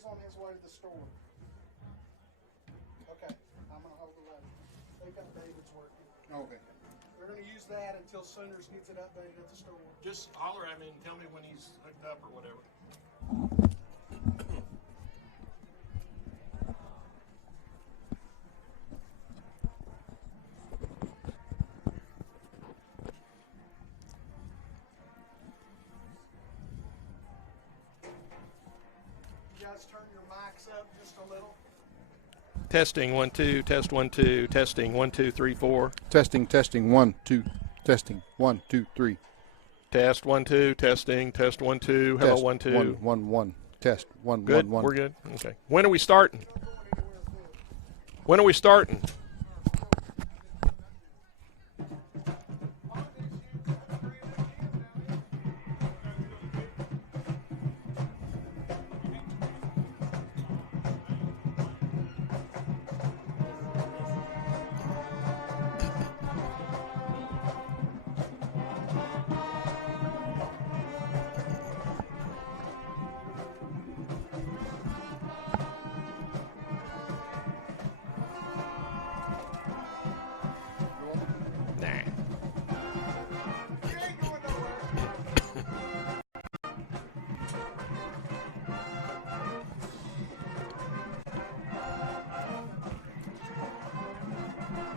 he's on his way to the store. Okay, I'm going to hold the letter. They've got David's working. Okay. We're going to use that until Sooners gets it updated at the store. Just holler at me and tell me when he's hooked up or whatever. You guys turn your mics up just a little. Testing 1 2, test 1 2, testing 1 2 3 4. Testing, 1 2, testing 1 2 3. Test 1 2, testing, test 1 2, hello Test, 1 2. 1 1 1. Test 1 Good, 1 1. we're good. Okay. When are we starting? When are we starting?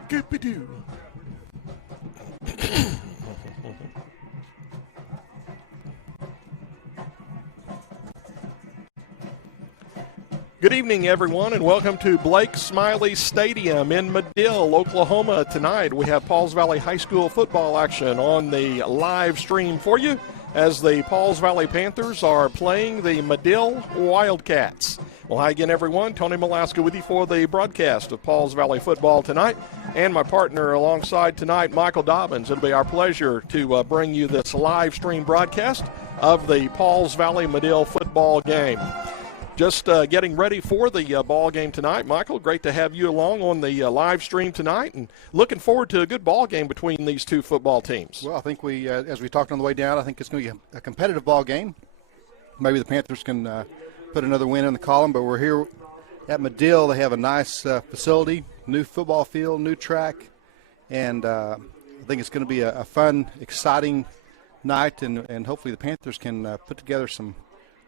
Goopy-doo. Good evening, everyone, and welcome to Blake Smiley Stadium in Madill, Oklahoma. Tonight we have Pauls Valley High School football action on the live stream for you as the Pauls Valley Panthers are playing the Madill Wildcats. Well, hi again, everyone. Tony Malaska with you for the broadcast of Pauls Valley football tonight, and my partner alongside tonight, Michael Dobbins. It'll be our pleasure to bring you this live stream broadcast of the Pauls Valley Madill football game. Just getting ready for the ball game tonight. Michael, great to have you along on the live stream tonight, and looking forward to a good ball game between these two football teams. Well, I think we, as we talked on the way down, I think it's going to be a competitive ball game. Maybe the Panthers can put another win in the column, but we're here at Madill. They have a nice facility, new football field, new track, and I think it's going to be a fun, exciting night, and hopefully the Panthers can put together some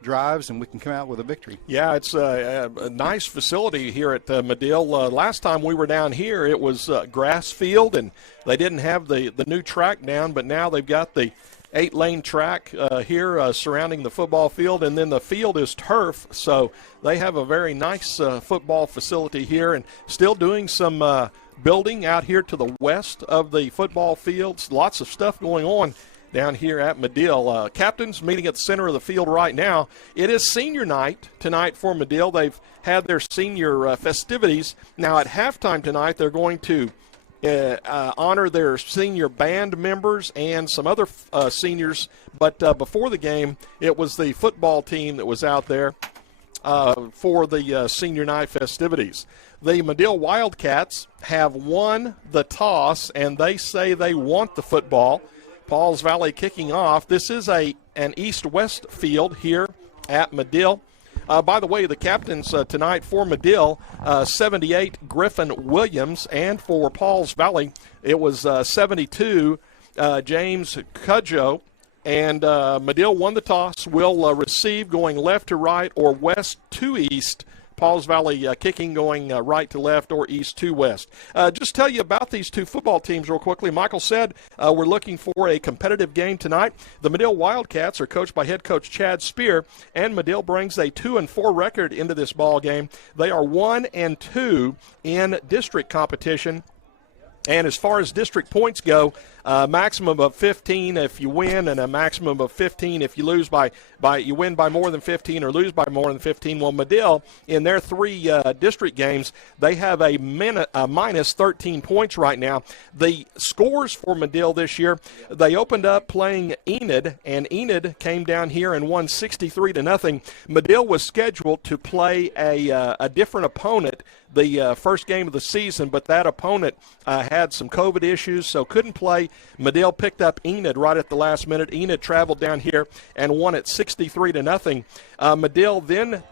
drives and we can come out with a victory. Yeah, it's a nice facility here at Madill. Last time we were down here, it was grass field, and they didn't have the new track down, but now they've got the 8-lane track here surrounding the football field, and then the field is turf, so they have a very nice football facility here, and still doing some building out here to the west of the football fields. Lots of stuff going on down here at Madill. Captains meeting at the center of the field right now. It is senior night tonight for Madill. They've had their senior festivities. Now at halftime tonight, they're going to honor their senior band members and some other seniors. But before the game, it was the football team that was out there for the senior night festivities. The Madill Wildcats have won the toss, and they say they want the football. Pauls Valley kicking off. This is an east-west field here at Madill. By the way, the captains tonight for Madill, 78 Griffin Williams, and for Pauls Valley, it was 72 James Cudjoe. And Madill won the toss. Will receive going left to right or west to east. Pauls Valley kicking going right to left or east to west. Just tell you about these two football teams real quickly. Michael said we're looking for a competitive game tonight. The Madill Wildcats are coached by head coach Chad Spear, and Madill brings a 2-4 record into this ball game. They are 1-2 in district competition. And as far as district points go, maximum of 15 if you win, and a maximum of 15 if you lose by you win by more than 15 or lose by more than 15. Well, Madill, in their three district games, they have a minus 13 points right now. The scores for Madill this year, they opened up playing Enid, and Enid came down here and won 63-0. Madill was scheduled to play a different opponent the first game of the season, but that opponent had some COVID issues, so couldn't play. Madill picked up Enid right at the last minute. Enid traveled down here and won it 63-0. Madill then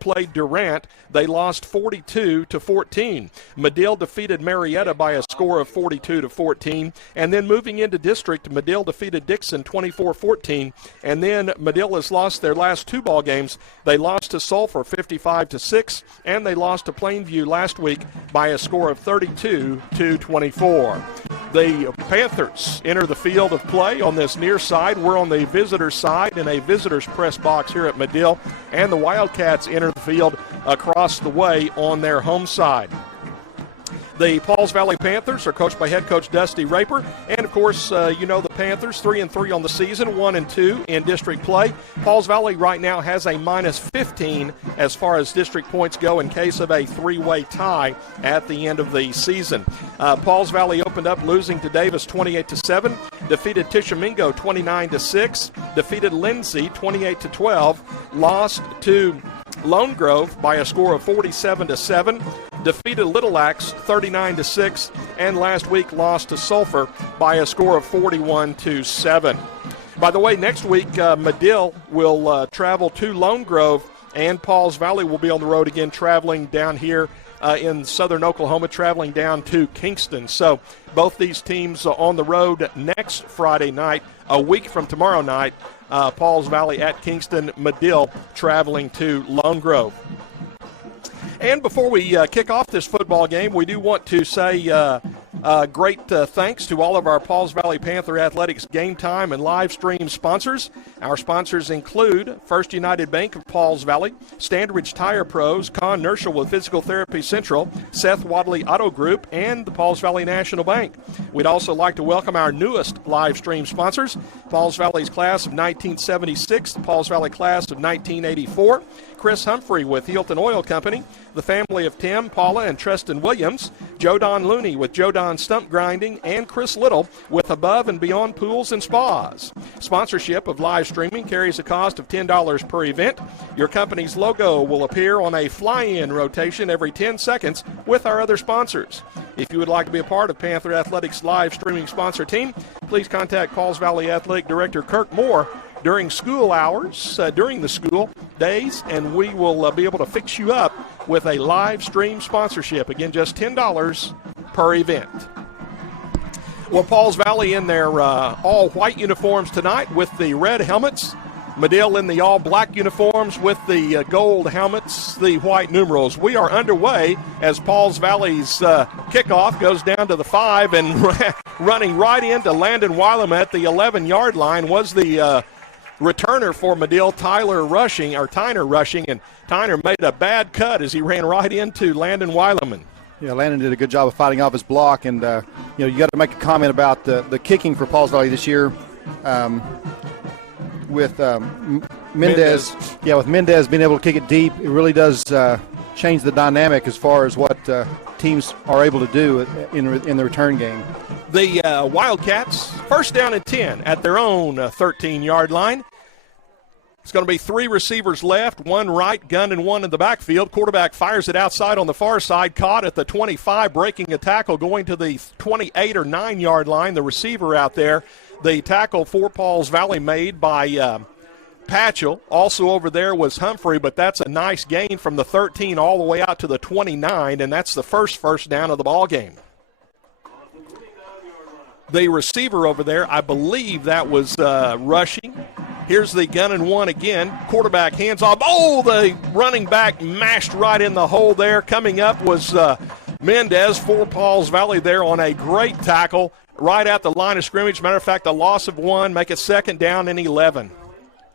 played Durant. They lost 42-14. Madill defeated Marietta by a score of 42-14, and then moving into district, Madill defeated Dixon 24-14, and then Madill has lost their last two ball games. They lost to Sulphur 55-6, and they lost to Plainview last week by a score of 32-24. The Panthers enter the field of play on this near side. We're on the visitor side in a visitor's press box here at Madill, and the Wildcats enter the field across the way on their home side. The Pauls Valley Panthers are coached by head coach Dusty Raper, and of course, the Panthers 3-3 on the season, 1-2 in district play. Pauls Valley right now has a -15 as far as district points go in case of a three-way tie at the end of the season. Pauls Valley opened up losing to Davis 28-7, defeated Tishomingo 29-6, defeated Lindsay 28-12, lost to Lone Grove by a score of 47-7, defeated Little Axe 39-6, and last week lost to Sulphur by a score of 41-7. By the way, next week Madill will travel to Lone Grove, and Pauls Valley will be on the road again, traveling down here in southern Oklahoma, traveling down to Kingston. So both these teams are on the road next Friday night, a week from tomorrow night. Pauls Valley at Kingston, Madill traveling to Lone Grove. And before we kick off this football game, we do want to say great thanks to all of our Pauls Valley Panther Athletics game time and live stream sponsors. Our sponsors include First United Bank of Pauls Valley, Standridge Tire Pros, Con Nerschel with Physical Therapy Central, Seth Wadley Auto Group, and the Pauls Valley National Bank. We'd also like to welcome our newest live stream sponsors, Pauls Valley's class of 1976, the Pauls Valley class of 1984, Chris Humphrey with Hilton Oil Company, the family of Tim, Paula, and Treston Williams, Joe Don Looney with Joe Don Stump Grinding, and Chris Little with Above and Beyond Pools and Spas. Sponsorship of live streaming carries a cost of $10 per event. Your company's logo will appear on a fly-in rotation every 10 seconds with our other sponsors. If you would like to be a part of Panther Athletics live streaming sponsor team, please contact Pauls Valley Athletic Director Kirk Moore during school hours, during the school days, and we will be able to fix you up with a live stream sponsorship. Again, just $10 per event. Well, Pauls Valley in their all-white uniforms tonight with the red helmets. Madill in the all-black uniforms with the gold helmets, the white numerals. We are underway as Pauls Valley's kickoff goes down to the 5, and running right into Landon Wylam at the 11-yard line was the returner for Madill, Tyner Rushing, and Tyner made a bad cut as he ran right into Landon Wylam. Yeah, Landon did a good job of fighting off his block, and you got to make a comment about the kicking for Pauls Valley this year. With Mendez. Yeah, with Mendez being able to kick it deep, it really does change the dynamic as far as what teams are able to do in the return game. The Wildcats, first down and 10 at their own 13-yard line. It's going to be three receivers left, one right, gun, and one in the backfield. Quarterback fires it outside on the far side, caught at the 25, breaking a tackle, going to the 28 or 9-yard line. The receiver out there, the tackle for Pauls Valley made by Patchell. Also over there was Humphrey, but that's a nice gain from the 13 all the way out to the 29, and that's the first down of the ball game. The receiver over there, I believe that was Rushing. Here's the gun and one again. Quarterback hands off. Oh, the running back mashed right in the hole there. Coming up was Mendez for Pauls Valley there on a great tackle right at the line of scrimmage. Matter of fact, a loss of one, make it second down and 11.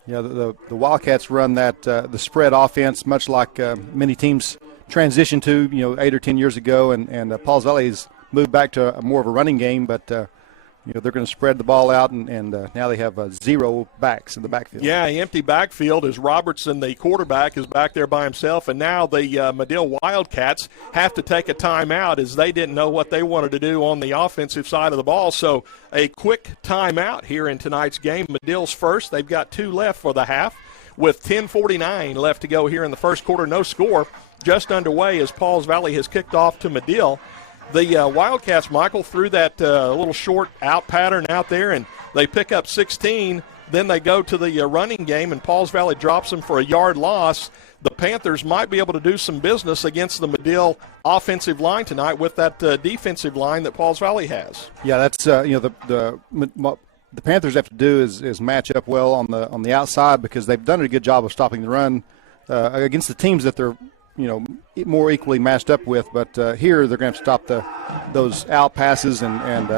Yeah, the Wildcats run that the spread offense much like many teams transitioned to 8 or 10 years ago, and Pauls Valley's moved back to more of a running game, but they're going to spread the ball out, and now they have 0 backs in the backfield. Yeah, empty backfield as Robertson, the quarterback, is back there by himself, and now the Madill Wildcats have to take a timeout as they didn't know what they wanted to do on the offensive side of the ball. So a quick timeout here in tonight's game. Madill's first. They've got 2 left for the half. with 10:49 left to go here in the first quarter. No score, just underway as Pauls Valley has kicked off to Madill. The Wildcats, Michael, threw that little short out pattern out there, and they pick up 16. Then they go to the running game, and Pauls Valley drops them for a yard loss. The Panthers might be able to do some business against the Madill offensive line tonight with that defensive line that Pauls Valley has. Yeah, that's what the Panthers have to do is match up well on the outside, because they've done a good job of stopping the run against the teams that they're more equally matched up with. But here they're going to have to stop those out passes and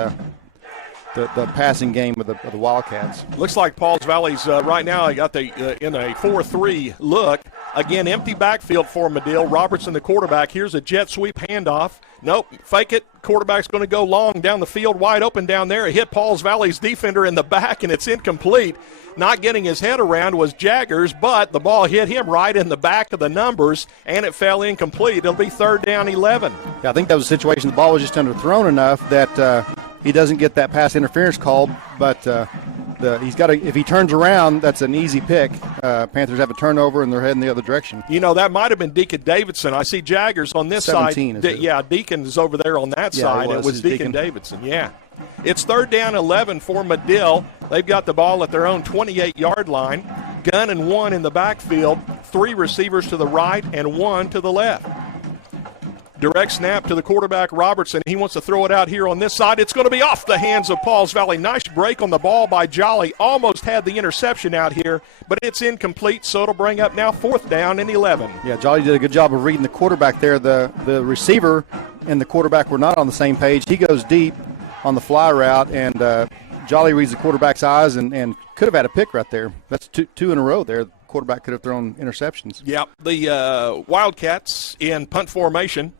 the passing game of the Wildcats. Looks like Pauls Valley's right now got in a 4-3 look. Again, empty backfield for Madill. Robertson, the quarterback. Here's a jet sweep handoff. Nope, fake it. Quarterback's going to go long down the field, wide open down there. It hit Pauls Valley's defender in the back, and it's incomplete. Not getting his head around was Jaggers, but the ball hit him right in the back of the numbers, and it fell incomplete. It'll be 3rd down 11. Yeah, I think that was a situation. The ball was just underthrown enough that he doesn't get that pass interference called, but he's got to. If he turns around, that's an easy pick. Panthers have a turnover, and they're heading the other direction. That might have been Deacon Davidson. I see Jaggers on this 17, side. Yeah, Deacon is over there on that side. It was Deacon Davidson, yeah. It's 3rd down 11 for Madill. They've got the ball at their own 28-yard line. Gun and 1 in the backfield. 3 receivers to the right and 1 to the left. Direct snap to the quarterback, Robertson. He wants to throw it out here on this side. It's going to be off the hands of Pauls Valley. Nice break on the ball by Jolly. Almost had the interception out here, but it's incomplete, so it'll bring up now 4th down and 11. Yeah, Jolly did a good job of reading the quarterback there. The receiver and the quarterback were not on the same page. He goes deep on the fly route, and Jolly reads the quarterback's eyes and could have had a pick right there. That's two in a row there. The quarterback could have thrown interceptions. Yeah, the Wildcats in punt formation.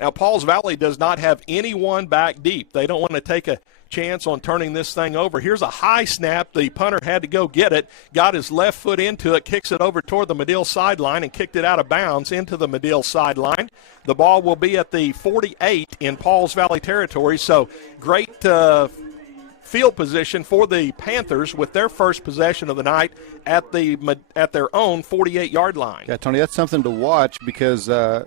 Now, Pauls Valley does not have anyone back deep. They don't want to take a chance on turning this thing over. Here's a high snap. The punter had to go get it, got his left foot into it, kicks it over toward the Madill sideline, and kicked it out of bounds into the Madill sideline. The ball will be at the 48 in Pauls Valley territory, so great field position for the Panthers with their first possession of the night at their own 48-yard line. Yeah, Tony, that's something to watch because a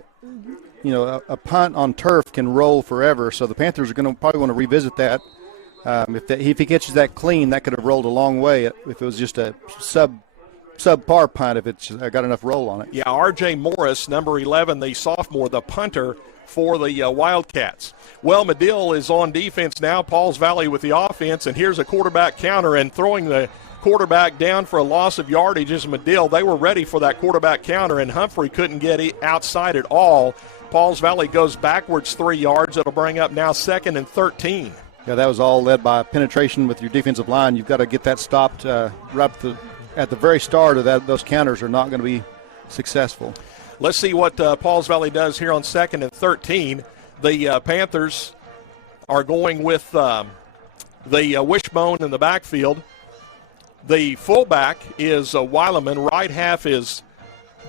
punt on turf can roll forever, so the Panthers are going to probably want to revisit that. If he catches that clean, that could have rolled a long way if it was just a subpar punt, if it's got enough roll on it. Yeah, R.J. Morris, number 11, the sophomore, the punter for the Wildcats. Well, Madill is on defense now, Pauls Valley with the offense, and here's a quarterback counter, and throwing the quarterback down for a loss of yardage is Madill. They were ready for that quarterback counter, and Humphrey couldn't get outside at all. Pauls Valley goes backwards 3 yards. It'll bring up now 2nd and 13. Yeah, that was all led by penetration with your defensive line. You've got to get that stopped right at the very start of that. Those counters are not going to be successful. Let's see what Pauls Valley does here on 2nd and 13. The Panthers are going with the wishbone in the backfield. The fullback is Weileman. Right half is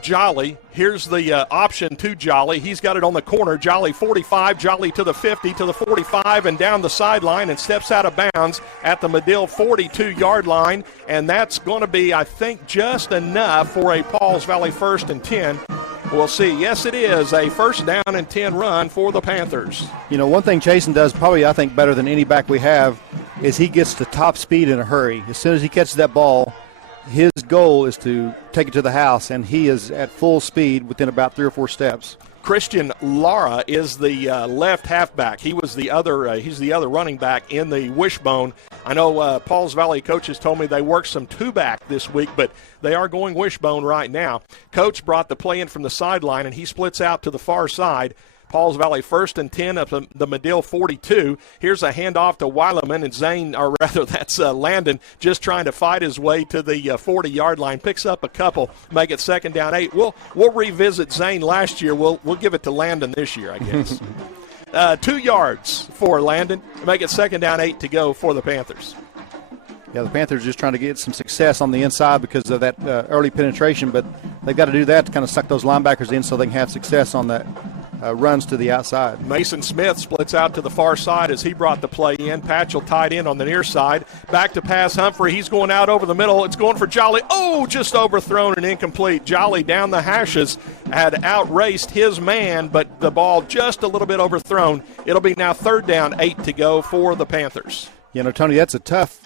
Jolly. Here's the option to Jolly. He's got it on the corner. Jolly 45, Jolly to the 50, to the 45, and down the sideline, and steps out of bounds at the Madill 42-yard line. And that's going to be, I think, just enough for a Pauls Valley 1st and 10. We'll see. Yes, it is a 1st down and 10 run for the Panthers. One thing Chasen does probably, I think, better than any back we have is he gets to top speed in a hurry. As soon as he catches that ball, his goal is to take it to the house, and he is at full speed within about 3 or 4 steps. Christian Lara is the left halfback. He's the other running back in the wishbone. I know Pauls Valley coaches told me they worked some two-back this week, but they are going wishbone right now. Coach brought the play in from the sideline, and he splits out to the far side. Pauls Valley 1st and 10 up the Madill 42. Here's a handoff to Weileman, and Zane, or rather that's Landon, just trying to fight his way to the 40-yard line. Picks up a couple, make it 2nd down 8. We'll revisit Zane last year. We'll give it to Landon this year, I guess. 2 yards for Landon. Make it 2nd down 8 to go for the Panthers. Yeah, the Panthers are just trying to get some success on the inside because of that early penetration, but they've got to do that to kind of suck those linebackers in so they can have success on that runs to the outside. Mason Smith splits out to the far side as he brought the play in. Patchell tied in on the near side. Back to pass Humphrey. He's going out over the middle. It's going for Jolly. Oh, just overthrown and incomplete. Jolly down the hashes had outraced his man, but the ball just a little bit overthrown. It'll be now 3rd down, 8 to go for the Panthers. You know, Tony, it's a tough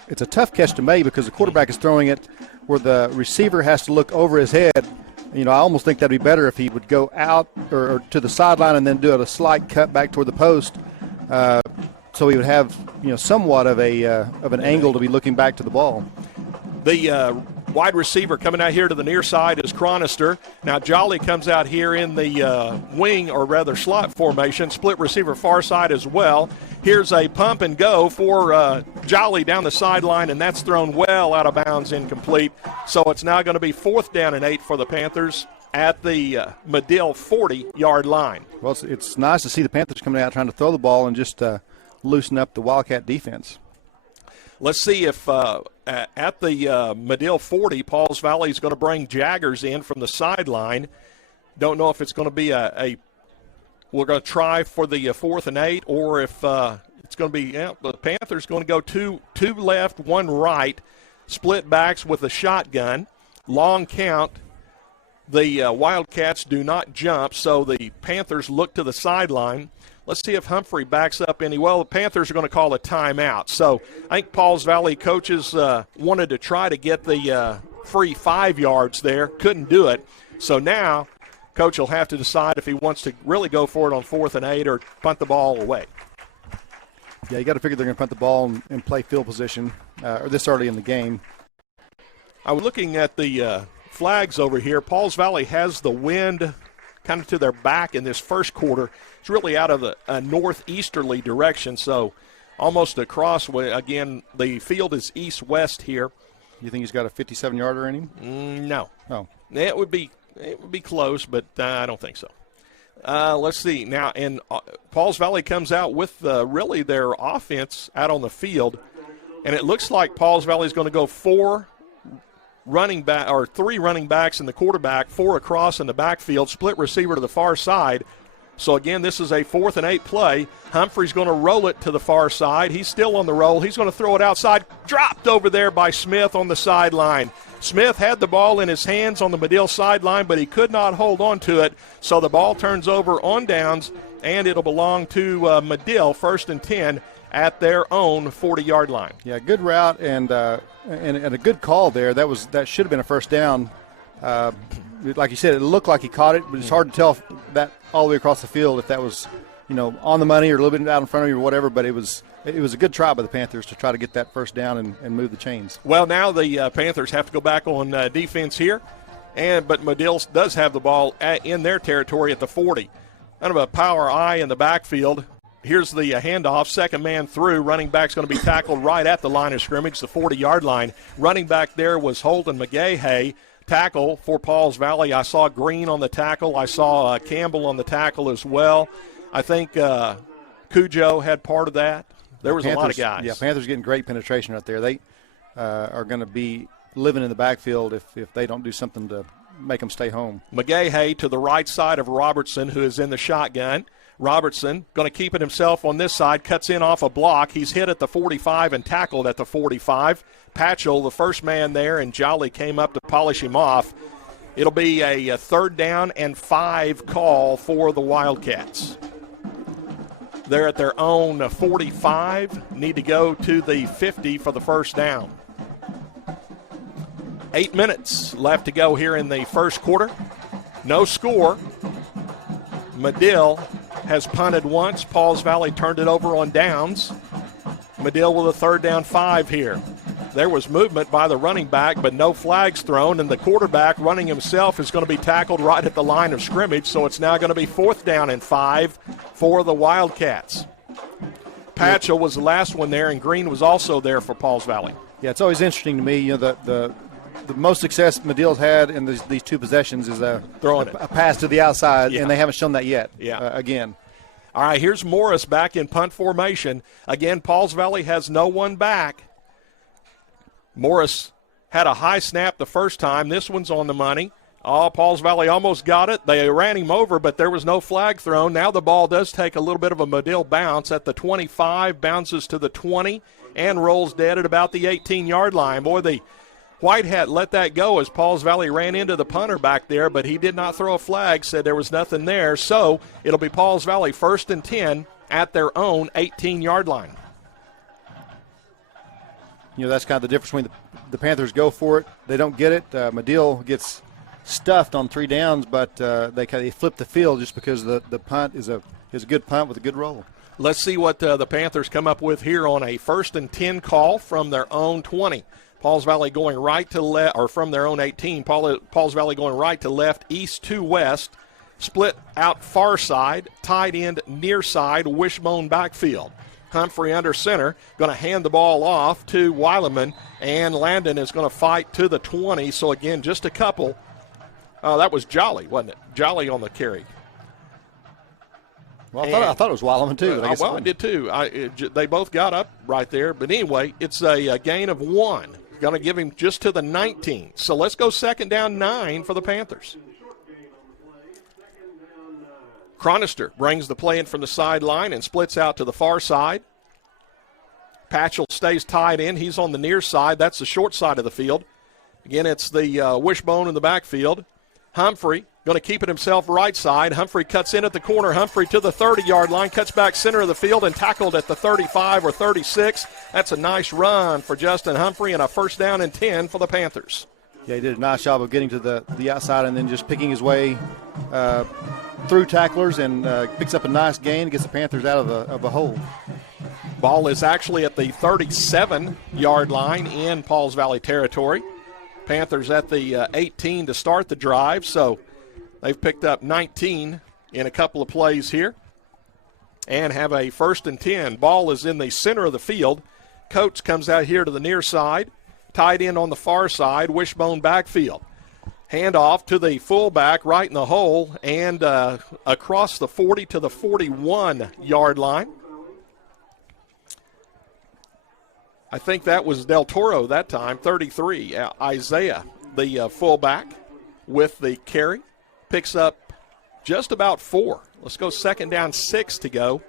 catch to make because the quarterback is throwing it where the receiver has to look over his head. You know, I almost think that'd be better if he would go out or to the sideline and then do a slight cut back toward the post, so he would have, you know, somewhat of an angle to be looking back to the ball. The wide receiver coming out here to the near side is Chronister. Now Jolly comes out here in the wing, or rather slot formation, split receiver far side as well. Here's a pump and go for Jolly down the sideline, and that's thrown well out of bounds, incomplete. So it's now going to be 4th down and 8 for the Panthers at the Madill 40-yard line. Well, it's nice to see the Panthers coming out trying to throw the ball and just loosen up the Wildcat defense. Let's see if at the Madill 40, Pauls Valley is going to bring Jaggers in from the sideline. Don't know if it's going to be we're going to try for the 4th and 8, or if it's going to be, the Panthers going to go two left, 1 right, split backs with a shotgun, long count. The Wildcats do not jump, so the Panthers look to the sideline. Let's see if Humphrey backs up any. Well, the Panthers are going to call a timeout. So I think Pauls Valley coaches wanted to try to get the free 5 yards there. Couldn't do it. So now Coach will have to decide if he wants to really go for it on 4th and 8 or punt the ball away. Yeah, you got to figure they're going to punt the ball and play field position or this early in the game. I was looking at the flags over here. Pauls Valley has the wind kind of to their back in this first quarter. It's really out of a northeasterly direction, so almost across. Again, the field is east-west here. You think he's got a 57-yarder in him? No. Oh. It would be close, but I don't think so. Let's see. Now, and Pauls Valley comes out with really their offense out on the field, and it looks like Pauls Valley is going to go 3 running backs and the quarterback, 4 across in the backfield, split receiver to the far side. So, again, this is a 4th and 8 play. Humphrey's going to roll it to the far side. He's still on the roll. He's going to throw it outside. Dropped over there by Smith on the sideline. Smith had the ball in his hands on the Madill sideline, but he could not hold on to it. So the ball turns over on downs, and it'll belong to Madill, 1st and 10 at their own 40-yard line. Yeah, good route and a good call there. That should have been a 1st down. Like you said, it looked like he caught it, but it's hard to tell that all the way across the field if that was, you know, on the money or a little bit out in front of you or whatever. But it was a good try by the Panthers to try to get that 1st down and move the chains. Well, now the Panthers have to go back on defense here, but Madill does have the ball in their territory at the 40. Kind of a power eye in the backfield. Here's the handoff, 2nd man through. Running back's going to be tackled right at the line of scrimmage, the 40-yard line. Running back there was Holden McGahey. Tackle for Pauls Valley. I saw Green on the tackle. I saw Campbell on the tackle as well. I think Cujo had part of that. There was a lot of guys. Yeah, Panthers getting great penetration right there. They are going to be living in the backfield if they don't do something to make them stay home. McGahey to the right side of Robertson, who is in the shotgun. Robertson going to keep it himself on this side, cuts in off a block. He's hit at the 45 and tackled at the 45. Patchell, the first man there, and Jolly came up to polish him off. It'll be a 3rd down and 5 call for the Wildcats. They're at their own 45, need to go to the 50 for the 1st down. 8 minutes left to go here in the first quarter. No score. Madill has punted once. Pauls Valley turned it over on downs. Madill with a 3rd down 5 here. There was movement by the running back, but no flags thrown, and the quarterback running himself is going to be tackled right at the line of scrimmage, so it's now going to be 4th down and 5 for the Wildcats. Patchell was the last one there, and Green was also there for Pauls Valley. Yeah, it's always interesting to me, you know, the most success Madill's had in these 2 possessions is a pass to the outside, and they haven't shown that yet again. All right, here's Morris back in punt formation. Again, Pauls Valley has no one back. Morris had a high snap the first time. This one's on the money. Oh, Pauls Valley almost got it. They ran him over, but there was no flag thrown. Now the ball does take a little bit of a Madill bounce at the 25, bounces to the 20, and rolls dead at about the 18-yard line. Boy, the White Hat let that go as Pauls Valley ran into the punter back there, but he did not throw a flag, said there was nothing there. So it'll be Pauls Valley 1st and 10 at their own 18-yard line. You know, that's kind of the difference when the Panthers go for it. They don't get it. Madill gets stuffed on 3 downs, but they flip the field just because the punt is a good punt with a good roll. Let's see what the Panthers come up with here on a 1st and 10 call from their own 20. Pauls Valley going right to left, or from their own 18. Pauls Valley going right to left, east to west, split out far side, tight end near side, wishbone backfield. Humphrey under center, going to hand the ball off to Weileman, and Landon is going to fight to the 20. So again, just a couple. Oh, that was Jolly, wasn't it? Jolly on the carry. Well, I thought it was Weileman too. But I did too. They both got up right there. But anyway, it's a gain of 1. Going to give him just to the 19. So let's go 2nd down 9 for the Panthers. Chronister brings the play in from the sideline and splits out to the far side. Patchell stays tied in. He's on the near side. That's the short side of the field. Again, it's the wishbone in the backfield. Humphrey going to keep it himself right side. Humphrey cuts in at the corner. Humphrey to the 30-yard line, cuts back center of the field and tackled at the 35 or 36. That's a nice run for Justin Humphrey and a 1st down and 10 for the Panthers. Yeah, he did a nice job of getting to the outside and then just picking his way through tacklers and picks up a nice gain, gets the Panthers out of a hole. Ball is actually at the 37-yard line in Pauls Valley territory. Panthers at the 18 to start the drive, so they've picked up 19 in a couple of plays here and have a 1st and 10. Ball is in the center of the field. Coates comes out here to the near side, tied in on the far side, wishbone backfield. Handoff to the fullback right in the hole and across the 40 to the 41-yard line. I think that was Del Toro that time, 33. Isaiah, the fullback, with the carry, picks up just about 4. Let's go 2nd down 6 to go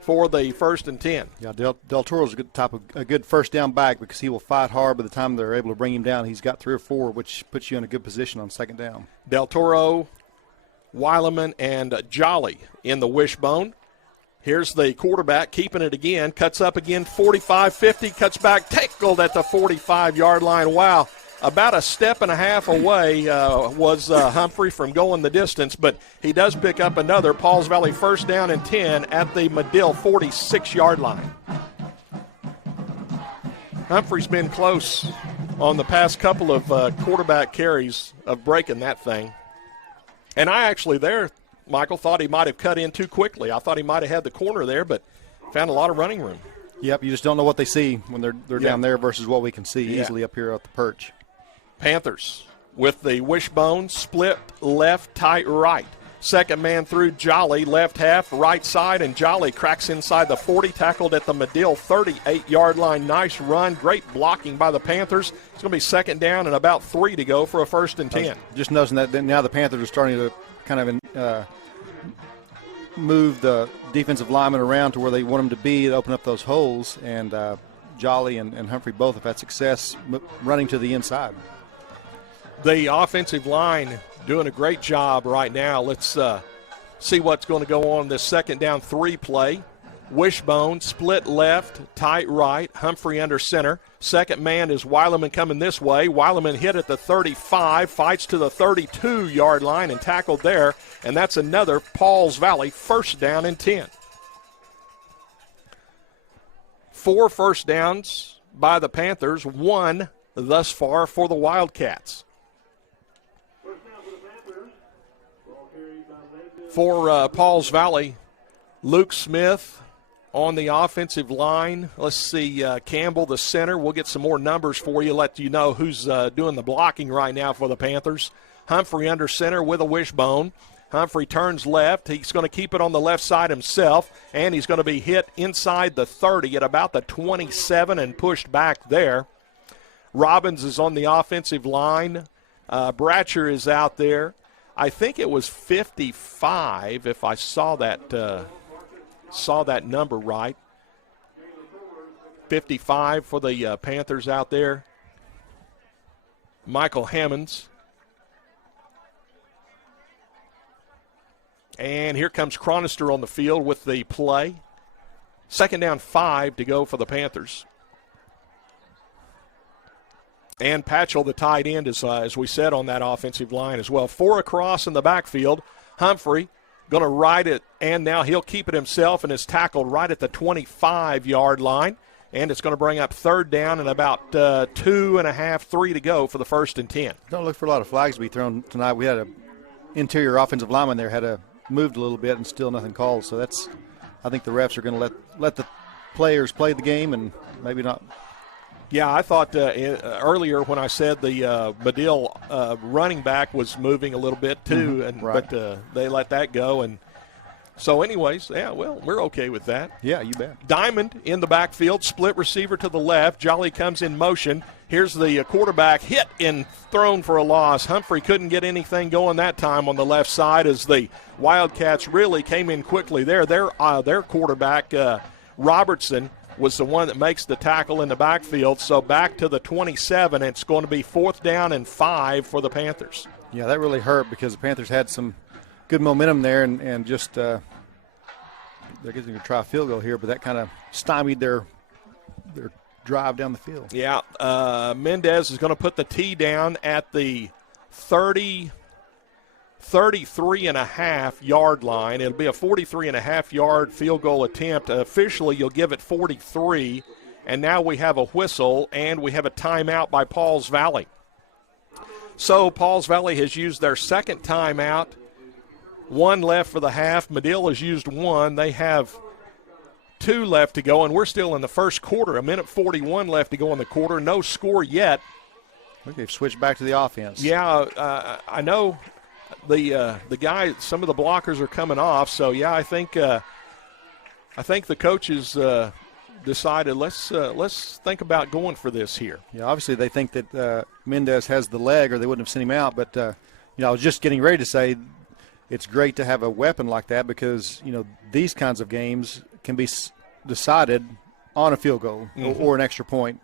for the 1st and 10. Yeah, Del Toro's a good 1st down back because he will fight hard. By the time they're able to bring him down, he's got 3 or 4, which puts you in a good position on 2nd down. Del Toro, Weileman, and Jolly in the wishbone. Here's the quarterback keeping it again, cuts up again, 45-50, cuts back, tackled at the 45-yard line. Wow, about a step and a half away was Humphrey from going the distance, but he does pick up another. Pauls Valley 1st down and 10 at the Madill 46-yard line. Humphrey's been close on the past couple of quarterback carries of breaking that thing. And I actually Michael, thought he might have cut in too quickly. I thought he might have had the corner there, but found a lot of running room. Yep, you just don't know what they see when they're down there versus what we can see easily up here at the perch. Panthers with the wishbone, split left, tight right. Second man through Jolly, left half, right side, and Jolly cracks inside the 40, tackled at the Madill 38-yard line. Nice run, great blocking by the Panthers. It's going to be 2nd down and about 3 to go for a 1st and 10. Just noticing that now the Panthers are starting to kind of move the defensive linemen around to where they want them to be to open up those holes, and Jolly and Humphrey both have had success running to the inside. The offensive line doing a great job right now. Let's see what's going to go on this 2nd down 3 play. Wishbone, split left, tight right, Humphrey under center. Second man is Weileman coming this way. Weileman hit at the 35, fights to the 32-yard line and tackled there, and that's another Pauls Valley 1st down and 10. 4 first downs by the Panthers, 1 thus far for the Wildcats. For Pauls Valley, Luke Smith on the offensive line. Let's see, Campbell, the center. We'll get some more numbers for you, let you know who's doing the blocking right now for the Panthers. Humphrey under center with a wishbone. Humphrey turns left. He's going to keep it on the left side himself, and he's going to be hit inside the 30 at about the 27 and pushed back there. Robbins is on the offensive line. Bratcher is out there. I think it was 55, if I saw that number right. 55 for the Panthers out there. Michael Hammonds. And here comes Chronister on the field with the play. 2nd down, 5 to go for the Panthers. And Patchell, the tight end, is, as we said, on that offensive line as well. 4 across in the backfield. Humphrey going to ride it, and now he'll keep it himself and is tackled right at the 25-yard line. And it's going to bring up 3rd down and about 2.5, 3 to go for the 1st and 10. Don't look for a lot of flags to be thrown tonight. We had an interior offensive lineman there, had moved a little bit and still nothing called. So I think the refs are going to let the players play the game and maybe not. Yeah, I thought earlier when I said the Madill running back was moving a little bit too, right. But they let that go. And so anyways, yeah, well, we're okay with that. Yeah, you bet. Diamond in the backfield, split receiver to the left. Jolly comes in motion. Here's the quarterback hit and thrown for a loss. Humphrey couldn't get anything going that time on the left side as the Wildcats really came in quickly there. Their quarterback, Robertson, was the one that makes the tackle in the backfield. So back to the 27. It's going to be 4th down and 5 for the Panthers. Yeah, that really hurt because the Panthers had some good momentum there and just they're going to try a field goal here, but that kind of stymied their drive down the field. Yeah, Mendez is going to put the tee down at the 33.5-yard line. It'll be a 43.5-yard field goal attempt. Officially, you'll give it 43, and now we have a whistle, and we have a timeout by Pauls Valley. So Pauls Valley has used their 2nd timeout. 1 left for the half. Madill has used 1. They have 2 left to go, and we're still in the first quarter. 1:41 left to go in the quarter. No score yet. They've switched back to the offense. Yeah, I know the guy. Some of the blockers are coming off. So yeah, I think the coaches decided let's think about going for this here. Yeah, obviously they think that Mendez has the leg, or they wouldn't have sent him out. But I was just getting ready to say it's great to have a weapon like that because these kinds of games can be decided on a field goal or an extra point.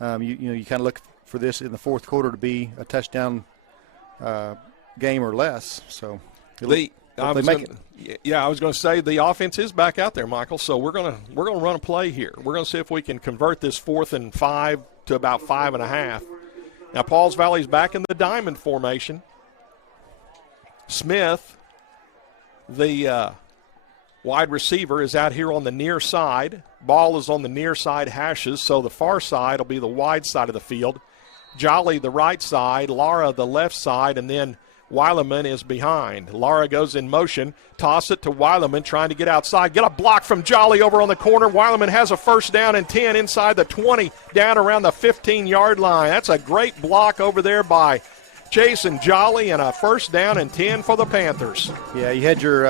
You kind of look for this in the 4th quarter to be a touchdown game or less. So I was going to say the offense is back out there, Michael. So we're going to run a play here. We're going to see if we can convert this 4th and 5 to about 5.5. Now Pauls Valley's back in the diamond formation. Smith, the wide receiver, is out here on the near side. Ball is on the near side hashes, so the far side will be the wide side of the field. Jolly, the right side. Lara, the left side, and then Weileman is behind. Lara goes in motion. Toss it to Weileman, trying to get outside. Get a block from Jolly over on the corner. Weileman has a 1st down and 10 inside the 20, down around the 15-yard line. That's a great block over there by Jason Jolly, and a 1st down and 10 for the Panthers. Yeah, you had your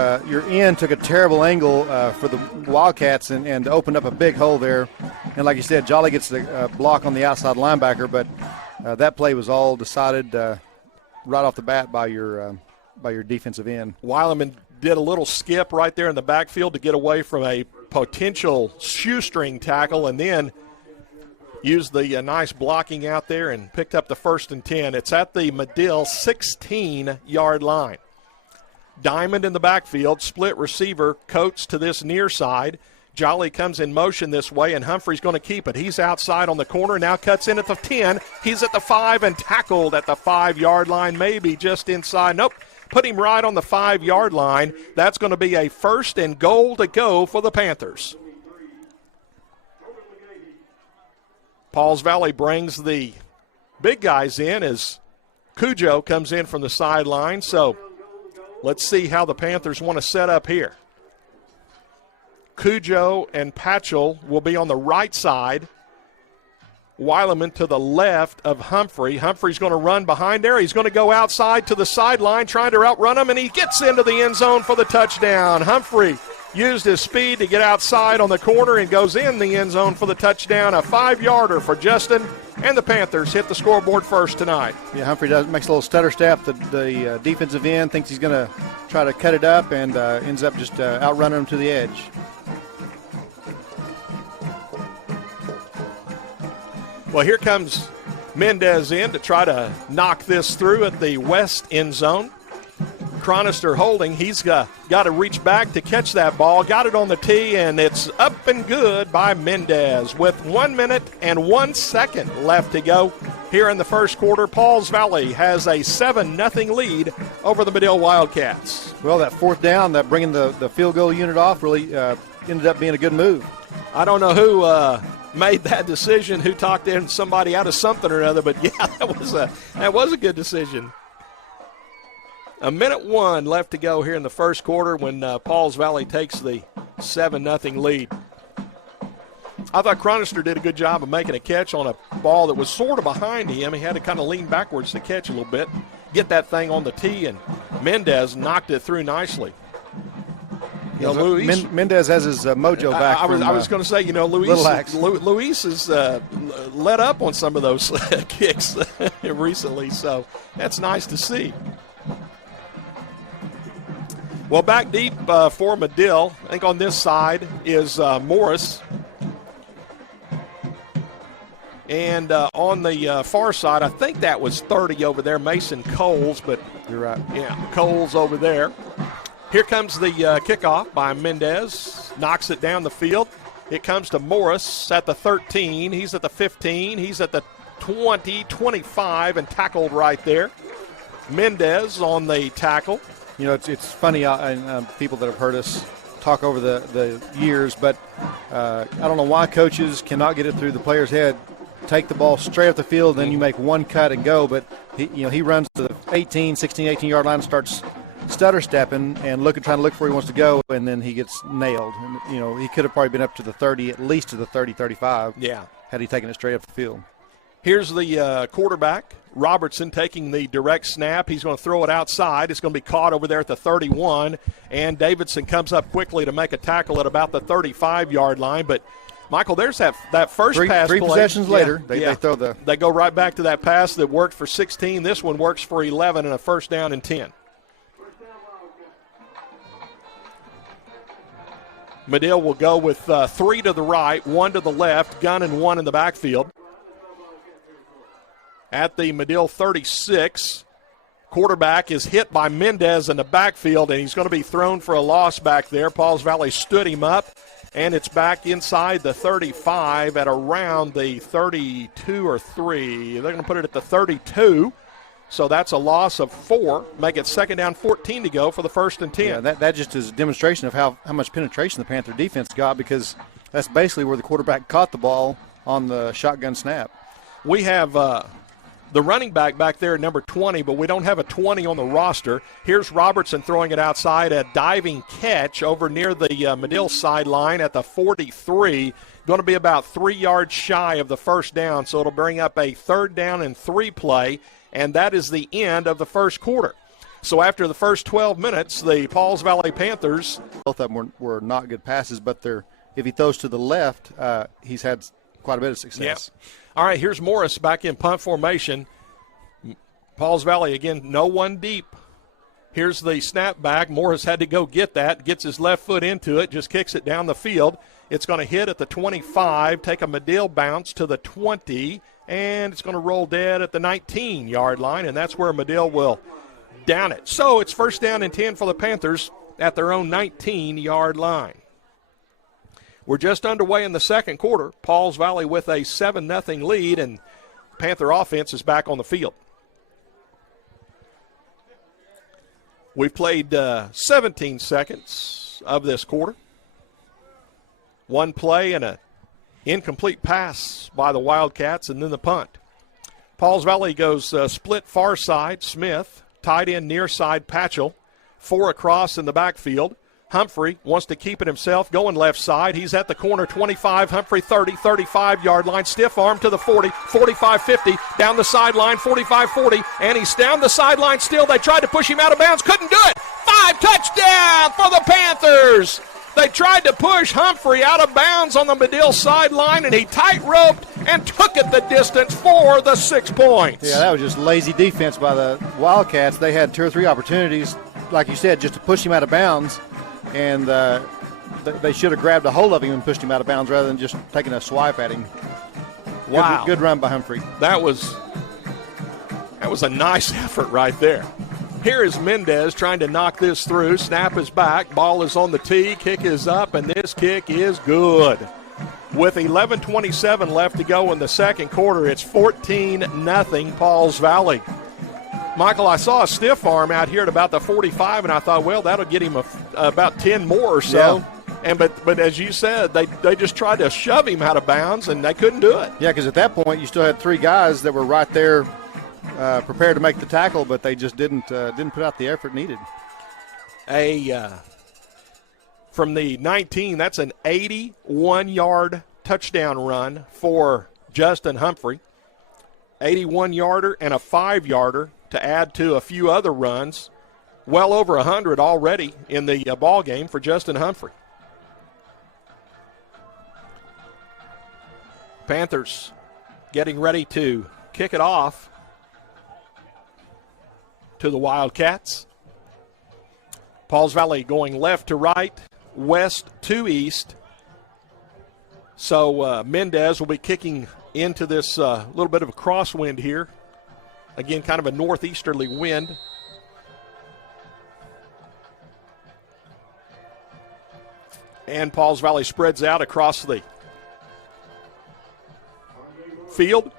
end took a terrible angle for the Wildcats and opened up a big hole there. And like you said, Jolly gets the block on the outside linebacker, but that play was all decided right off the bat by your defensive end. Weileman did a little skip right there in the backfield to get away from a potential shoestring tackle, and then used the nice blocking out there and picked up the 1st and 10. It's at the Madill 16-yard line. Diamond in the backfield, split receiver, Coates to this near side. Jolly comes in motion this way, and Humphrey's going to keep it. He's outside on the corner, now cuts in at the 10. He's at the 5 and tackled at the 5-yard line, maybe just inside. Nope, put him right on the 5-yard line. That's going to be a 1st and goal to go for the Panthers. Pauls Valley brings the big guys in as Cujo comes in from the sideline. So let's see how the Panthers want to set up here. Cujo and Patchell will be on the right side. Weileman to the left of Humphrey. Humphrey's going to run behind there. He's going to go outside to the sideline, trying to outrun him, and he gets into the end zone for the touchdown. Humphrey used his speed to get outside on the corner and goes in the end zone for the touchdown, a 5-yarder for Justin, and the Panthers hit the scoreboard first tonight. Yeah, Humphrey makes a little stutter step. The defensive end thinks he's going to try to cut it up and ends up just outrunning him to the edge. Well, here comes Mendez in to try to knock this through at the west end zone. Chronister holding. He's got to reach back to catch that ball. Got it on the tee, and it's up and good by Mendez with 1 minute and 1 second left to go here in the first quarter. Pauls Valley has a 7-0 lead over the Madill Wildcats. Well, that fourth down, that bringing the field goal unit off really ended up being a good move. I don't know who made that decision, who talked in somebody out of something or another, but yeah, that was a good decision. 1:01 left to go here in the first quarter when Pauls Valley takes the 7-0 lead. I thought Chronister did a good job of making a catch on a ball that was sort of behind him. He had to kind of lean backwards to catch a little bit, get that thing on the tee, and Mendez knocked it through nicely. Luis, Mendez has his mojo back. I was going to say, Luis has let up on some of those kicks recently, so that's nice to see. Well, back deep for Madill, I think on this side is Morris. And on the far side, I think that was 30 over there, Mason Coles. But you're right. Yeah, Coles over there. Here comes the kickoff by Mendez. Knocks it down the field. It comes to Morris at the 13. He's at the 15. He's at the 20, 25, and tackled right there. Mendez on the tackle. You know, it's funny, people that have heard us talk over the years, but I don't know why coaches cannot get it through the player's head. Take the ball straight up the field, then you make one cut and go. But he runs to the 18-yard line and starts stutter stepping and trying to look where he wants to go, and then he gets nailed. And, he could have probably been up to the 30, at least to the 30-35. Yeah, had he taken it straight up the field. Here's the quarterback, Robertson, taking the direct snap. He's going to throw it outside. It's going to be caught over there at the 31, and Davidson comes up quickly to make a tackle at about the 35-yard line. But, Michael, there's that first pass Three play. possessions later, they throw the – They go right back to that pass that worked for 16. This one works for 11 and a first down and 10. Madill will go with 3 to the right, 1 to the left, gun and 1 in the backfield. At the Madill 36, quarterback is hit by Mendez in the backfield, and he's going to be thrown for a loss back there. Pauls Valley stood him up, and it's back inside the 35 at around the 32 or 3. They're going to put it at the 32. So that's a loss of 4. Make it second down, 14 to go for the first and 10. Yeah, that just is a demonstration of how much penetration the Panther defense got, because that's basically where the quarterback caught the ball on the shotgun snap. We have the running back there, number 20, but we don't have a 20 on the roster. Here's Robertson throwing it outside, a diving catch over near the Madill sideline at the 43. Going to be about 3 yards shy of the first down, so it'll bring up a 3rd down and 3 play. And that is the end of the first quarter. So after the first 12 minutes, the Pauls Valley Panthers. Both of them were not good passes, but if he throws to the left, he's had quite a bit of success. Yep. All right, here's Morris back in punt formation. Pauls Valley, again, no one deep. Here's the snap back. Morris had to go get that, gets his left foot into it, just kicks it down the field. It's going to hit at the 25, take a Madill bounce to the 20, and it's going to roll dead at the 19-yard line, and that's where Madill will down it. So it's first down and 10 for the Panthers at their own 19-yard line. We're just underway in the second quarter. Pauls Valley with a 7-0 lead, and Panther offense is back on the field. We've played 17 seconds of this quarter. One play and an incomplete pass by the Wildcats, and then the punt. Pauls Valley goes split far side, Smith, tight end near side, Patchell, 4 across in the backfield. Humphrey wants to keep it himself, going left side. He's at the corner, 25, Humphrey 30, 35-yard line, stiff arm to the 40, 45, 50, down the sideline, 45, 40, and he's down the sideline still. They tried to push him out of bounds, couldn't do it. 5 touchdown for the Panthers. They tried to push Humphrey out of bounds on the Madill sideline, and he tight-roped and took it the distance for the 6 points. Yeah, that was just lazy defense by the Wildcats. They had 2 or 3 opportunities, like you said, just to push him out of bounds, and they should have grabbed a hold of him and pushed him out of bounds rather than just taking a swipe at him. Wow. Good run by Humphrey. That was a nice effort right there. Here is Mendez trying to knock this through. Snap is back. Ball is on the tee. Kick is up, and this kick is good. With 11:27 left to go in the second quarter, it's 14-0 Pauls Valley. Michael, I saw a stiff arm out here at about the 45, and I thought, well, that'll get him about 10 more or so. Yeah. But as you said, they just tried to shove him out of bounds, and they couldn't do it. Yeah, because at that point you still had 3 guys that were right there prepared to make the tackle, but they just didn't put out the effort needed. From the 19, that's an 81-yard touchdown run for Justin Humphrey. 81-yarder and a 5-yarder to add to a few other runs. Well over 100 already in the ball game for Justin Humphrey. Panthers getting ready to kick it off to the Wildcats. Pauls Valley going left to right, west to east. So Mendez will be kicking into this little bit of a crosswind here. Again, kind of a northeasterly wind. And Pauls Valley spreads out across the field.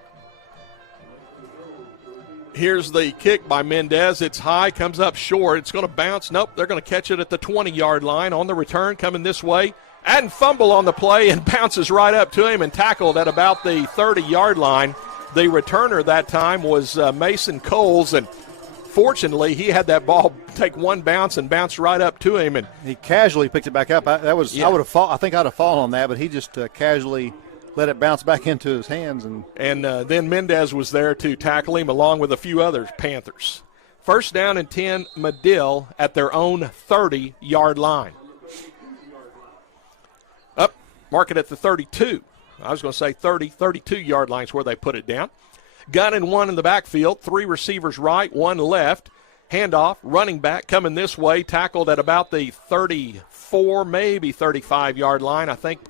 Here's the kick by Mendez. It's high, comes up short. It's going to bounce. Nope, they're going to catch it at the 20-yard line. On the return, coming this way. And fumble on the play and bounces right up to him and tackled at about the 30-yard line. The returner that time was Mason Coles, and fortunately he had that ball take one bounce and bounce right up to him. And he casually picked it back up. I would have fallen. I think I'd have fallen on that, but he just casually let it bounce back into his hands. And then Mendez was there to tackle him along with a few others, Panthers. First down and 10, Madill at their own 30-yard line. Up, mark it at the 32. I was going to say 32-yard lines where they put it down. Gun and 1 in the backfield, 3 receivers right, 1 left. Handoff, running back coming this way, tackled at about the 34, maybe 35-yard line. I think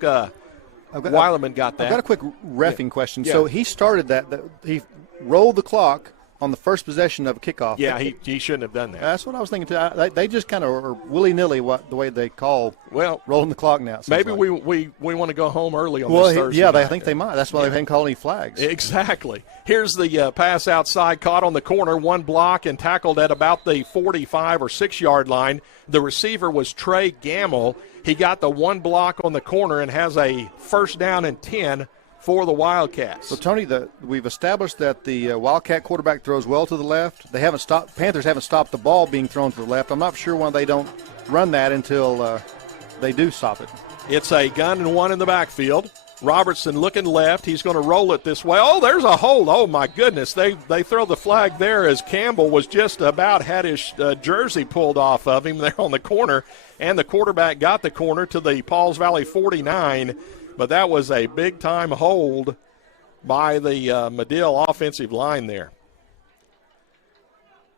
Weileman got that. I've got a quick reffing question. Yeah. So he started that he rolled the clock on the first possession of a kickoff. Yeah, he shouldn't have done that. That's what I was thinking too. They just kind of are willy-nilly the way they call rolling the clock now. Maybe like. we want to go home early on this Thursday. Yeah, night. I think they might. That's why they haven't called any flags. Exactly. Here's the pass outside, caught on the corner, 1 block, and tackled at about the 45 or 6-yard line. The receiver was Trey Gamble. He got the 1 block on the corner and has a first down and 10 for the Wildcats. So, Tony, we've established that the Wildcat quarterback throws well to the left. Panthers haven't stopped the ball being thrown to the left. I'm not sure why they don't run that until they do stop it. It's a gun and 1 in the backfield. Robertson looking left. He's going to roll it this way. Oh, there's a hold. Oh, my goodness. They throw the flag there as Campbell was just about had his jersey pulled off of him there on the corner, and the quarterback got the corner to the Pauls Valley 49. But that was a big-time hold by the Madill offensive line there.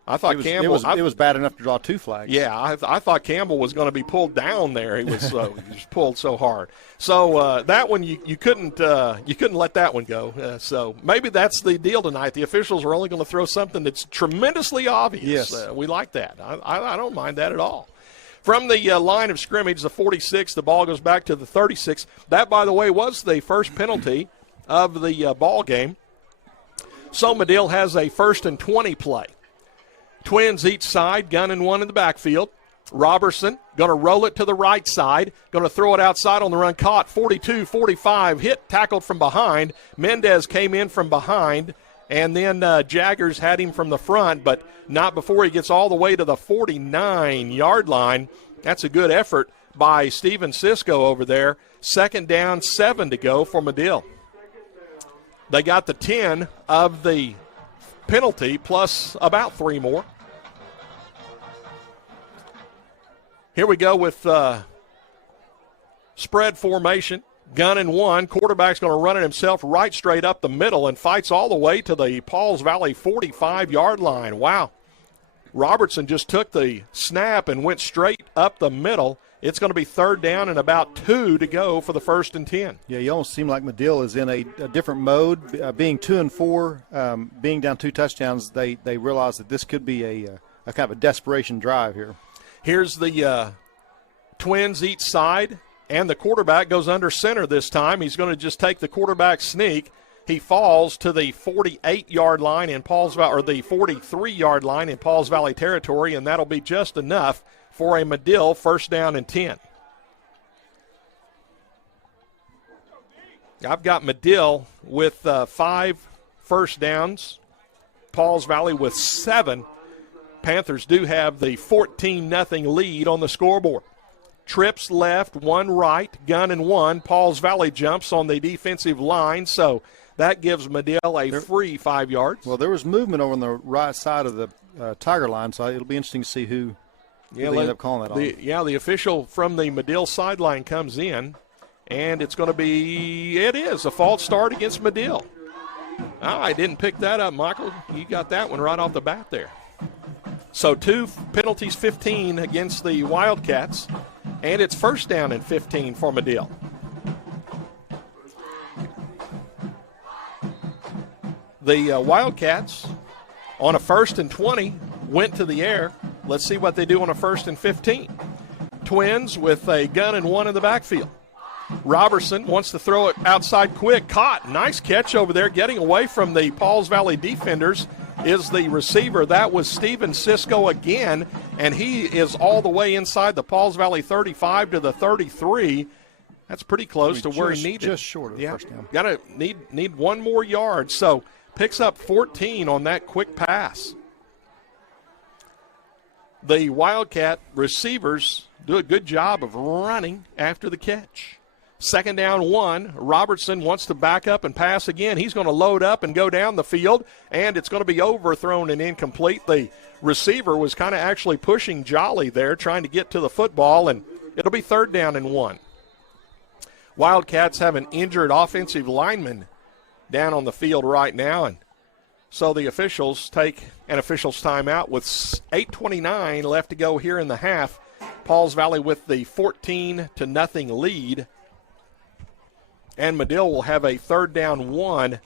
I thought it was bad enough to draw 2 flags. Yeah, I thought Campbell was going to be pulled down there. He was he was pulled so hard. So that one you couldn't let that one go. So maybe that's the deal tonight. The officials are only going to throw something that's tremendously obvious. Yes. We like that. I don't mind that at all. From the line of scrimmage, the 46, the ball goes back to the 36. That, by the way, was the first penalty of the ball game. So Madill has a 1st and 20 play. Twins each side, gun and 1 in the backfield. Robertson going to roll it to the right side, going to throw it outside on the run, caught 42, 45, hit, tackled from behind. Mendez came in from behind, and then Jaggers had him from the front, but not before he gets all the way to the 49-yard line. That's a good effort by Steven Cisco over there. 2nd down, 7 to go for Madill. They got the 10 of the penalty plus about 3 more. Here we go with spread formation. Gun and one. Quarterback's going to run it himself right straight up the middle and fights all the way to the Pauls Valley 45-yard line. Wow. Robertson just took the snap and went straight up the middle. It's going to be third down and about 2 to go for the 1st and 10. Yeah, you almost seem like Madill is in a different mode. Being 2-4, being down 2 touchdowns, they realize that this could be a kind of a desperation drive here. Here's the Twins each side, and the quarterback goes under center this time. He's going to just take the quarterback sneak. He falls to the 48-yard line in Pauls Valley, or the 43-yard line in Pauls Valley territory, and that'll be just enough for a Madill 1st down and 10. I've got Madill with 5 first downs, Pauls Valley with 7. Panthers do have the 14-0 lead on the scoreboard. Trips left, 1 right, gun and 1. Pauls Valley jumps on the defensive line, so that gives Madill a free 5 yards. Well, there was movement over on the right side of the Tiger line, so it'll be interesting to see who they end up calling that on. The official from the Madill sideline comes in, and it's going to be, it is a false start against Madill. I didn't pick that up, Michael. You got that one right off the bat there. So 2 penalties, 15 against the Wildcats, and it's 1st down and 15 for Madill. The Wildcats on a 1st and 20 went to the air. Let's see what they do on a 1st and 15. Twins with a gun and 1 in the backfield. Robertson wants to throw it outside quick. Caught. Nice catch over there. Getting away from the Pauls Valley defenders is the receiver. That was Steven Cisco again, and he is all the way inside the Pauls Valley 35 to the 33. That's pretty close to where he needed. Just short of the first down. Got to need 1 more yard. So picks up 14 on that quick pass. The Wildcat receivers do a good job of running after the catch. 2nd down 1. Robertson wants to back up and pass again. He's going to load up and go down the field, and it's going to be overthrown and incomplete. The receiver was kind of actually pushing Jolly there, trying to get to the football, and it'll be 3rd down and 1. Wildcats have an injured offensive lineman down on the field right now, and so the officials take an official's timeout with 8:29 left to go here in the half. Pauls Valley with the 14-0 lead. And Madill will have a 3rd down 1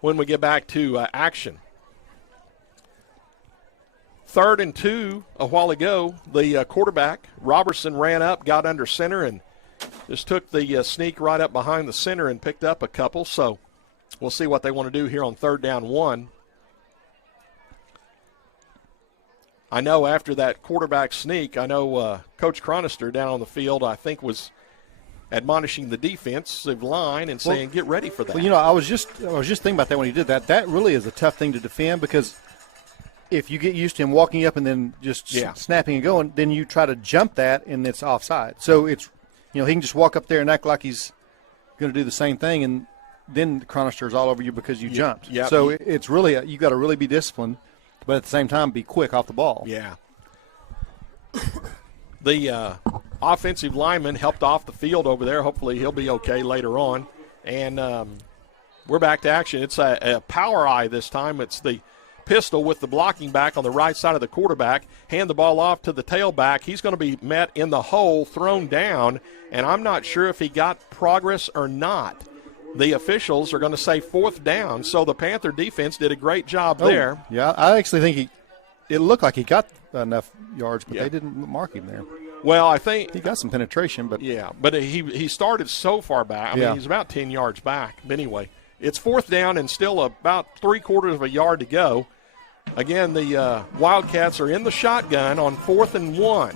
when we get back to action. 3rd and 2 a while ago. The quarterback, Robertson, ran up, got under center, and just took the sneak right up behind the center and picked up a couple. So we'll see what they want to do here on 3rd down 1. I know after that quarterback sneak, I know Coach Chronister down on the field, I think, was admonishing the defensive line and saying, get ready for that. Well, I was just thinking about that when he did that. That really is a tough thing to defend, because if you get used to him walking up and then just snapping and going, then you try to jump that and it's offside. So it's, he can just walk up there and act like he's going to do the same thing, and then the Chronister's all over you because you jumped. Yep. So it's really, you got to really be disciplined, but at the same time be quick off the ball. Yeah. The offensive lineman helped off the field over there. Hopefully he'll be okay later on. And we're back to action. It's a power eye this time. It's the pistol with the blocking back on the right side of the quarterback. Hand the ball off to the tailback. He's going to be met in the hole, thrown down, and I'm not sure if he got progress or not. The officials are going to say 4th down, so the Panther defense did a great job there. Yeah, I actually think it looked like he got enough yards, but they didn't mark him there. Well, I think he got some penetration, but but he started so far back. I mean, he's about 10 yards back. But anyway, it's 4th down and still about 3/4 of a yard to go. Again, the Wildcats are in the shotgun on 4th and 1.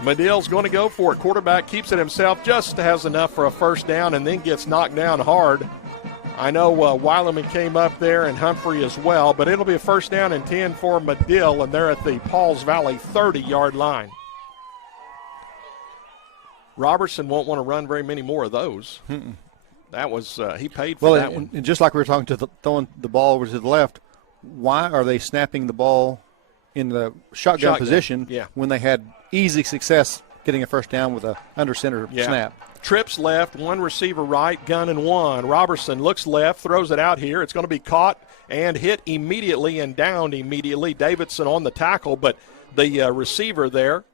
Madill's going to go for it. Quarterback keeps it himself, just has enough for a 1st down, and then gets knocked down hard. I know Weileman came up there and Humphrey as well, but it'll be a 1st down and 10 for Madill, and they're at the Pauls Valley 30-yard line. Robertson won't want to run very many more of those. Mm-mm. That was he paid for that one. And just like we were talking to throwing the ball over to the left, why are they snapping the ball in the shotgun position when they had easy success getting a first down with a under center snap. Trips left, one receiver right, gun and one. Robertson looks left, throws it out here. It's going to be caught and hit immediately and downed immediately. Davidson on the tackle, but the receiver there,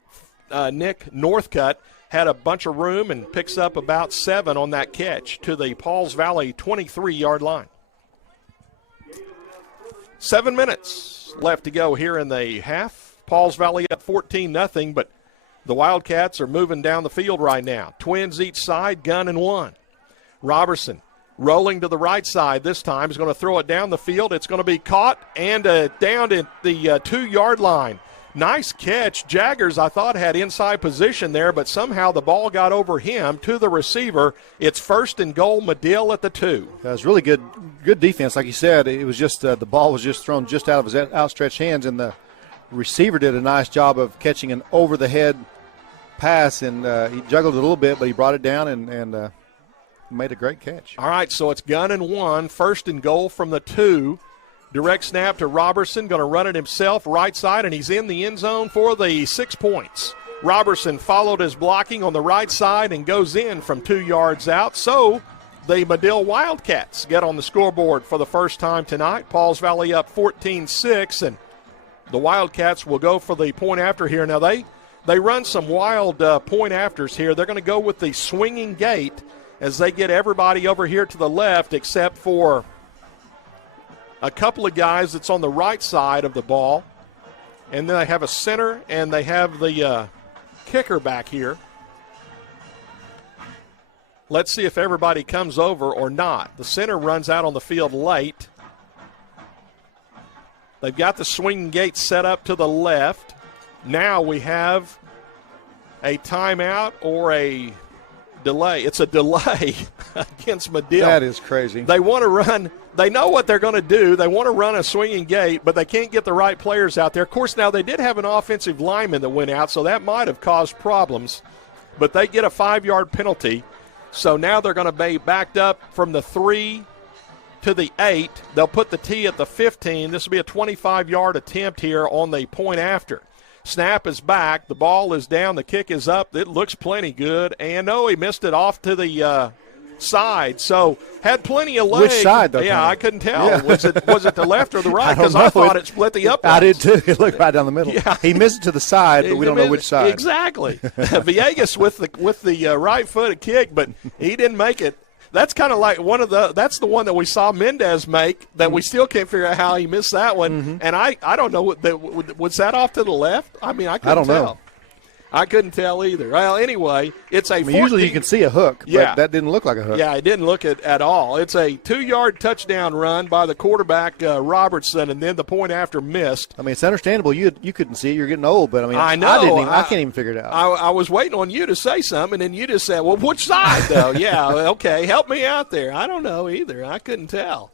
Nick Northcutt, had a bunch of room and picks up about 7 on that catch to the Pauls Valley 23-yard line. 7 minutes left to go here in the half. Pauls Valley up 14-0, but the Wildcats are moving down the field right now. Twins each side, gun and one. Robertson rolling to the right side this time. Is going to throw it down the field. It's going to be caught and down at the 2-yard line. Nice catch. Jaggers, I thought, had inside position there, but somehow the ball got over him to the receiver. It's 1st and goal, Madill at the 2. That was really good defense. Like you said, it was just the ball was just thrown just out of his outstretched hands, and the receiver did a nice job of catching an over-the-head pass, and he juggled it a little bit, but he brought it down and made a great catch. All right, so it's gun and one, 1st and goal from the 2. Direct snap to Robertson, going to run it himself, right side, and he's in the end zone for the 6 points. Robertson followed his blocking on the right side and goes in from 2 yards out. So the Madill Wildcats get on the scoreboard for the first time tonight. Pauls Valley up 14-6, and the Wildcats will go for the point after here. Now they run some wild point afters here. They're going to go with the swinging gate as they get everybody over here to the left except for a couple of guys that's on the right side of the ball. And then they have a center, and they have the kicker back here. Let's see if everybody comes over or not. The center runs out on the field late. They've got the swinging gate set up to the left. Now we have a timeout or a delay. It's a delay against Madill. That is crazy. They want to run. They know what they're going to do. They want to run a swinging gate, but they can't get the right players out there. Of course, now they did have an offensive lineman that went out, so that might have caused problems. But they get a 5-yard penalty. So now they're going to be backed up from the 3 to the 8. They'll put the T at the 15. This will be a 25-yard attempt here on the point after. Snap is back. The ball is down. The kick is up. It looks plenty good. And, no, he missed it off to the side. So had plenty of leg. Which side, though? Yeah, I couldn't tell. Yeah. Was it the left or the right? Because I thought it split the uprights. I did, too. It looked right down the middle. Yeah. He missed it to the side, but we don't know which side. Exactly. Villegas with the right foot kick, but he didn't make it. That's kind of like that's the one that we saw Mendez make that we still can't figure out how he missed that one. Mm-hmm. And I don't know, was that off to the left? I mean, I couldn't tell. Know. I couldn't tell either. Well, anyway, it's a 14. Usually you can see a hook, but that didn't look like a hook. Yeah, it didn't look it at all. It's a 2-yard touchdown run by the quarterback, Robertson, and then the point after missed. I mean, it's understandable. You couldn't see it. You're getting old, but I mean, I know. I can't even figure it out. I was waiting on you to say something, and then you just said, well, which side, though? Yeah, okay, help me out there. I don't know either. I couldn't tell.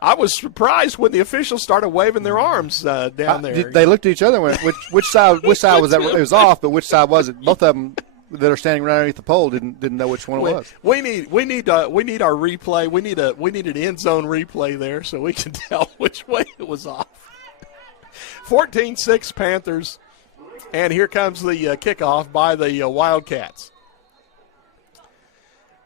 I was surprised when the officials started waving their arms down there. They looked at each other and went, which side was that? It was off, but which side was it? Both of them that are standing right underneath the pole didn't know which one it was. We need our replay. We need an end zone replay there so we can tell which way it was off. 14-6 Panthers, and here comes the kickoff by the Wildcats.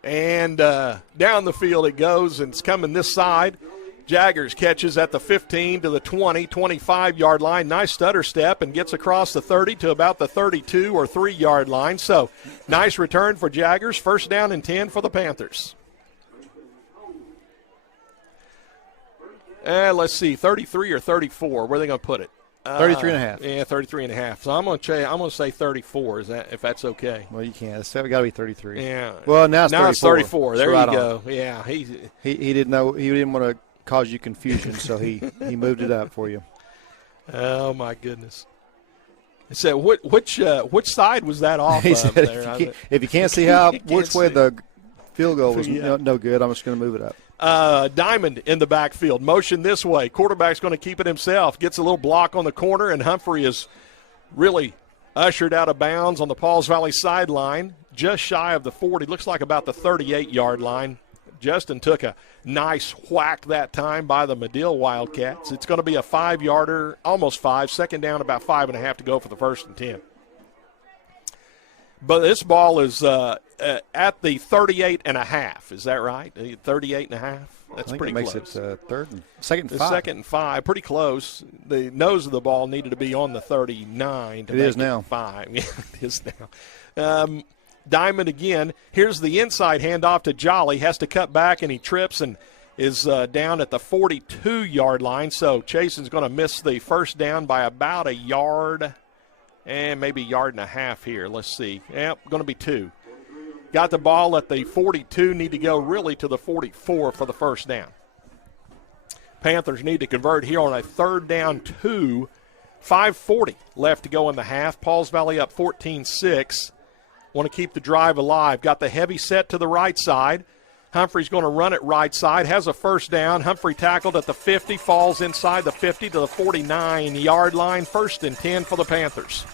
And down the field it goes, and it's coming this side. Jaggers catches at the 15 to the 20, 25-yard line. Nice stutter step and gets across the 30 to about the 32 or 3-yard line. So nice return for Jaggers. First down and 10 for the Panthers. Let's see, 33 or 34. Where are they going to put it? 33.5. Yeah, 33.5. So I'm going to say 34. If that's okay? Well, you can't. It's got to be 33. Yeah. Well, now it's 34. It's 34. There right you go. On. Yeah. He didn't know. He didn't want to cause you confusion, so he moved it up for you. Oh my goodness! So which side was that off he of said, there? If you can't see which way the field goal was no good, I'm just going to move it up. Diamond in the backfield, motion this way. Quarterback's going to keep it himself. Gets a little block on the corner, and Humphrey is really ushered out of bounds on the Pauls Valley sideline, just shy of the 40. Looks like about the 38-yard line. Justin took a nice whack that time by the Madill Wildcats. It's going to be a 5-yarder, almost 5. Second down, about 5.5 to go for the 1st and 10. But this ball is at the 38.5. Is that right? 38.5. That's pretty makes close. it second and 5. Second and 5, pretty close. The nose of the ball needed to be on the 39 to make it 5. Yeah, it is now. Diamond again. Here's the inside handoff to Jolly. Has to cut back, and he trips and is down at the 42-yard line. So Chasen's going to miss the first down by about a yard and maybe a yard and a half here. Let's see. Yep, going to be 2. Got the ball at the 42, need to go really to the 44 for the first down. Panthers need to convert here on a 3rd down 2. 5:40 left to go in the half. Pauls Valley up 14-6. Want to keep the drive alive. Got the heavy set to the right side. Humphrey's going to run it right side. Has a first down. Humphrey tackled at the 50. Falls inside the 50 to the 49-yard line. 1st and 10 for the Panthers.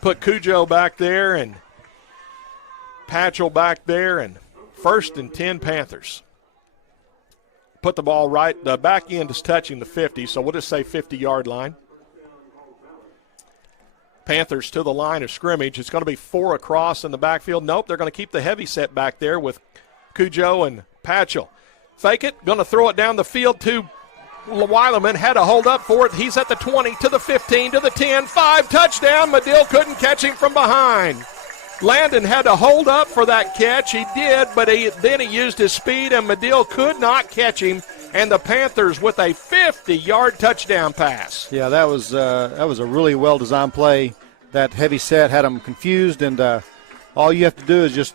Put Cujo back there and Patchell back there, and 1st and 10 Panthers. Put the ball right. The back end is touching the 50, so we'll just say 50-yard line. Panthers to the line of scrimmage. It's going to be 4 across in the backfield. Nope, they're going to keep the heavy set back there with Cujo and Patchell. Fake it, going to throw it down the field to Weileman. Had to hold up for it. He's at the 20, to the 15, to the 10, 5, touchdown. Madill couldn't catch him from behind. Landon had to hold up for that catch. He did, but then he used his speed, and Madill could not catch him. And the Panthers with a 50-yard touchdown pass. Yeah, that was a really well-designed play. That heavy set had them confused, and all you have to do is just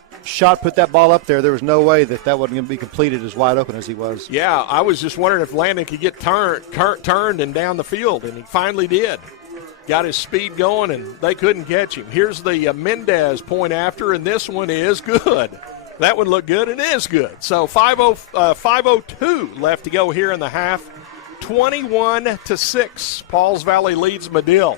put that ball up there. There was no way that wasn't going to be completed as wide open as he was. Yeah, I was just wondering if Landon could get turned and down the field, and he finally did. Got his speed going, and they couldn't catch him. Here's the Mendez point after, and this one is good. That one looked good, and it is good. So 5:02 left to go here in the half. 21-6. Pauls Valley leads Madill.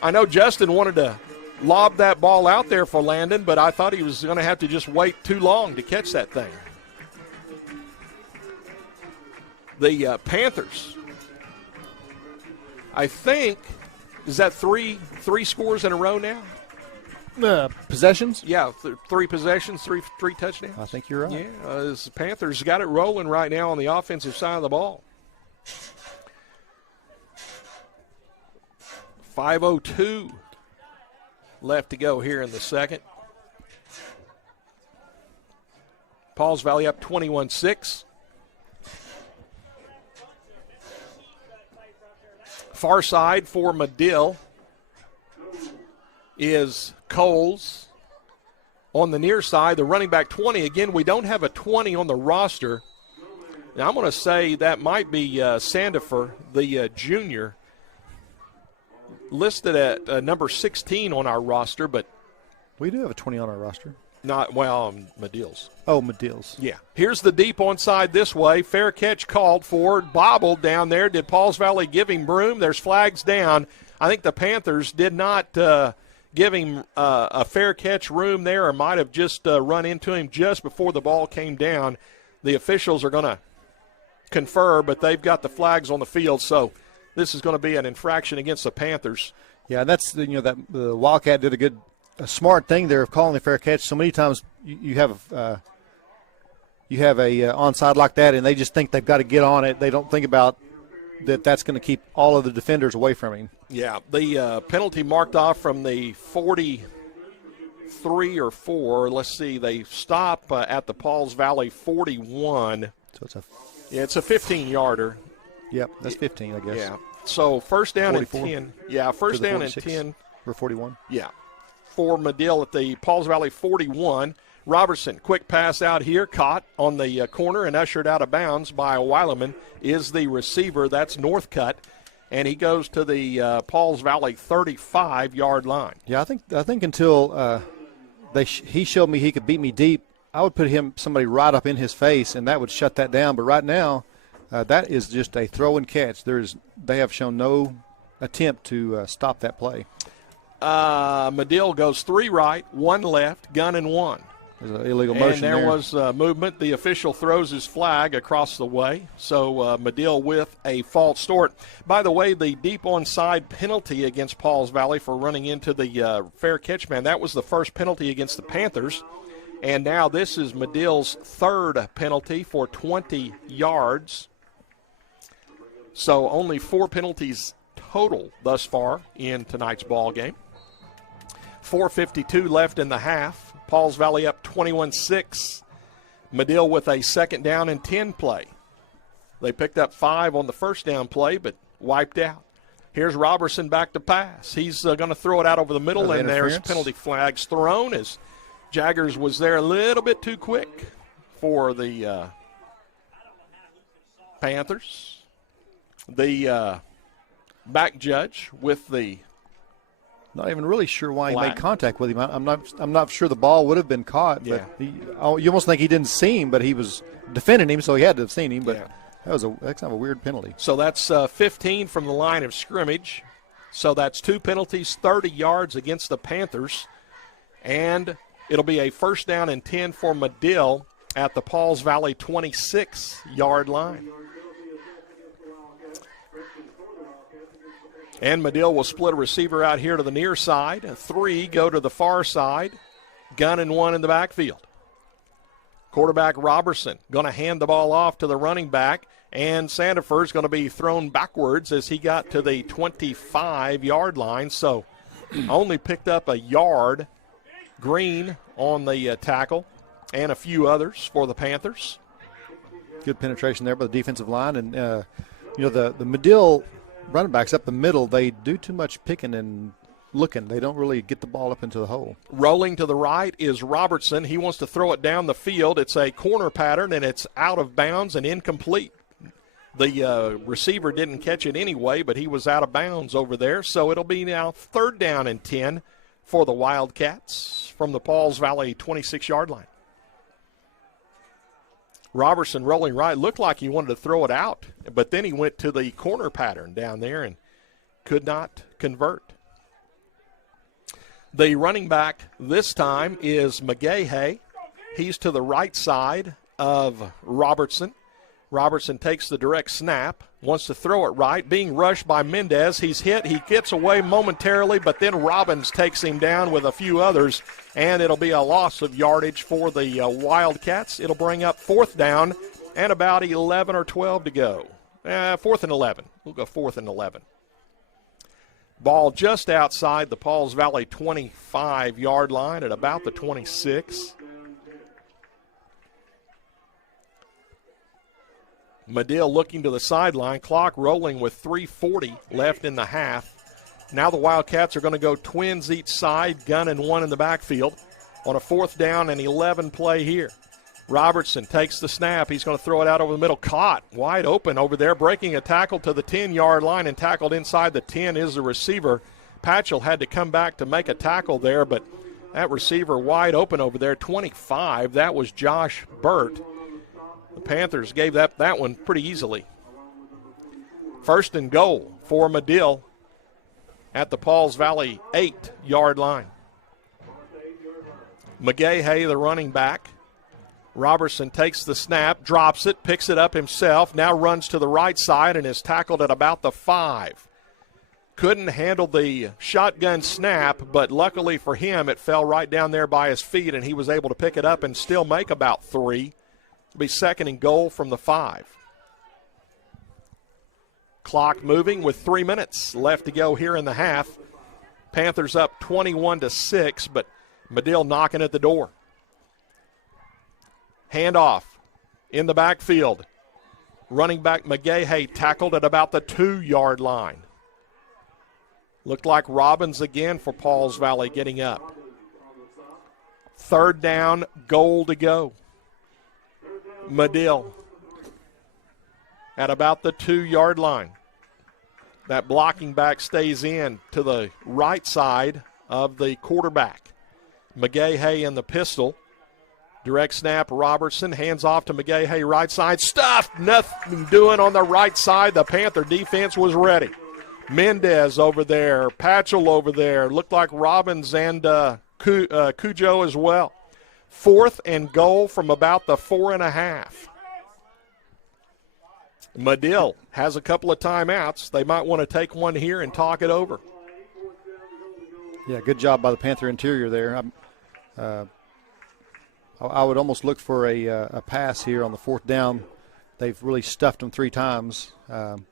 I know Justin wanted to lob that ball out there for Landon, but I thought he was going to have to just wait too long to catch that thing. The Panthers, I think, is that three scores in a row now? Possessions? Yeah, 3 possessions, three touchdowns. I think you're right. Yeah, the Panthers got it rolling right now on the offensive side of the ball. 5:02 left to go here in the second. Pauls Valley up 21-6. Far side for Madill is Coles. On the near side, the running back 20. Again, we don't have a 20 on the roster. Now, I'm going to say that might be Sandifer, the junior, listed at number 16 on our roster, but we do have a 20 on our roster. Not, Madill's. Oh, Madill's. Yeah. Here's the deep onside this way. Fair catch called for. Bobbled down there. Did Pauls Valley give him room? There's flags down. I think the Panthers did not give him a fair catch room there, or might have just run into him just before the ball came down. The officials are going to confer, but they've got the flags on the field, so this is going to be an infraction against the Panthers. Yeah, that's the Wildcat did a smart thing there of calling the fair catch. So many times you have a onside like that, and they just think they've got to get on it. They don't think about that's going to keep all of the defenders away from him. Yeah, the penalty marked off from the 43 or 4. Let's see, they stop at the Pauls Valley 41. So it's a 15-yarder. Yep, that's 15, I guess. Yeah. So first down 44. and 10. Yeah, first down and 10. Or 41. Yeah. For Madill at the Pauls Valley 41. Robertson, quick pass out here, caught on the corner and ushered out of bounds by Weileman, is the receiver. That's Northcutt, and he goes to the Pauls Valley 35-yard line. Yeah, I think until he showed me he could beat me deep, I would put somebody right up in his face, and that would shut that down. But right now, that is just a throw and catch. They have shown no attempt to stop that play. Madill goes 3 right, 1 left, gun and 1. There's an illegal motion there. there. Was movement. The official throws his flag across the way. So Madill with a false start. By the way, the deep onside penalty against Pauls Valley for running into the fair catch man, that was the first penalty against the Panthers. And now this is Madill's third penalty for 20 yards. So only 4 penalties total thus far in tonight's ball game. 4:52 left in the half. Pauls Valley up 21-6. Madill with a 2nd down and 10 play. They picked up 5 on the first down play, but wiped out. Here's Robertson back to pass. He's going to throw it out over the middle, and there's penalty flags thrown as Jaggers was there a little bit too quick for the Panthers. The back judge with the not even really sure why he made contact with him. I'm not sure the ball would have been caught. But you almost think he didn't see him, but he was defending him, so he had to have seen him. But that's kind of a weird penalty. So that's 15 from the line of scrimmage. So that's 2 penalties, 30 yards against the Panthers, and it'll be a 1st down and 10 for Madill at the Pauls Valley 26-yard line. And Madill will split a receiver out here to the near side. 3 go to the far side. Gun and 1 in the backfield. Quarterback Robertson going to hand the ball off to the running back. And Sandifer's going to be thrown backwards as he got to the 25-yard line. So only picked up a yard. Green on the tackle and a few others for the Panthers. Good penetration there by the defensive line. And, the Madill running backs up the middle, they do too much picking and looking. They don't really get the ball up into the hole. Rolling to the right is Robertson. He wants to throw it down the field. It's a corner pattern, and it's out of bounds and incomplete. The receiver didn't catch it anyway, but he was out of bounds over there. So it'll be now 3rd down and 10 for the Wildcats from the Pauls Valley 26-yard line. Robertson rolling right. Looked like he wanted to throw it out, but then he went to the corner pattern down there and could not convert. The running back this time is McGahey. He's to the right side of Robertson. Robertson takes the direct snap, wants to throw it right, being rushed by Mendez. He's hit. He gets away momentarily, but then Robbins takes him down with a few others, and it'll be a loss of yardage for the Wildcats. It'll bring up 4th down and about 11 or 12 to go. 4th and 11. We'll go 4th and 11. Ball just outside the Pauls Valley 25-yard line at about the 26. Madill looking to the sideline, clock rolling with 3:40 left in the half. Now the Wildcats are going to go twins each side, gun and 1 in the backfield on a 4th down and 11 play here. Robertson takes the snap. He's going to throw it out over the middle. Caught wide open over there, breaking a tackle to the 10-yard line, and tackled inside the 10 is the receiver. Patchell had to come back to make a tackle there, but that receiver wide open over there, 25. That was Josh Burt. The Panthers gave that one pretty easily. 1st and goal for Madill at the Pauls Valley 8-yard line. McGahey, the running back. Robertson takes the snap, drops it, picks it up himself, now runs to the right side and is tackled at about the 5. Couldn't handle the shotgun snap, but luckily for him, it fell right down there by his feet, and he was able to pick it up and still make about 3. It'll be 2nd and goal from the 5. Clock moving with 3 minutes left to go here in the half. Panthers up 21-6, but Madill knocking at the door. Handoff in the backfield. Running back McGahey tackled at about the 2-yard line. Looked like Robbins again for Pauls Valley getting up. 3rd down, goal to go. Madill at about the 2-yard line. That blocking back stays in to the right side of the quarterback. McGahey in the pistol. Direct snap, Robertson, hands off to McGahey, right side. Stuffed, nothing doing on the right side. The Panther defense was ready. Mendez over there, Patchell over there. Looked like Robbins and Cujo as well. 4th and goal from about the 4.5. Madill has a couple of timeouts. They might want to take one here and talk it over. Yeah, good job by the Panther interior there. I would almost look for a pass here on the 4th down. They've really stuffed them 3 times, and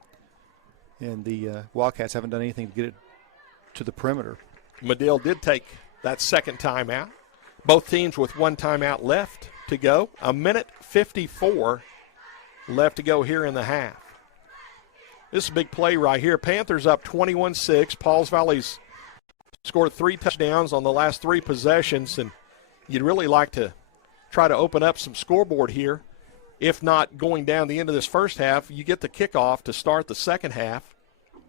the Wildcats haven't done anything to get it to the perimeter. Madill did take that second timeout. Both teams with 1 timeout left to go. 1:54 left to go here in the half. This is a big play right here. Panthers up 21-6. Pauls Valley's scored 3 touchdowns on the last 3 possessions, and you'd really like to try to open up some scoreboard here. If not going down the end of this first half, you get the kickoff to start the second half.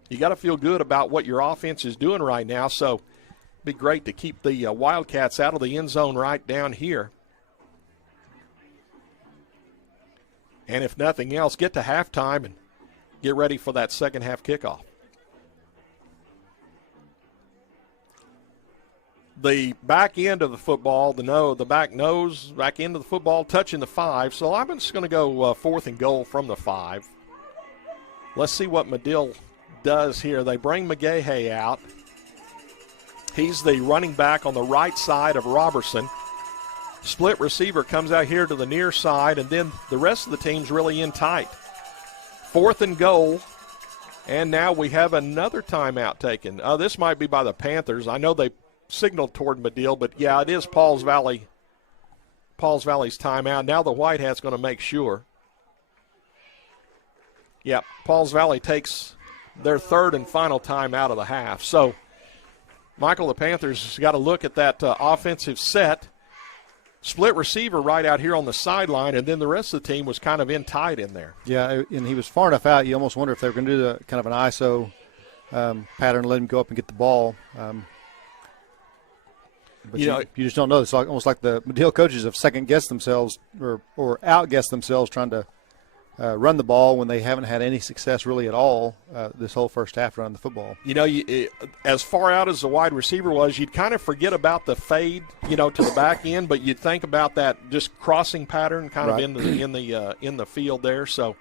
You got to feel good about what your offense is doing right now, so it'd be great to keep the Wildcats out of the end zone right down here. And if nothing else, get to halftime and get ready for that second half kickoff. The back end of the football, the back end of the football, touching the 5. So I'm just going to go 4th and goal from the 5. Let's see what Madill does here. They bring McGahey out. He's the running back on the right side of Robertson. Split receiver comes out here to the near side, and then the rest of the team's really in tight. 4th and goal, and now we have another timeout taken. This might be by the Panthers. I know they signaled toward Madill, but yeah, it is Pauls Valley's timeout. Now the White Hat's going to make sure. Yeah, Pauls Valley takes their 3rd and final timeout of the half. So, Michael, the Panthers got to look at that offensive set. Split receiver right out here on the sideline, and then the rest of the team was kind of in tight in there. Yeah, and he was far enough out, you almost wonder if they were going to do kind of an ISO pattern, let him go up and get the ball. But you just don't know. It's almost like the Madill coaches have second-guessed themselves or out-guessed themselves trying to run the ball when they haven't had any success really at all this whole first half running the football. As far out as the wide receiver was, you'd kind of forget about the fade, to the back end, but you'd think about that just crossing pattern kind of in the field there. So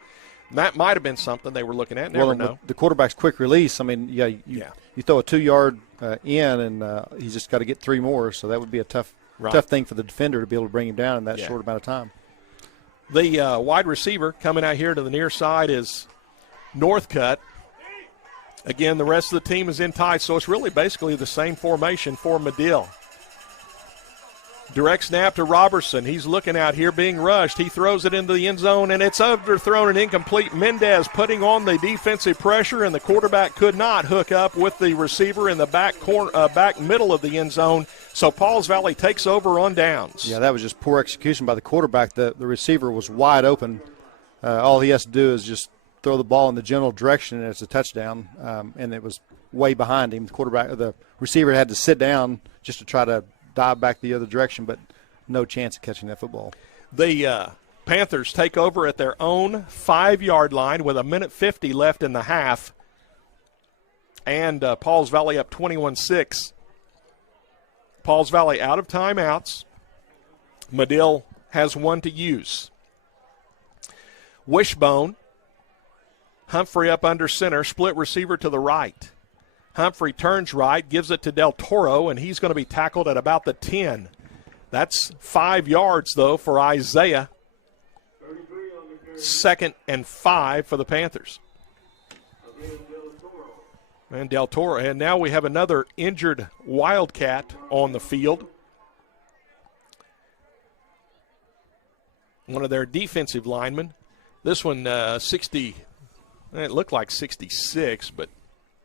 that might have been something they were looking at. Never know. The quarterback's quick release. I mean, you throw a 2-yard in, and he's just got to get 3 more. So that would be a tough thing for the defender to be able to bring him down in that short amount of time. The wide receiver coming out here to the near side is Northcutt. Again, the rest of the team is in tight, so it's really basically the same formation for Madill. Direct snap to Robertson. He's looking out here, being rushed. He throws it into the end zone, and it's overthrown and incomplete. Mendez putting on the defensive pressure, and the quarterback could not hook up with the receiver in the back middle of the end zone. So Pauls Valley takes over on downs. Yeah, that was just poor execution by the quarterback. The receiver was wide open. All he has to do is just throw the ball in the general direction, and it's a touchdown. And it was way behind him. The receiver had to sit down just to try to dive back the other direction, but no chance of catching that football. The Panthers take over at their own 5-yard line with 1:50 left in the half. And Pauls Valley up 21-6. Pauls Valley out of timeouts. Madill has 1 to use. Wishbone. Humphrey up under center. Split receiver to the right. Humphrey turns right, gives it to Del Toro, and he's going to be tackled at about the 10. That's 5 yards, though, for Isaiah. 2nd and 5 for the Panthers. And Del Toro. And now we have another injured Wildcat on the field. One of their defensive linemen. This one, 60, it looked like 66, but.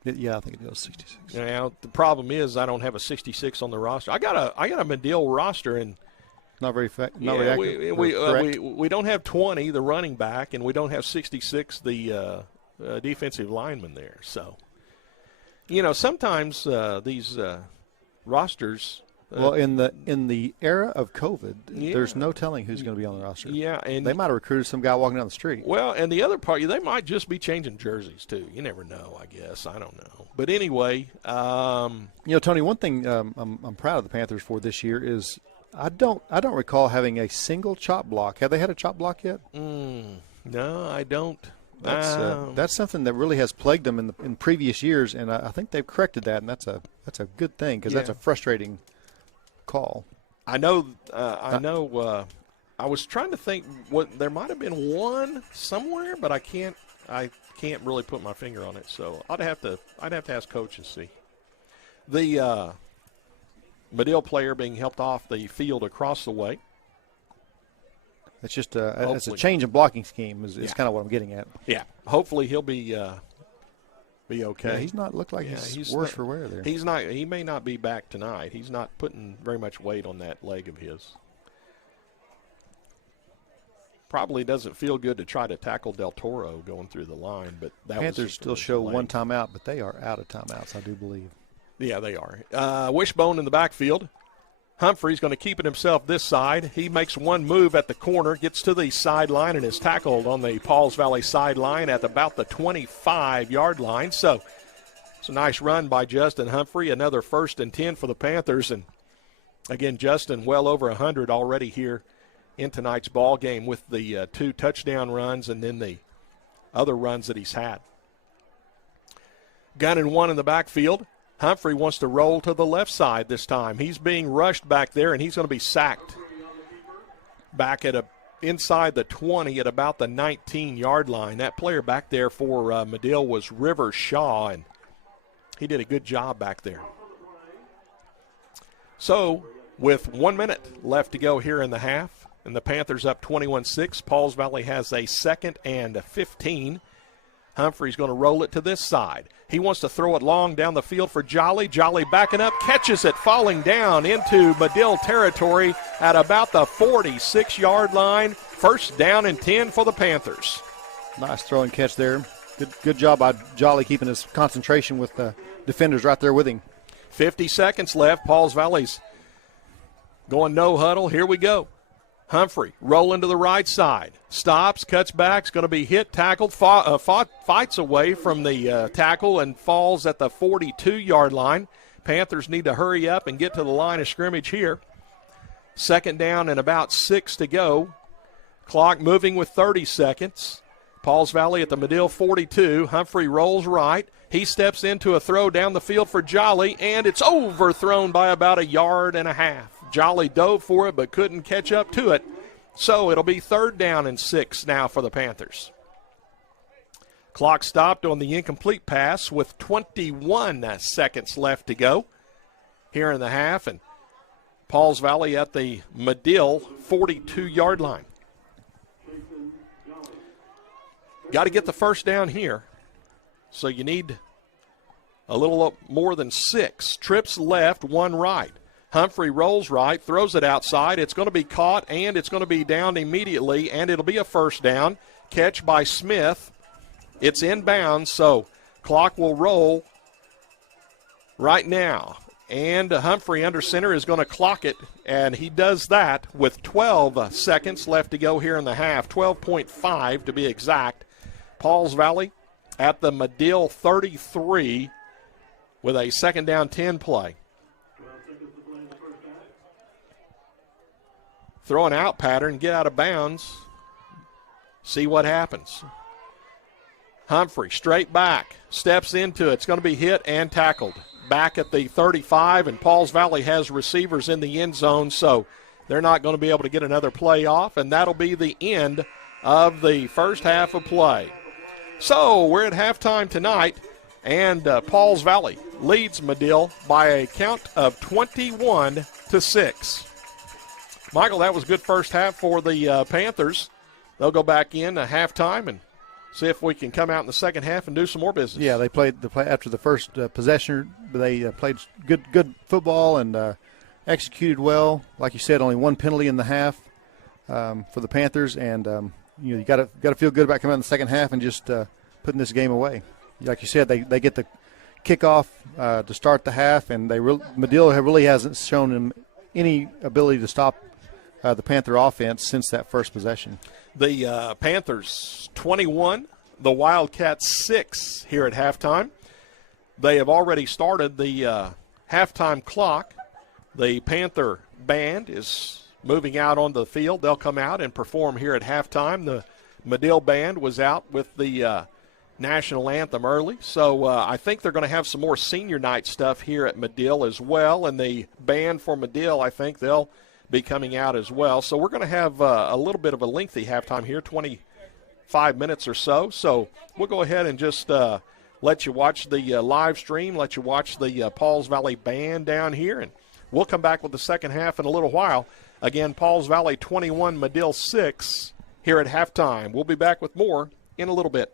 Yeah, I think it goes 66. Now, the problem is I don't have a 66 on the roster. I got a Madill roster, and not very active. We don't have 20, the running back, and we don't have 66, the defensive lineman there. So, sometimes these rosters. Well, in the era of COVID, there's no telling who's going to be on the roster. Yeah, and they might have recruited some guy walking down the street. Well, and the other part, they might just be changing jerseys too. You never know. I guess I don't know. But anyway, Tony, one thing I'm proud of the Panthers for this year is I don't recall having a single chop block. Have they had a chop block yet? No, I don't. That's something that really has plagued them in previous years, and I think they've corrected that, and that's a good thing because that's a frustrating call. I know. I was trying to think what there might have been one somewhere, but I can't really put my finger on it. So I'd have to ask Coach and see. The Madill player being helped off the field across the way. It's just it's a change in blocking scheme is kind of what I'm getting at. Yeah, hopefully he'll be okay. Yeah, he's not looked like he's worse for wear there. He's not. He may not be back tonight. He's not putting very much weight on that leg of his. Probably doesn't feel good to try to tackle Del Toro going through the line, but that Panthers still show one timeout, but they are out of timeouts, I do believe. Yeah, they are. Wishbone in the backfield. Humphrey's going to keep it himself this side. He makes one move at the corner, gets to the sideline, and is tackled on the Pauls Valley sideline at about the 25-yard line. So it's a nice run by Justin Humphrey. Another 1st and 10 for the Panthers. And, again, Justin well over 100 already here in tonight's ball game with the 2 touchdown runs and then the other runs that he's had. Gun and 1 in the backfield. Humphrey wants to roll to the left side this time. He's being rushed back there, and he's going to be sacked back at inside the 20 at about the 19-yard line. That player back there for Madill was River Shaw, and he did a good job back there. So with 1 minute left to go here in the half, and the Panthers up 21-6, Pauls Valley has a 2nd and 15. Humphrey's going to roll it to this side. He wants to throw it long down the field for Jolly. Jolly backing up, catches it, falling down into Madill territory at about the 46-yard line. 1st down and 10 for the Panthers. Nice throw and catch there. Good job by Jolly keeping his concentration with the defenders right there with him. 50 seconds left. Pauls Valley's going no huddle. Here we go. Humphrey rolling to the right side. Stops, cuts back, is going to be hit, tackled, fights away from the tackle and falls at the 42-yard line. Panthers need to hurry up and get to the line of scrimmage here. 2nd down and about 6 to go. Clock moving with 30 seconds. Pauls Valley at the Madill 42. Humphrey rolls right. He steps into a throw down the field for Jolly, and it's overthrown by about 1.5 yards. Jolly dove for it but couldn't catch up to it. So it'll be 3rd down and 6 now for the Panthers. Clock stopped on the incomplete pass with 21 seconds left to go here in the half. And Pauls Valley at the Madill 42-yard line. Got to get the 1st down here. So you need a little more than 6. Trips left, 1 right. Humphrey rolls right, throws it outside. It's going to be caught, and it's going to be down immediately, and it'll be a 1st down. Catch by Smith. It's inbounds, so clock will roll right now. And Humphrey under center is going to clock it, and he does that with 12 seconds left to go here in the half, 12.5 to be exact. Pauls Valley at the Madill 33 with a 2nd down 10 play. Throw an out pattern, get out of bounds, see what happens. Humphrey straight back, steps into it. It's going to be hit and tackled. Back at the 35, and Pauls Valley has receivers in the end zone, so they're not going to be able to get another play off, and that'll be the end of the first half of play. So we're at halftime tonight, and Pauls Valley leads Madill by a count of 21-6. Michael, that was a good first half for the Panthers. They'll go back in at halftime and see if we can come out in the second half and do some more business. Yeah, they played after the first possession. They played good football and executed well. Like you said, only 1 penalty in the half for the Panthers, and you got to feel good about coming out in the second half and just putting this game away. Like you said, they get the kickoff to start the half, and Madill really hasn't shown them any ability to stop the Panther offense since that first possession. The Panthers 21, the Wildcats 6 here at halftime. They have already started the halftime clock. The Panther band is moving out on the field. They'll come out and perform here at halftime. The Madill band was out with the national anthem early, so I think they're going to have some more senior night stuff here at Madill as well, and the band for Madill, I think they'll be coming out as well. So we're going to have a little bit of a lengthy halftime here, 25 minutes or so. So we'll go ahead and just let you watch the live stream, let you watch the Pauls Valley band down here, and we'll come back with the second half in a little while. Again, Pauls Valley 21, Madill 6 here at halftime. We'll be back with more in a little bit.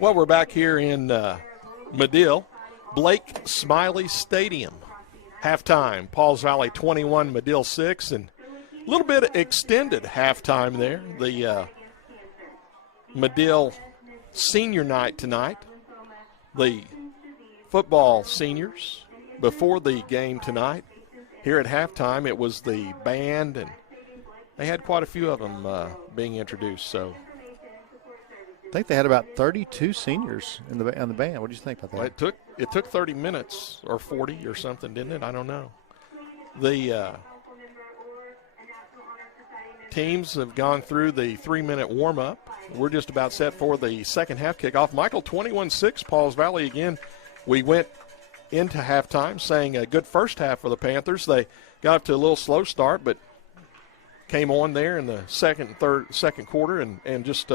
Well, we're back here in Madill, Blake Smiley Stadium. Halftime, Pauls Valley 21, Madill 6, and a little bit extended halftime there. The Madill senior night tonight. The football seniors before the game tonight. Here at halftime, it was the band, and they had quite a few of them being introduced. So I think they had about 32 seniors on the band. What do you think about that? Well, it took 30 minutes or 40 or something, didn't it? I don't know. The teams have gone through the 3-minute warm-up. We're just about set for the second half kickoff. Michael, 21-6, Pauls Valley again. We went into halftime saying a good first half for the Panthers. They got up to a little slow start, but came on there in the second quarter and just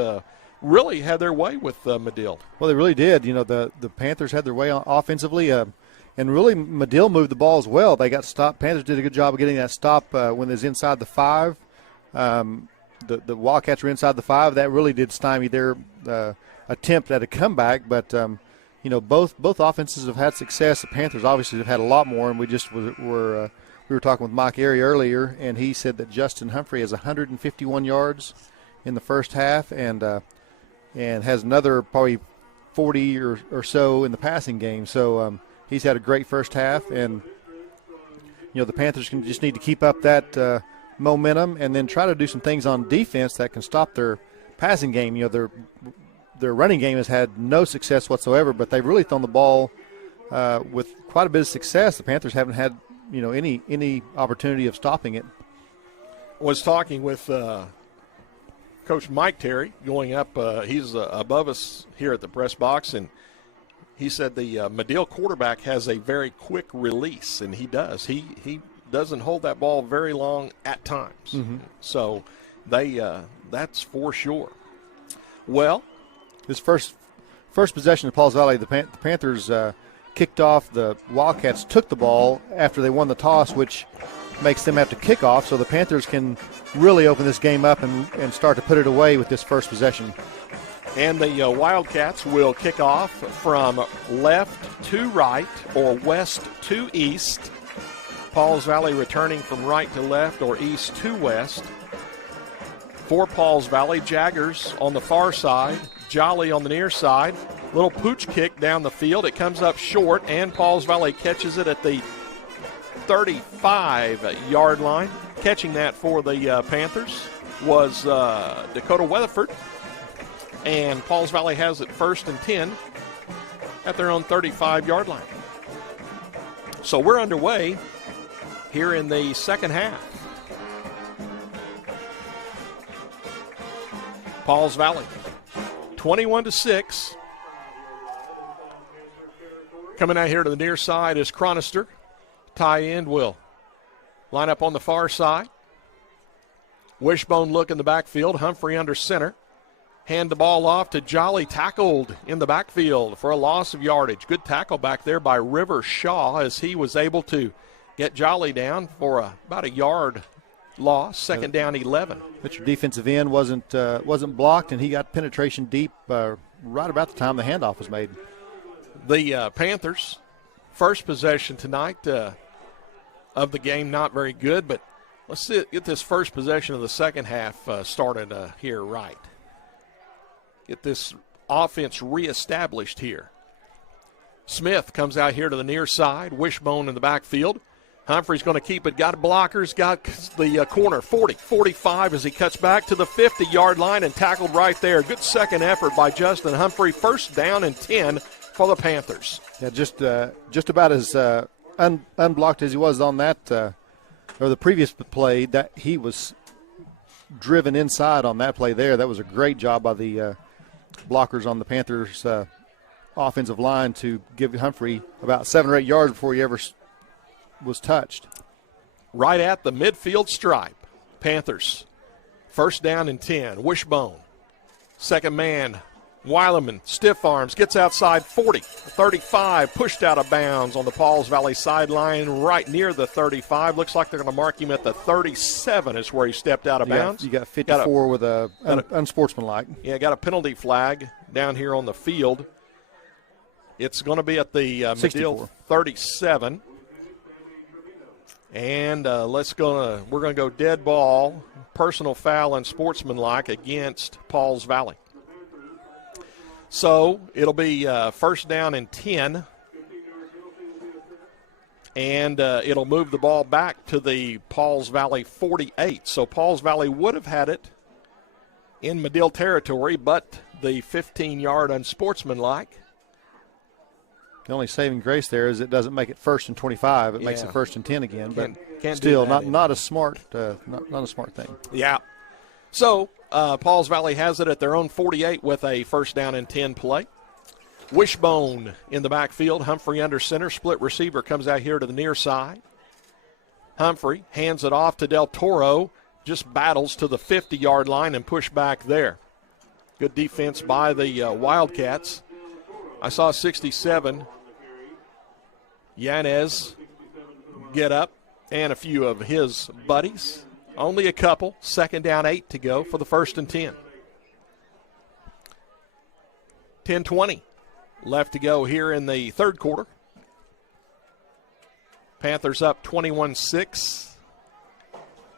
really had their way with Madill. Well, they really did. You know, the Panthers had their way offensively, and really Madill moved the ball as well. They got stopped. Panthers did a good job of getting that stop when it was inside the 5. The Wildcats were inside the 5. That really did stymie their attempt at a comeback. But you know, both offenses have had success. The Panthers obviously have had a lot more, and we just were talking with Mike Airy earlier, and he said that Justin Humphrey has 151 yards in the first half, and has another probably 40 or so in the passing game. So he's had a great first half, and you know, the Panthers can just need to keep up that momentum and then try to do some things on defense that can stop their passing game. You know, their running game has had no success whatsoever, but they've really thrown the ball with quite a bit of success. The Panthers haven't had, you know, any opportunity of stopping it. Was talking with Coach Mike Terry going up. He's above us here at the press box, and he said the Madill quarterback has a very quick release, and he does. He doesn't hold that ball very long at times. Mm-hmm. So that's for sure. Well, this first possession of Pauls Valley, the Panthers kicked off. The Wildcats took the ball after they won the toss, which makes them have to kick off, so the Panthers can really open this game up and start to put it away with this first possession. And the Wildcats will kick off from left to right or west to east. Pauls Valley returning from right to left or east to west. For Pauls Valley, Jaggers on the far side, Jolly on the near side. Little pooch kick down the field. It comes up short, and Pauls Valley catches it at the 35-yard line. Catching that for the Panthers was Dakota Weatherford. And Pauls Valley has it 1st and 10 at their own 35-yard line. So we're underway here in the second half. Pauls Valley, 21-6. Coming out here to the near side is Chronister. Tie end will line up on the far side. Wishbone look in the backfield. Humphrey under center. Hand the ball off to Jolly, tackled in the backfield for a loss of yardage. Good tackle back there by River Shaw as he was able to get Jolly down for about a yard loss. Second down, 11. But your defensive end wasn't blocked, and he got penetration deep right about the time the handoff was made. The Panthers, first possession tonight of the game, not very good, but let's get this first possession of the second half started here right. Get this offense reestablished here. Smith comes out here to the near side. Wishbone in the backfield. Humphrey's going to keep it. Got blockers. Got the corner. 40, 45 as he cuts back to the 50-yard line and tackled right there. Good second effort by Justin Humphrey. First down and 10 for the Panthers. Yeah, just about as unblocked as he was on that or the previous play. That he was driven inside on that play there. That was a great job by the blockers on the Panthers offensive line to give Humphrey about 7 or 8 yards before he ever was touched. Right at the midfield stripe. Panthers, first down and 10. Wishbone, second man Weileman, stiff arms, gets outside 40, 35, pushed out of bounds on the Pauls Valley sideline right near the 35. Looks like they're going to mark him at the 37 is where he stepped out of bounds. You got 54 with a unsportsmanlike. Yeah, got a penalty flag down here on the field. It's going to be at the Madill 37. And we're going to go dead ball, personal foul, and sportsmanlike against Pauls Valley. So it'll be first down and 10, and it'll move the ball back to the Pauls Valley 48. So Pauls Valley would have had it in Madill territory, but the 15-yard unsportsmanlike. The only saving grace there is it doesn't make it first and 25. It makes it first and 10 again, but can't still not a smart not a smart thing. Yeah. So Pauls Valley has it at their own 48 with a first down and 10 play. Wishbone in the backfield. Humphrey under center. Split receiver comes out here to the near side. Humphrey hands it off to Del Toro. Just battles to the 50-yard line and push back there. Good defense by the Wildcats. I saw 67, Yanez, get up, and a few of his buddies. Only a couple. Second down, 8 to go for the first and 10. 10:20 left to go here in the third quarter. Panthers up 21-6.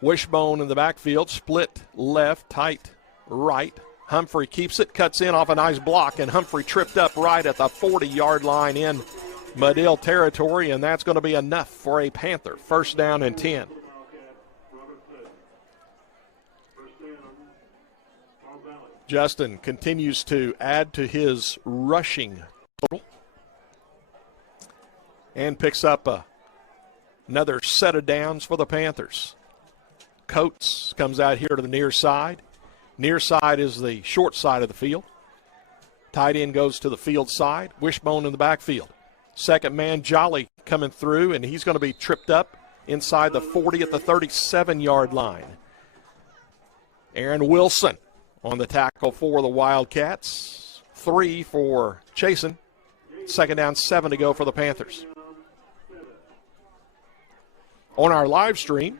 Wishbone in the backfield, split left, tight right. Humphrey keeps it, cuts in off a nice block, and Humphrey tripped up right at the 40-yard line in Madill territory, and that's going to be enough for a Panther. First down and 10. Justin continues to add to his rushing total and picks up another set of downs for the Panthers. Coates comes out here to the near side. Near side is the short side of the field. Tight end goes to the field side. Wishbone in the backfield. Second man, Jolly, coming through, and he's going to be tripped up inside the 40 at the 37-yard line. Aaron Wilson on the tackle for the Wildcats. 3 for Chasen. Second down, 7 to go for the Panthers. On our live stream,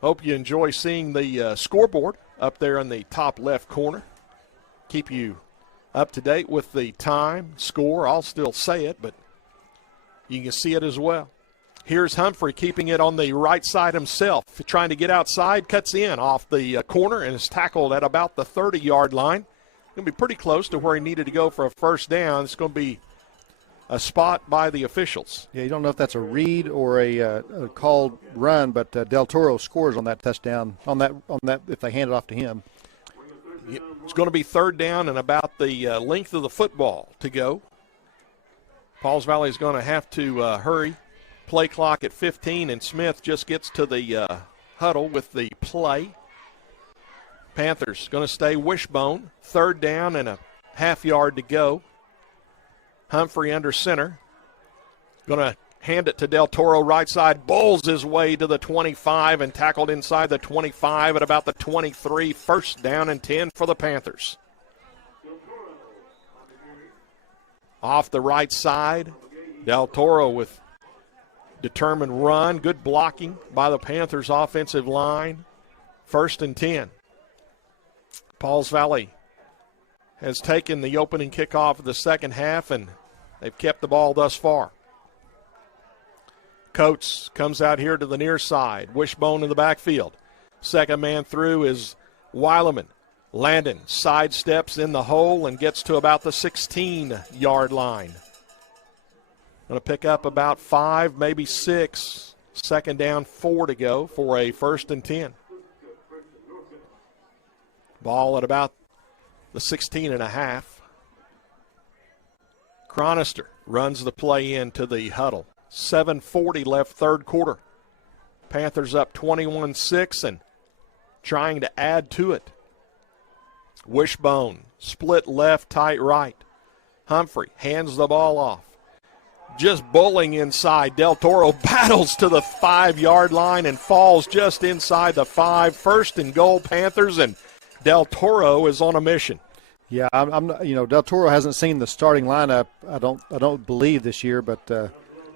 hope you enjoy seeing the scoreboard up there in the top left corner. Keep you up to date with the time, score. I'll still say it, but you can see it as well. Here's Humphrey keeping it on the right side himself. Trying to get outside, cuts in off the corner and is tackled at about the 30-yard line. Going to be pretty close to where he needed to go for a first down. It's going to be a spot by the officials. Yeah, you don't know if that's a read or a called run, but Del Toro scores on that touchdown, on that if they hand it off to him. It's going to be third down and about the length of the football to go. Pauls Valley is going to have to hurry. Play clock at 15, and Smith just gets to the huddle with the play. Panthers going to stay wishbone. Third down and a half yard to go. Humphrey under center. Going to hand it to Del Toro right side. Bowls his way to the 25 and tackled inside the 25 at about the 23. First down and 10 for the Panthers. Off the right side, Del Toro with determined run. Good blocking by the Panthers offensive line. First and 10. Pauls Valley has taken the opening kickoff of the second half, and they've kept the ball thus far. Coates comes out here to the near side. Wishbone in the backfield. Second man through is Weileman. Landon sidesteps in the hole and gets to about the 16-yard line. Going to pick up about 5, maybe 6. Second down, 4 to go for a first and 10. Ball at about the 16.5. Chronister runs the play into the huddle. 7:40 left third quarter. Panthers up 21-6 and trying to add to it. Wishbone, split left, tight right. Humphrey hands the ball off. Just bowling inside. Del Toro battles to the 5-yard line and falls just inside the 5. First and goal, Panthers, and Del Toro is on a mission. Yeah, I'm not, Del Toro hasn't seen the starting lineup. I don't believe this year, but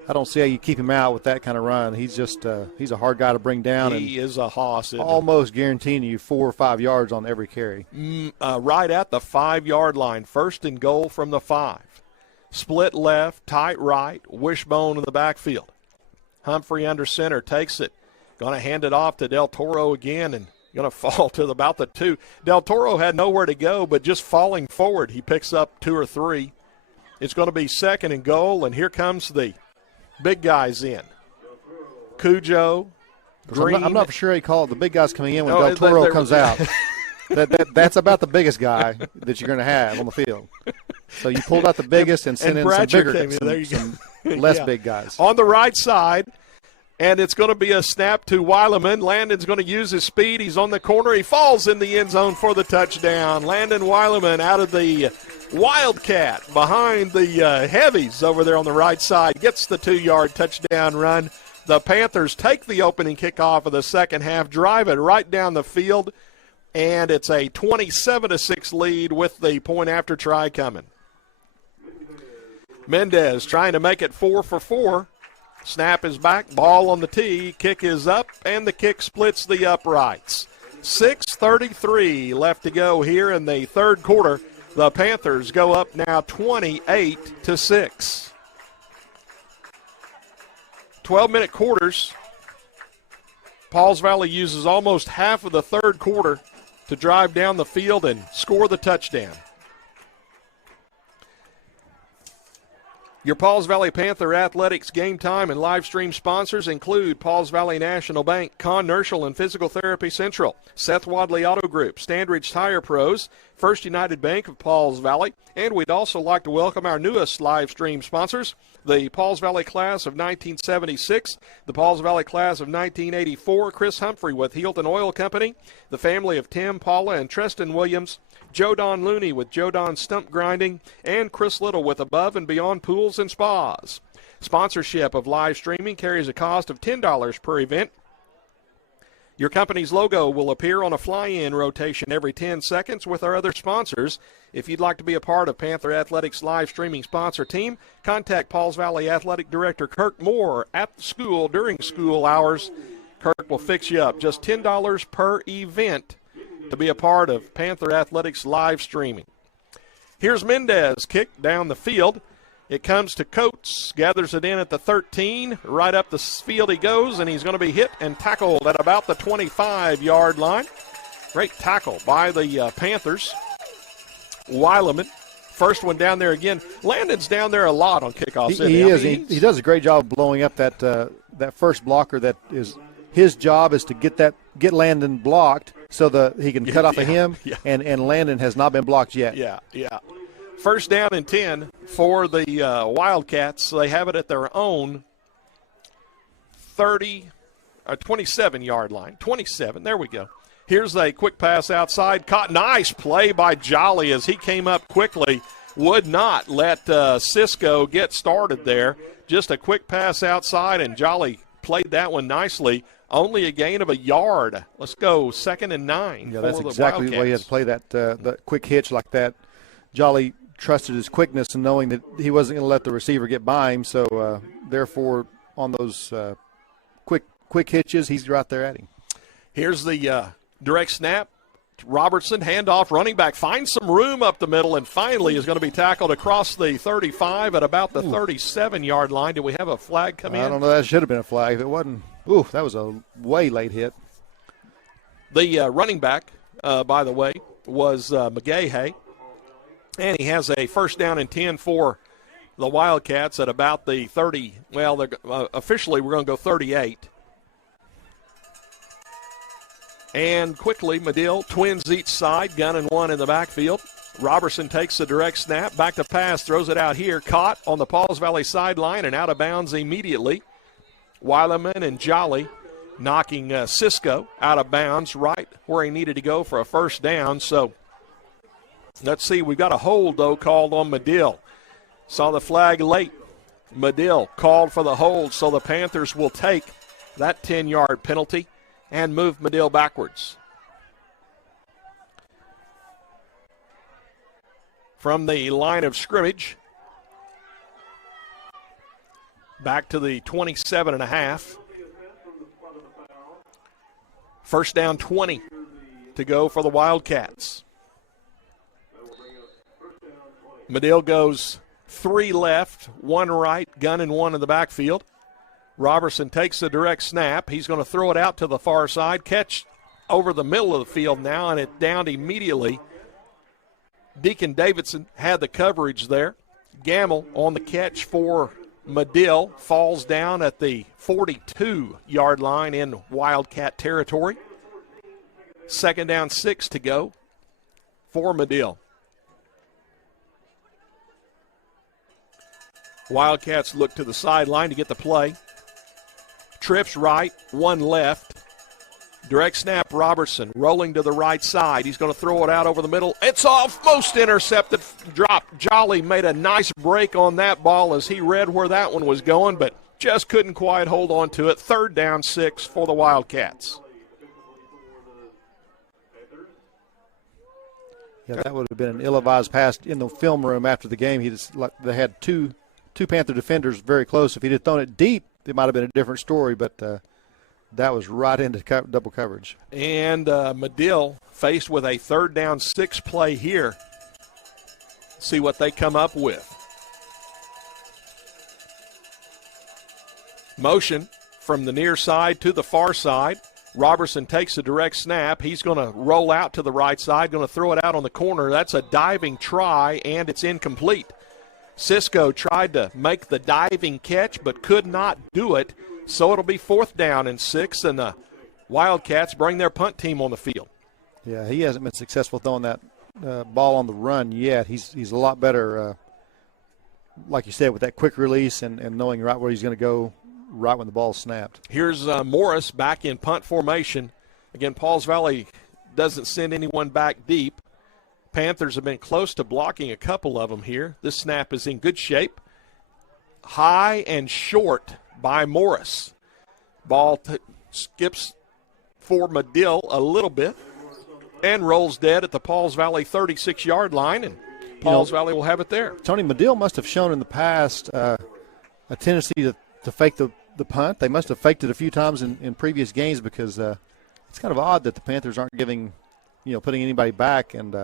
I don't see how you keep him out with that kind of run. He's just he's a hard guy to bring down. He is a hoss. Almost guaranteeing you 4 or 5 yards on every carry. Right at the 5-yard line, 1st and goal from the 5. Split left, tight right, wishbone in the backfield. Humphrey under center takes it. Going to hand it off to Del Toro again and going to fall to about the 2. Del Toro had nowhere to go, but just falling forward, he picks up 2 or 3. It's going to be 2nd and goal, and here comes the big guys in. Cujo, Green. I'm not sure he called it the big guys coming in when Del Toro comes out. That's about the biggest guy that you're going to have on the field. So you pulled out the biggest and sent in some bigger, some less big guys. On the right side, and it's going to be a snap to Weileman. Landon's going to use his speed. He's on the corner. He falls in the end zone for the touchdown. Landon Weileman out of the Wildcat behind the heavies over there on the right side. Gets the 2-yard touchdown run. The Panthers take the opening kickoff of the second half, drive it right down the field, and it's a 27-6 lead with the point after try coming. Mendez trying to make it 4 for 4. Snap is back, ball on the tee, kick is up, and the kick splits the uprights. 6:33 left to go here in the third quarter. The Panthers go up now 28-6. 12-minute quarters. Pauls Valley uses almost half of the third quarter to drive down the field and score the touchdown. Your Pauls Valley Panther Athletics game time and live stream sponsors include Pauls Valley National Bank, Con Nurseal and Physical Therapy Central, Seth Wadley Auto Group, Standridge Tire Pros, First United Bank of Pauls Valley, and we'd also like to welcome our newest live stream sponsors, the Pauls Valley class of 1976, the Pauls Valley class of 1984, Chris Humphrey with Healton Oil Company, the family of Tim, Paula, and Treston Williams, Joe Don Looney with Joe Don Stump Grinding, and Chris Little with Above and Beyond Pools and Spas. Sponsorship of live streaming carries a cost of $10 per event. Your company's logo will appear on a fly-in rotation every 10 seconds with our other sponsors. If you'd like to be a part of Panther Athletics live streaming sponsor team, contact Pauls Valley Athletic Director Kirk Moore at the school during school hours. Kirk will fix you up. Just $10 per event to be a part of Panther Athletics live streaming. Here's Mendez, kick down the field. It comes to Coates, gathers it in at the 13. Right up the field he goes, and he's going to be hit and tackled at about the 25-yard line. Great tackle by the Panthers. Weileman, first one down there again. Landon's down there a lot on kickoffs. He is. He does a great job blowing up that first blocker. That is his job is to get Landon blocked so that he can cut off of him, and Landon has not been blocked yet. Yeah. First down and 10 for the Wildcats. They have it at their own 27-yard line. 27, there we go. Here's a quick pass outside. Caught. Nice play by Jolly as he came up quickly. Would not let Cisco get started there. Just a quick pass outside, and Jolly played that one nicely. Only a gain of a yard. Let's go 2nd and 9. Yeah, that's exactly the way he had to play that quick hitch like that. Jolly trusted his quickness and knowing that he wasn't going to let the receiver get by him. So, therefore, on those quick hitches, he's right there at him. Here's the direct snap. Robertson, handoff, running back, finds some room up the middle, and finally is going to be tackled across the 35 at about the 37-yard line. Do we have a flag come in? I don't know. That should have been a flag. If it wasn't, that was a way late hit. The running back, by the way, was McGahey, and he has a first down and 10 for the Wildcats at about the 30. Well, officially we're going to go 38. And quickly, Madill, twins each side, gun and one in the backfield. Robertson takes the direct snap, back to pass, throws it out here, caught on the Pauls Valley sideline and out of bounds immediately. Weileman and Jolly knocking Cisco out of bounds right where he needed to go for a first down. So let's see, we've got a hold, though, called on Madill. Saw the flag late. Madill called for the hold, so the Panthers will take that 10-yard penalty and move Madill backwards. from the line of scrimmage. Back to the 27.5. First down 20 to go for the Wildcats. Madill goes 3 left, 1 right, gun and 1 in the backfield. Robertson takes the direct snap. He's going to throw it out to the far side. Catch over the middle of the field now, and it downed immediately. Deacon Davidson had the coverage there. Gamble on the catch for Madill falls down at the 42-yard line in Wildcat territory. Second down 6 to go for Madill. Wildcats look to the sideline to get the play. Trips right, 1 left. Direct snap, Robertson rolling to the right side. He's going to throw it out over the middle. It's almost intercepted. Drop. Jolly made a nice break on that ball as he read where that one was going, but just couldn't quite hold on to it. Third down 6 for the Wildcats. Yeah, that would have been an ill-advised pass in the film room after the game. They had two Panther defenders very close. If he'd have thrown it deep, it might have been a different story, but that was right into double coverage. And Madill faced with a third down 6 play here. See what they come up with. Motion from the near side to the far side. Robertson takes a direct snap. He's going to roll out to the right side, going to throw it out on the corner. That's a diving try, and it's incomplete. Cisco tried to make the diving catch but could not do it, so it'll be 4th down and 6, and the Wildcats bring their punt team on the field. Yeah, he hasn't been successful throwing that ball on the run yet. He's a lot better, like you said, with that quick release and knowing right where he's going to go right when the ball's snapped. Here's Morris back in punt formation. Again, Pauls Valley doesn't send anyone back deep. Panthers have been close to blocking a couple of them here. This snap is in good shape. High and short by Morris. Ball skips for Madill a little bit and rolls dead at the Pauls Valley 36-yard line, and Pauls Valley will have it there. Tony, Madill must have shown in the past a tendency to fake the punt. They must have faked it a few times in previous games because it's kind of odd that the Panthers aren't putting anybody back and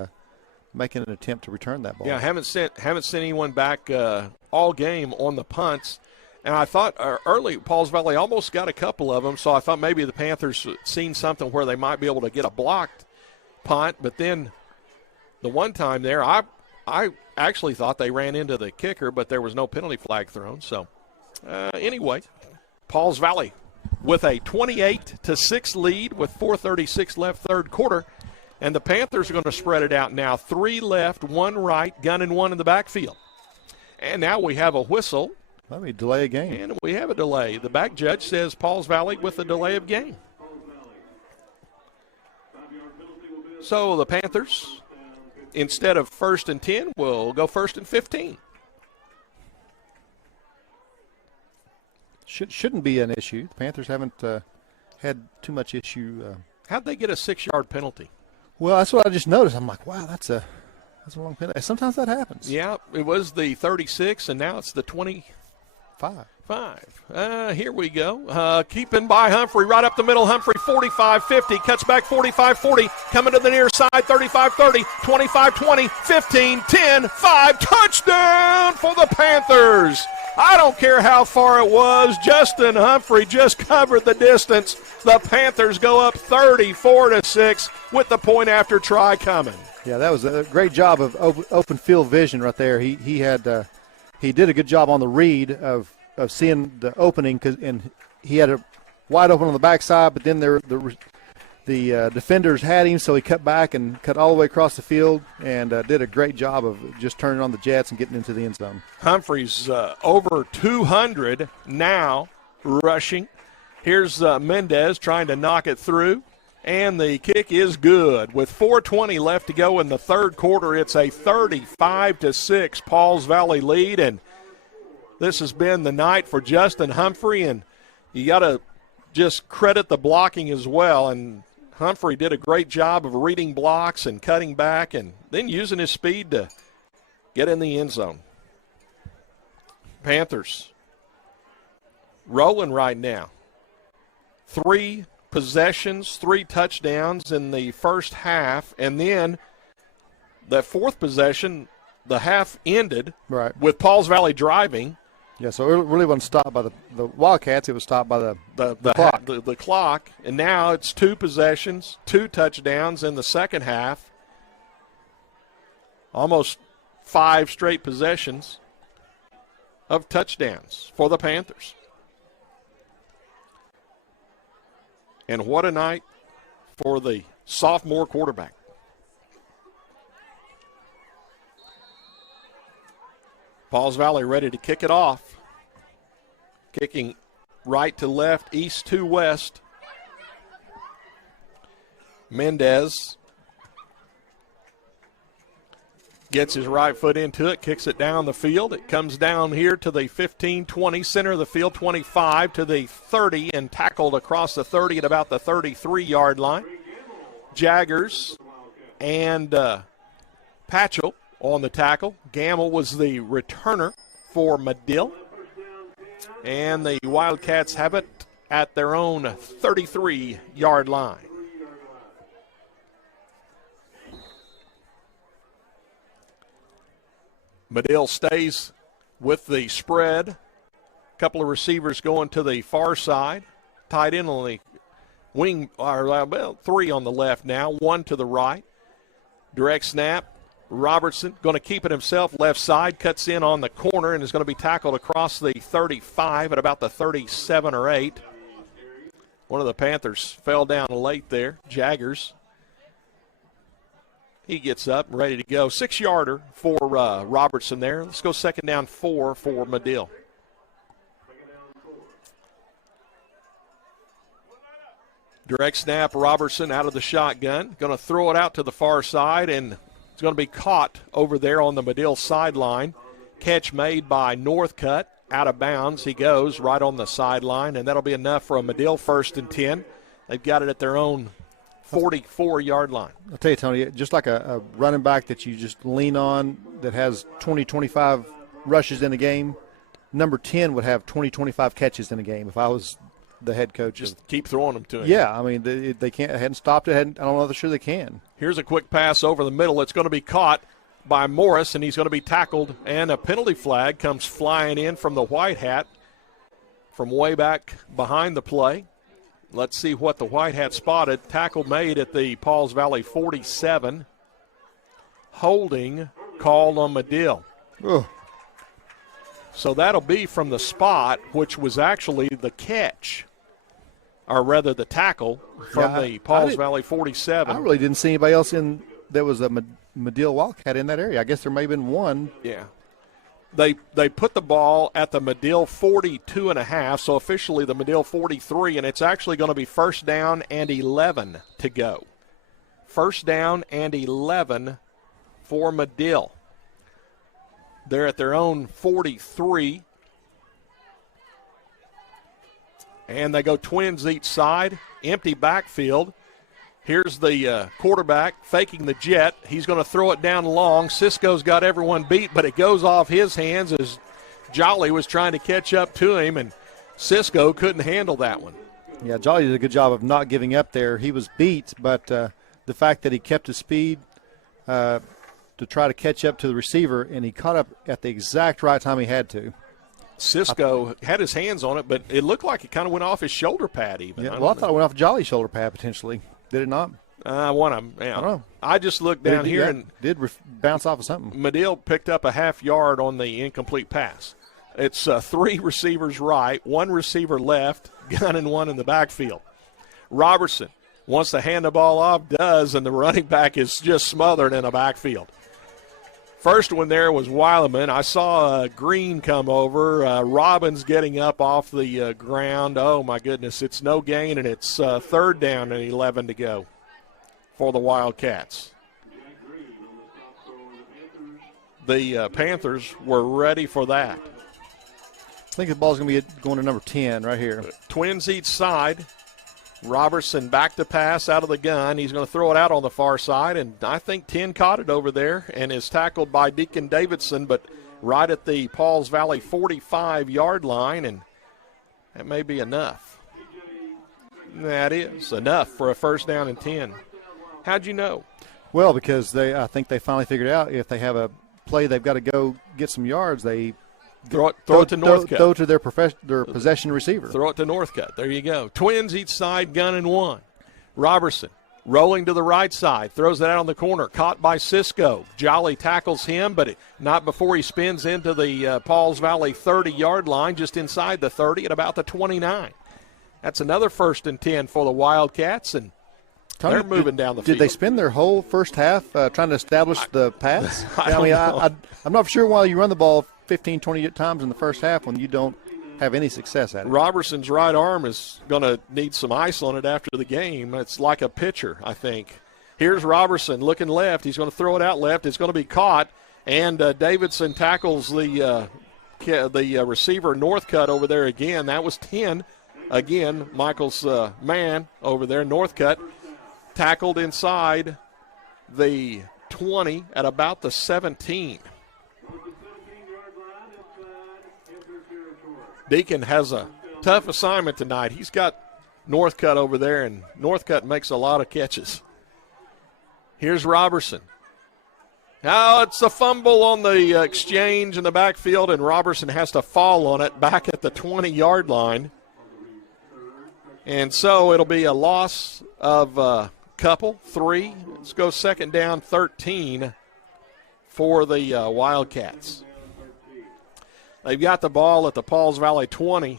making an attempt to return that ball. Yeah, haven't sent anyone back all game on the punts. And I thought early Pauls Valley almost got a couple of them, so I thought maybe the Panthers seen something where they might be able to get a blocked punt. But then the one time there, I actually thought they ran into the kicker, but there was no penalty flag thrown. So anyway, Pauls Valley with a 28-6 lead with 4:36 left, third quarter. And the Panthers are going to spread it out now. 3 left, 1 right, gun and 1 in the backfield. And now we have a whistle. Let me delay a game. And we have a delay. The back judge says Pauls Valley with a delay of game. So the Panthers, instead of 1st and 10, will go 1st and 15. Shouldn't be an issue. The Panthers haven't had too much issue. How'd they get a 6-yard penalty? Well, that's what I just noticed. I'm like, wow, that's a long penalty. Sometimes that happens. Yeah, it was the 36, and now it's the 25. Here we go. Keeping by Humphrey, right up the middle. Humphrey, 45-50, cuts back 45-40, coming to the near side, 35-30, 25-20, 15-10, 5, touchdown for the Panthers. I don't care how far it was. Justin Humphrey just covered the distance. The Panthers go up 34-6 with the point after try coming. Yeah, that was a great job of open field vision right there. He did a good job on the read of seeing the opening, and he had a wide open on the backside, but then the defenders had him, so he cut back and cut all the way across the field and did a great job of just turning on the jets and getting into the end zone. Humphreys over 200 now rushing. Here's Mendez trying to knock it through, and the kick is good. With 4:20 left to go in the third quarter, it's a 35-6 Pauls Valley lead, and this has been the night for Justin Humphrey, and you got to just credit the blocking as well. And Humphrey did a great job of reading blocks and cutting back and then using his speed to get in the end zone. Panthers rolling right now. 3 possessions, 3 touchdowns in the first half, and then that fourth possession, the half ended with Pauls Valley driving. Yeah, so it really wasn't stopped by the Wildcats. It was stopped by the clock. The clock, and now it's 2 possessions, 2 touchdowns in the second half. Almost 5 straight possessions of touchdowns for the Panthers. And what a night for the sophomore quarterback. Pauls Valley ready to kick it off. Kicking right to left, east to west. Mendez gets his right foot into it, kicks it down the field. It comes down here to the 15-20, center of the field, 25 to the 30, and tackled across the 30 at about the 33-yard line. Jaggers and Patchell on the tackle. Gamble was the returner for Madill. And the Wildcats have it at their own 33-yard line. Madill stays with the spread. A couple of receivers going to the far side. Tight end on the wing, or 3 on the left now, 1 to the right. Direct snap. Robertson going to keep it himself, left side, cuts in on the corner and is going to be tackled across the 35 at about the 37 or 8. One of the Panthers fell down late there, Jaggers. He gets up, ready to go. 6-yarder for Robertson there. Let's go second down 4 for Madill. Direct snap, Robertson out of the shotgun. Going to throw it out to the far side, and it's going to be caught over there on the Madill sideline. Catch made by Northcutt. Out of bounds he goes right on the sideline, and that'll be enough for a Madill 1st and 10. They've got it at their own 44-yard line. I'll tell you, Tony, just like a running back that you just lean on that has 20, 25 rushes in a game, number 10 would have 20, 25 catches in a game if I was the head coach. Just keep throwing them to him. Yeah, I mean, they can't. Hadn't stopped it. I don't know if they're sure they can. Here's a quick pass over the middle. It's going to be caught by Morris, and he's going to be tackled, and a penalty flag comes flying in from the White Hat from way back behind the play. Let's see what the White Hat spotted. Tackle made at the Pauls Valley 47. Holding called on Madill. Ugh. So that'll be from the spot, which was actually the catch, or rather the tackle from the Pauls Valley 47. I really didn't see anybody else that was a Madill Wildcat in that area. I guess there may have been one. Yeah. They put the ball at the Madill 42.5, so officially the Madill 43, and it's actually going to be 1st down and 11 to go. 1st down and 11 for Madill. They're at their own 43. And they go twins each side, empty backfield. Here's the quarterback faking the jet. He's going to throw it down long. Cisco's got everyone beat, but it goes off his hands as Jolly was trying to catch up to him, and Cisco couldn't handle that one. Yeah, Jolly did a good job of not giving up there. He was beat, but the fact that he kept his speed to try to catch up to the receiver, and he caught up at the exact right time he had to. Cisco had his hands on it, but it looked like it kind of went off his shoulder pad even. Yeah, I thought it went off Jolly's shoulder pad potentially. Did it not? One of them. Yeah. I don't know. I just looked down here and did bounce off of something. Madill picked up a half yard on the incomplete pass. It's 3 receivers right, 1 receiver left, gun and 1 in the backfield. Robertson wants to hand the ball off, does, and the running back is just smothered in the backfield. First one there was Weileman. I saw Green come over. Robbins getting up off the ground. Oh, my goodness. It's no gain, and it's 3rd down and 11 to go for the Wildcats. The Panthers were ready for that. I think the ball's going to be going to number 10 right here. Twins each side. Robertson back to pass out of the gun. He's going to throw it out on the far side, and I think 10 caught it over there and is tackled by Deacon Davidson, but right at the Pauls Valley 45-yard line, and that may be enough. That is enough for a first down and 10. How'd you know? Well, because I think they finally figured out if they have a play they've got to go get some yards, they throw it to Northcutt. Throw to their possession receiver. Throw it to Northcutt. There you go. Twins each side, gun and one. Robertson rolling to the right side, throws it out on the corner, caught by Cisco. Jolly tackles him, but not before he spins into the Pauls Valley 30-yard line, just inside the 30 at about the 29. That's another first and 10 for the Wildcats, and they're moving down the field. Did they spend their whole first half trying to establish the pass? I'm not sure why you run the ball 15, 20 times in the first half when you don't have any success at it. Robertson's right arm is going to need some ice on it after the game. It's like a pitcher, I think. Here's Robertson looking left. He's going to throw it out left. It's going to be caught, and Davidson tackles the receiver Northcutt over there again. That was 10. Again, Michael's man over there, Northcutt, tackled inside the 20 at about the 17. Deacon has a tough assignment tonight. He's got Northcutt over there, and Northcutt makes a lot of catches. Here's Robertson. Now it's a fumble on the exchange in the backfield, and Robertson has to fall on it back at the 20-yard line. And so it'll be a loss of a couple, 3. Let's go second down, 13 for the Wildcats. They've got the ball at the Pauls Valley 20.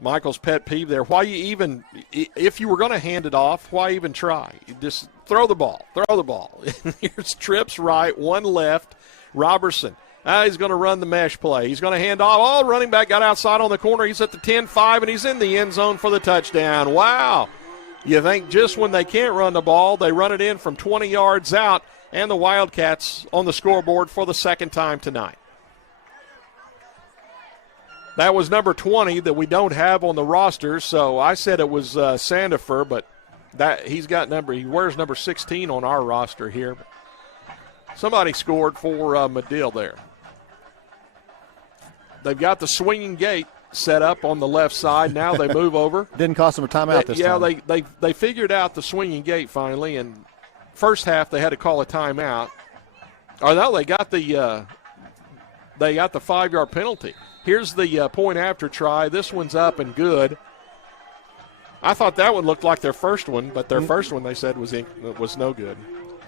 Michael's pet peeve there. Why you even, if you were going to hand it off, why even try? You just throw the ball. Throw the ball. Here's trips right, one left. Robertson. He's going to run the mesh play. He's going to hand off. Oh, running back got outside on the corner. He's at the 10-5, and he's in the end zone for the touchdown. Wow. You think just when they can't run the ball, they run it in from 20 yards out, and the Wildcats on the scoreboard for the second time tonight. That was number 20 that we don't have on the roster, so I said it was Sandifer, but he wears number 16 on our roster here. Somebody scored for Madill there. They've got the swinging gate set up on the left side. Now they move over. Didn't cost them a timeout this time. Yeah, they figured out the swinging gate finally, and first half they had to call a timeout. Or no, they got the 5-yard penalty. Here's the point after try. This one's up and good. I thought that one looked like their first one, but their first one they said was no good.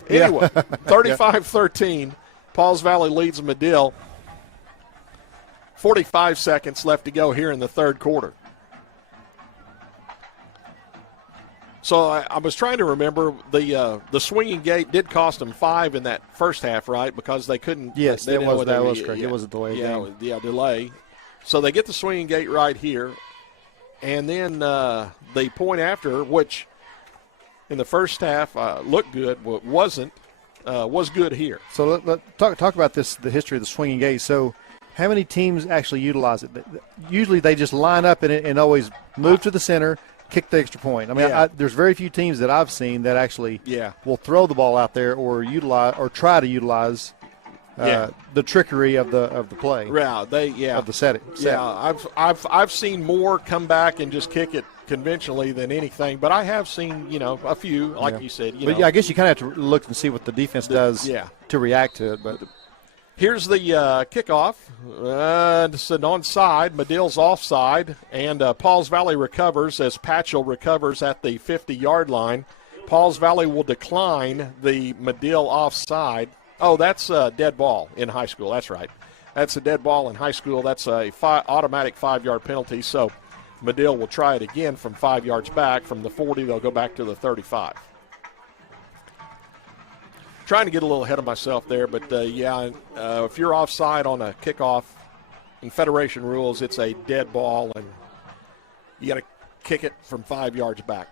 Anyway, 35-13, Pauls Valley leads Madill. 45 seconds left to go here in the third quarter. So I was trying to remember the swinging gate did cost them 5 in that first half, right? Because they couldn't. Yes, that was correct. It was a delay. Yeah, delay. So they get the swinging gate right here, and then the point after, which in the first half looked good, but wasn't, was good here. So let's talk about the history of the swinging gate. So how many teams actually utilize it? Usually they just line up in it and always move to the center, kick the extra point. I mean, there's very few teams that I've seen that actually will throw the ball out there or try to utilize the trickery of the play. Of the setting. Yeah, I've seen more come back and just kick it conventionally than anything, but I have seen a few, like you said. But I guess you kind of have to look and see what the defense does to react to it. But here's the kickoff. It's an onside. Madill's offside, and Pauls Valley recovers as Patchell recovers at the 50-yard line. Pauls Valley will decline the Madill offside. Oh, that's a dead ball in high school. That's right. That's a dead ball in high school. That's a automatic 5-yard penalty. So Madill will try it again from 5 yards back. From the 40, they'll go back to the 35. Trying to get a little ahead of myself there, but if you're offside on a kickoff in Federation rules, it's a dead ball, and you got to kick it from 5 yards back.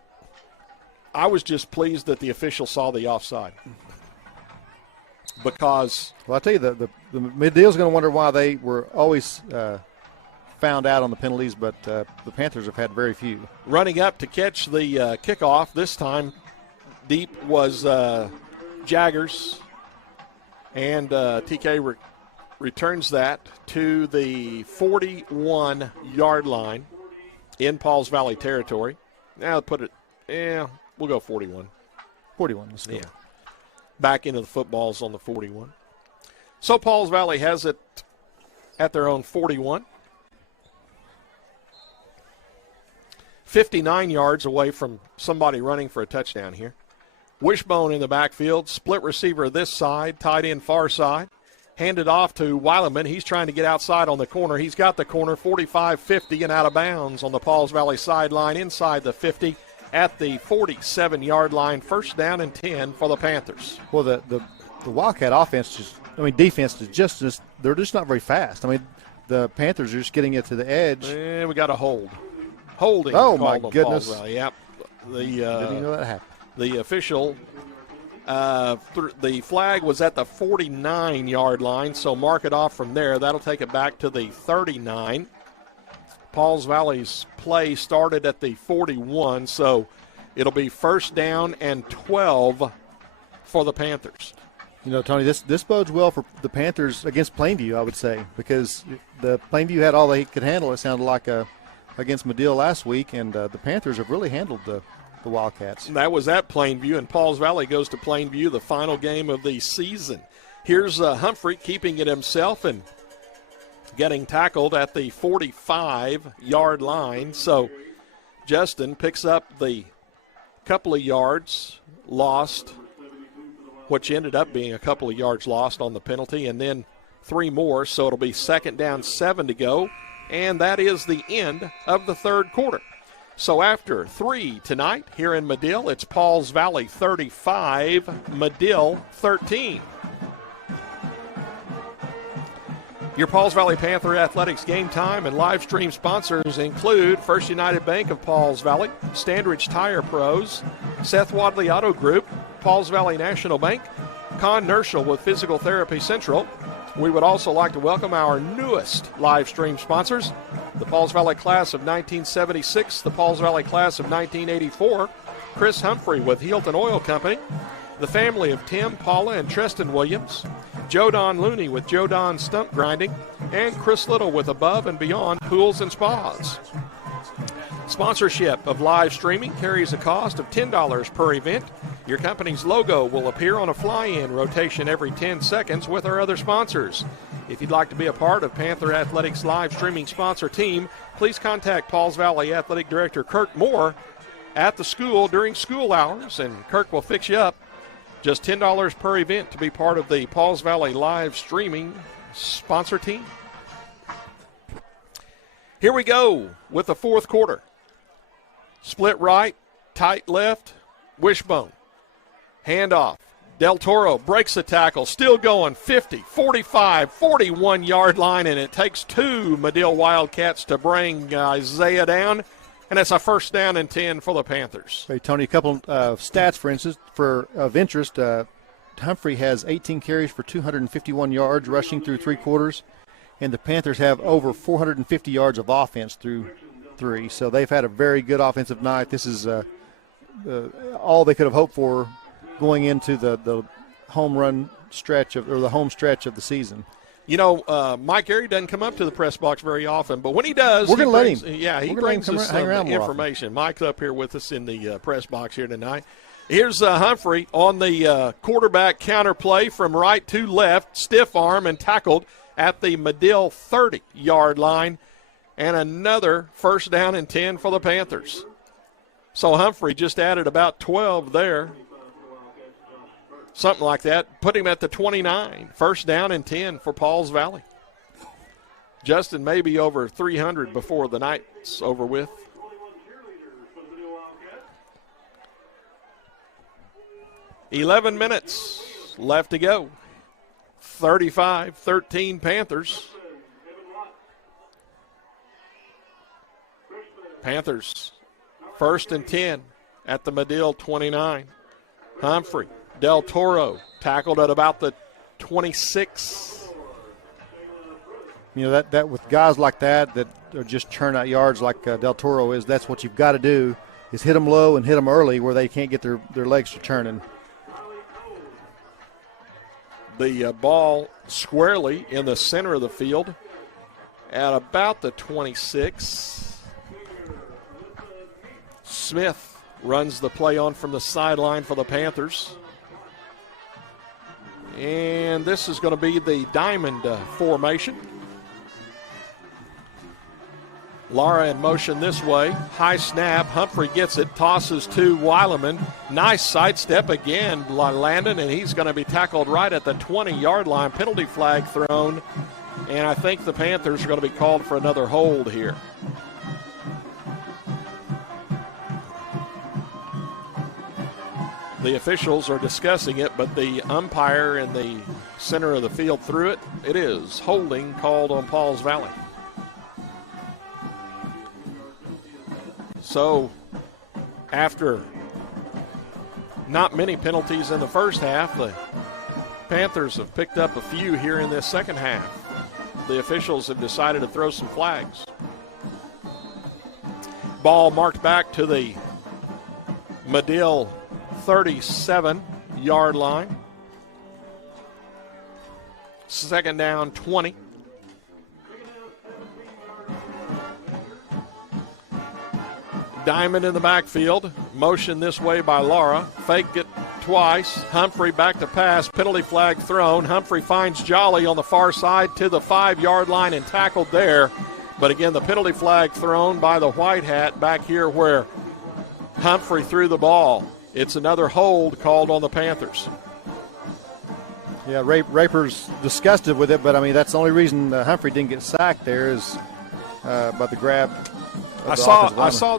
I was just pleased that the official saw the offside. Because I tell you, the Madill's going to wonder why they were always found out on the penalties, but the Panthers have had very few. Running up to catch the kickoff this time deep was Jaggers, and TK returns that to the 41-yard line in Pauls Valley territory. Now put it, we'll go 41. 41, let's go. Yeah. Back into the footballs on the 41. So Pauls Valley has it at their own 41. 59 yards away from somebody running for a touchdown here. Wishbone in the backfield, split receiver this side, tight end far side. Handed off to Weileman. He's trying to get outside on the corner. He's got the corner, 45-50, and out of bounds on the Pauls Valley sideline inside the 50 at the 47-yard line. First down and 10 for the Panthers. Well, the Wildcat offense defense is just they're just not very fast. I mean, the Panthers are just getting it to the edge. And we got a hold. Holding. Oh, my goodness. Yep. Didn't even know that happened. The official, the flag was at the 49-yard line, so mark it off from there. That'll take it back to the 39. Pauls Valley's play started at the 41, so it'll be first down and 12 for the Panthers. You know, Tony, this bodes well for the Panthers against Plainview, I would say, because the Plainview had all they could handle. It sounded like against Madill last week, and the Panthers have really handled the Wildcats. That was at Plainview, and Pauls Valley goes to Plainview, the final game of the season. Here's Humphrey keeping it himself and getting tackled at the 45-yard line. So Justin picks up the couple of yards lost, which ended up being a couple of yards lost on the penalty, and then 3 more, so it'll be second down, 7 to go, and that is the end of the third quarter. So after 3 tonight here in Madill, it's Pauls Valley 35, Madill 13. Your Pauls Valley Panther Athletics game time and live stream sponsors include First United Bank of Pauls Valley, Standridge Tire Pros, Seth Wadley Auto Group, Pauls Valley National Bank, Con Nerschel with Physical Therapy Central. We would also like to welcome our newest live stream sponsors, the Pauls Valley Class of 1976, the Pauls Valley Class of 1984, Chris Humphrey with Hilton Oil Company, the family of Tim, Paula, and Treston Williams, Joe Don Looney with Joe Don Stump Grinding, and Chris Little with Above and Beyond Pools and Spas. Sponsorship of live streaming carries a cost of $10 per event. Your company's logo will appear on a fly-in rotation every 10 seconds with our other sponsors. If you'd like to be a part of Panther Athletics live streaming sponsor team, please contact Pauls Valley Athletic Director Kirk Moore at the school during school hours, and Kirk will fix you up. Just $10 per event to be part of the Pauls Valley live streaming sponsor team. Here we go with the fourth quarter. Split right, tight left, wishbone. Handoff. Del Toro breaks the tackle, still going 50, 45, 41-yard line, and it takes 2 Madill Wildcats to bring Isaiah down, and it's a first down and 10 for the Panthers. Hey, Tony, a couple of stats, for instance, of interest. Humphrey has 18 carries for 251 yards rushing through 3 quarters, and the Panthers have over 450 yards of offense through 3. So they've had a very good offensive night. This is all they could have hoped for going into the home run stretch of the season. You know, Mike Gary doesn't come up to the press box very often, but when he does, we're going to let him. Yeah, he brings us some information. Mike's up here with us in the press box here tonight. Here's Humphrey on the quarterback counter play from right to left, stiff arm and tackled at the Madill 30-yard line, and another first down and 10 for the Panthers. So Humphrey just added about 12 there. Something like that. Put him at the 29. First down and 10 for Pauls Valley. Justin may be over 300 before the night's over with. $11 minutes left to go. 35-13 Panthers. Panthers first and 10 at the Madill 29. Humphrey. Del Toro tackled at about the 26. that with guys like that are just churn out yards like Del Toro is, that's what you've got to do is hit them low and hit them early where they can't get their legs to churning. The ball squarely in the center of the field at about the 26. Smith runs the play on from the sideline for the Panthers. And this is going to be the diamond formation. Lara in motion this way. High snap. Humphrey gets it. Tosses to Weileman. Nice sidestep again, Landon, and he's going to be tackled right at the 20-yard line. Penalty flag thrown. And I think the Panthers are going to be called for another hold here. The officials are discussing it, but the umpire in the center of the field threw it. It is holding called on Pauls Valley. So, after not many penalties in the first half, the Panthers have picked up a few here in this second half. The officials have decided to throw some flags. Ball marked back to the Madill 37-yard line. Second down, 20. Diamond in the backfield. Motion this way by Lara. Fake it twice. Humphrey back to pass. Penalty flag thrown. Humphrey finds Jolly on the far side to the 5-yard line and tackled there. But again, the penalty flag thrown by the white hat back here where Humphrey threw the ball. It's another hold called on the Panthers. Yeah, Raper's disgusted with it, but, I mean, that's the only reason Humphrey didn't get sacked there is by the grab. I saw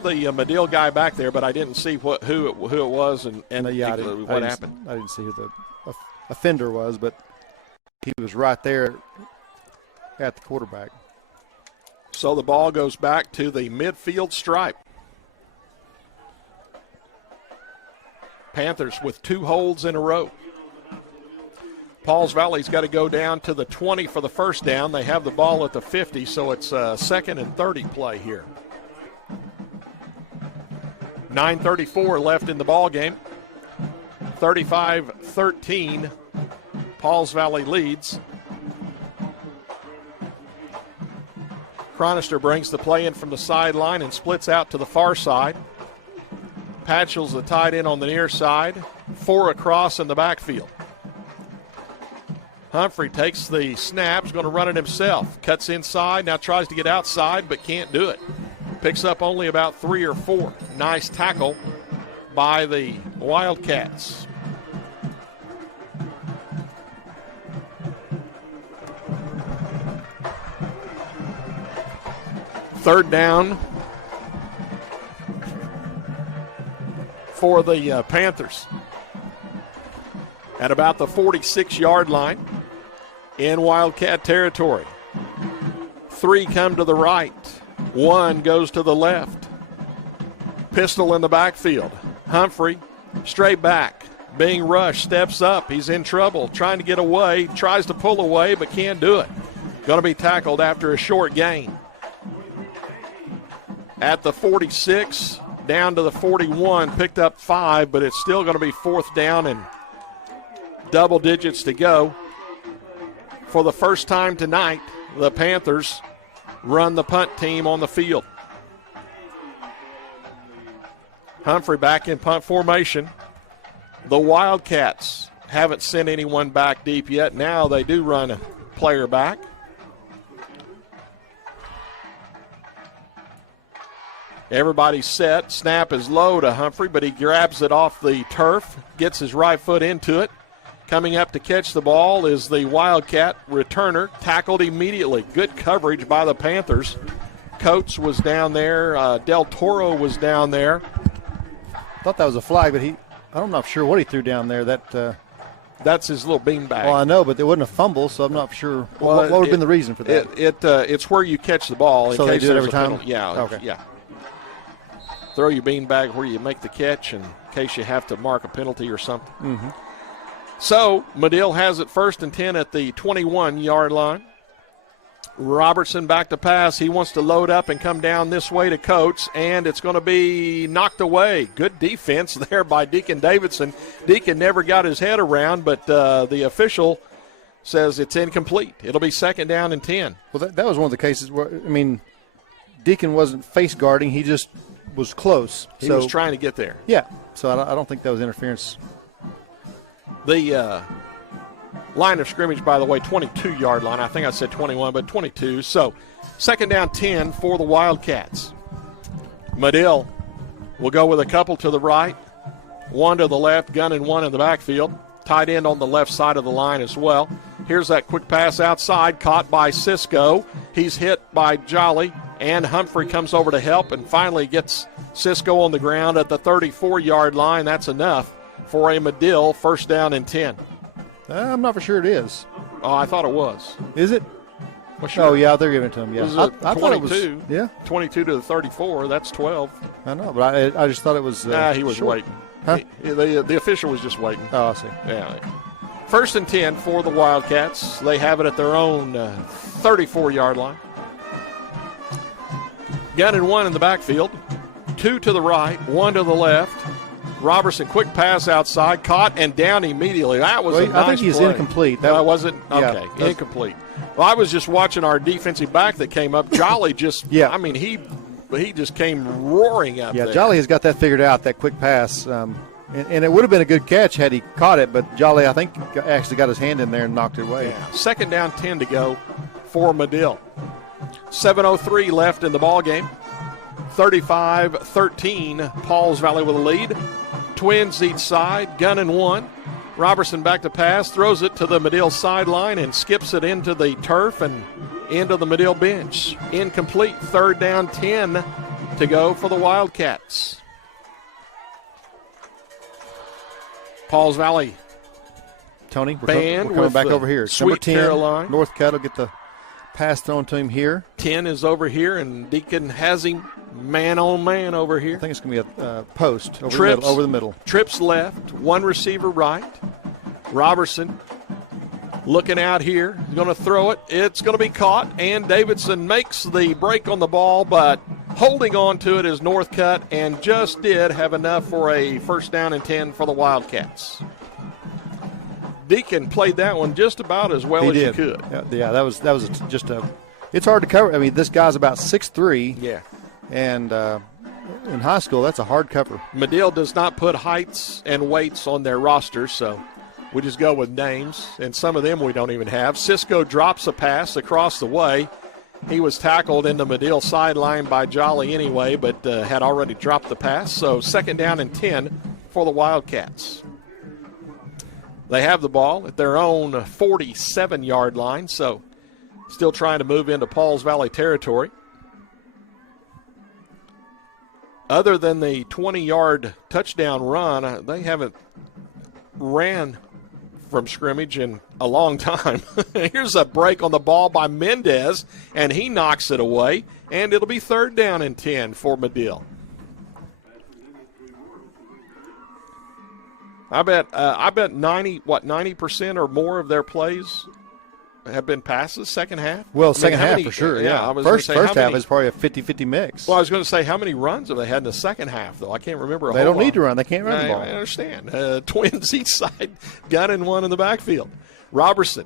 the Madill guy back there, but I didn't see who it was and what happened. I didn't see who the offender was, but he was right there at the quarterback. So the ball goes back to the midfield stripe. Panthers with 2 holds in a row. Pauls Valley's got to go down to the 20 for the first down. They have the ball at the 50, so it's second and 30 play here. 9:34 left in the ball game. 35-13, Pauls Valley leads. Chronister brings the play in from the sideline and splits out to the far side. Patchell's the tight end on the near side. 4 across in the backfield. Humphrey takes the snap, is going to run it himself. Cuts inside, now tries to get outside, but can't do it. Picks up only about 3 or 4. Nice tackle by the Wildcats. Third down for the Panthers at about the 46-yard line in Wildcat territory. 3 come to the right. 1 goes to the left. Pistol in the backfield. Humphrey, straight back. Being rushed, steps up. He's in trouble, trying to get away. Tries to pull away, but can't do it. Going to be tackled after a short gain. At the 46, down to the 41, picked up 5, but it's still going to be 4th down and double digits to go. For the first time tonight, the Panthers run the punt team on the field. Humphrey back in punt formation. The Wildcats haven't sent anyone back deep yet. Now they do run a player back. Everybody's set. Snap is low to Humphrey, but he grabs it off the turf, gets his right foot into it. Coming up to catch the ball is the Wildcat returner, tackled immediately. Good coverage by the Panthers. Coates was down there. Del Toro was down there. I thought that was a flag, but I'm not sure what he threw down there. That's his little beanbag. Well, I know, but there wasn't a fumble, so I'm not sure. What would have been the reason for that? It's where you catch the ball. So they do it every time? Yeah. Okay. Yeah. Throw your beanbag where you make the catch in case you have to mark a penalty or something. Mm-hmm. So Madill has it 1st and 10 at the 21-yard line. Robertson back to pass. He wants to load up and come down this way to Coates, and it's going to be knocked away. Good defense there by Deacon Davidson. Deacon never got his head around, but the official says it's incomplete. It'll be 2nd down and 10. Well, that was one of the cases where, Deacon wasn't face guarding. He just was close. He was trying to get there. Yeah, so I don't think that was interference. The line of scrimmage, by the way, 22-yard line. I think I said 21, but 22. So 2nd down 10 for the Wildcats. Madill will go with a couple to the right, one to the left, gun and one in the backfield. Tight end on the left side of the line as well. Here's that quick pass outside, caught by Cisco. He's hit by Jolly, and Humphrey comes over to help and finally gets Cisco on the ground at the 34-yard line. That's enough for a Madill 1st down and 10. I'm not for sure it is. Oh, I thought it was. Is it? Well, sure. Oh, yeah, they're giving it to him. Yeah, I thought it was. Yeah, 22 to the 34. That's 12. I know, but I just thought it was. He was short. waiting. Huh? The official was just waiting. Oh, I see. Yeah. 1st and 10 for the Wildcats. They have it at their own 34-yard line. Gun and one in the backfield. 2 to the right, 1 to the left. Robertson, quick pass outside, caught and down immediately. That was a nice I think he's play. incomplete. That wasn't? Okay, yeah, incomplete. Well, I was just watching our defensive back that came up. Jolly just, yeah. He just came roaring up there. Yeah, Jolly has got that figured out, that quick pass. And it would have been a good catch had he caught it, but Jolly, I think, actually got his hand in there and knocked it away. Yeah. 2nd down 10 to go for Madill. 7:03 left in the ball game. 35-13, Pauls Valley with a lead. Twins each side, gun and one. Robertson back to pass, throws it to the Madill sideline and skips it into the turf and into the Madill bench. Incomplete, 3rd down 10 to go for the Wildcats. Pauls Valley. Tony, we're coming back over here. Sweet Number 10, Caroline. Northcutt will get the pass thrown to him here. 10 is over here, and Deacon has him man-on-man over here. I think it's going to be a post over the middle. Trips left, one receiver right. Robertson looking out here. He's going to throw it. It's going to be caught, and Davidson makes the break on the ball, but holding on to it is Northcutt, and just did have enough for a 1st down and 10 for the Wildcats. Deacon played that one just about as well as you could. Yeah, that was just a. It's hard to cover. I mean, this guy's about 6'3". Yeah. And in high school, that's a hard cover. Madill does not put heights and weights on their roster, so we just go with names, and some of them we don't even have. Cisco drops a pass across the way. He was tackled in the Madill sideline by Jolly anyway, but had already dropped the pass. So 2nd down and 10 for the Wildcats. They have the ball at their own 47-yard line, so still trying to move into Pauls Valley territory. Other than the 20-yard touchdown run, they haven't ran from scrimmage in a long time. Here's a break on the ball by Mendez, and he knocks it away, and it'll be 3rd down and 10 for Madill. I bet 90% or more of their plays have been passes second half. Well, second half for sure. Yeah. First half is probably a 50-50 mix. Well, I was going to say, how many runs have they had in the second half, though? I can't remember. They don't need to run. They can't run the ball. I understand. Twins each side, gun and one in the backfield. Robertson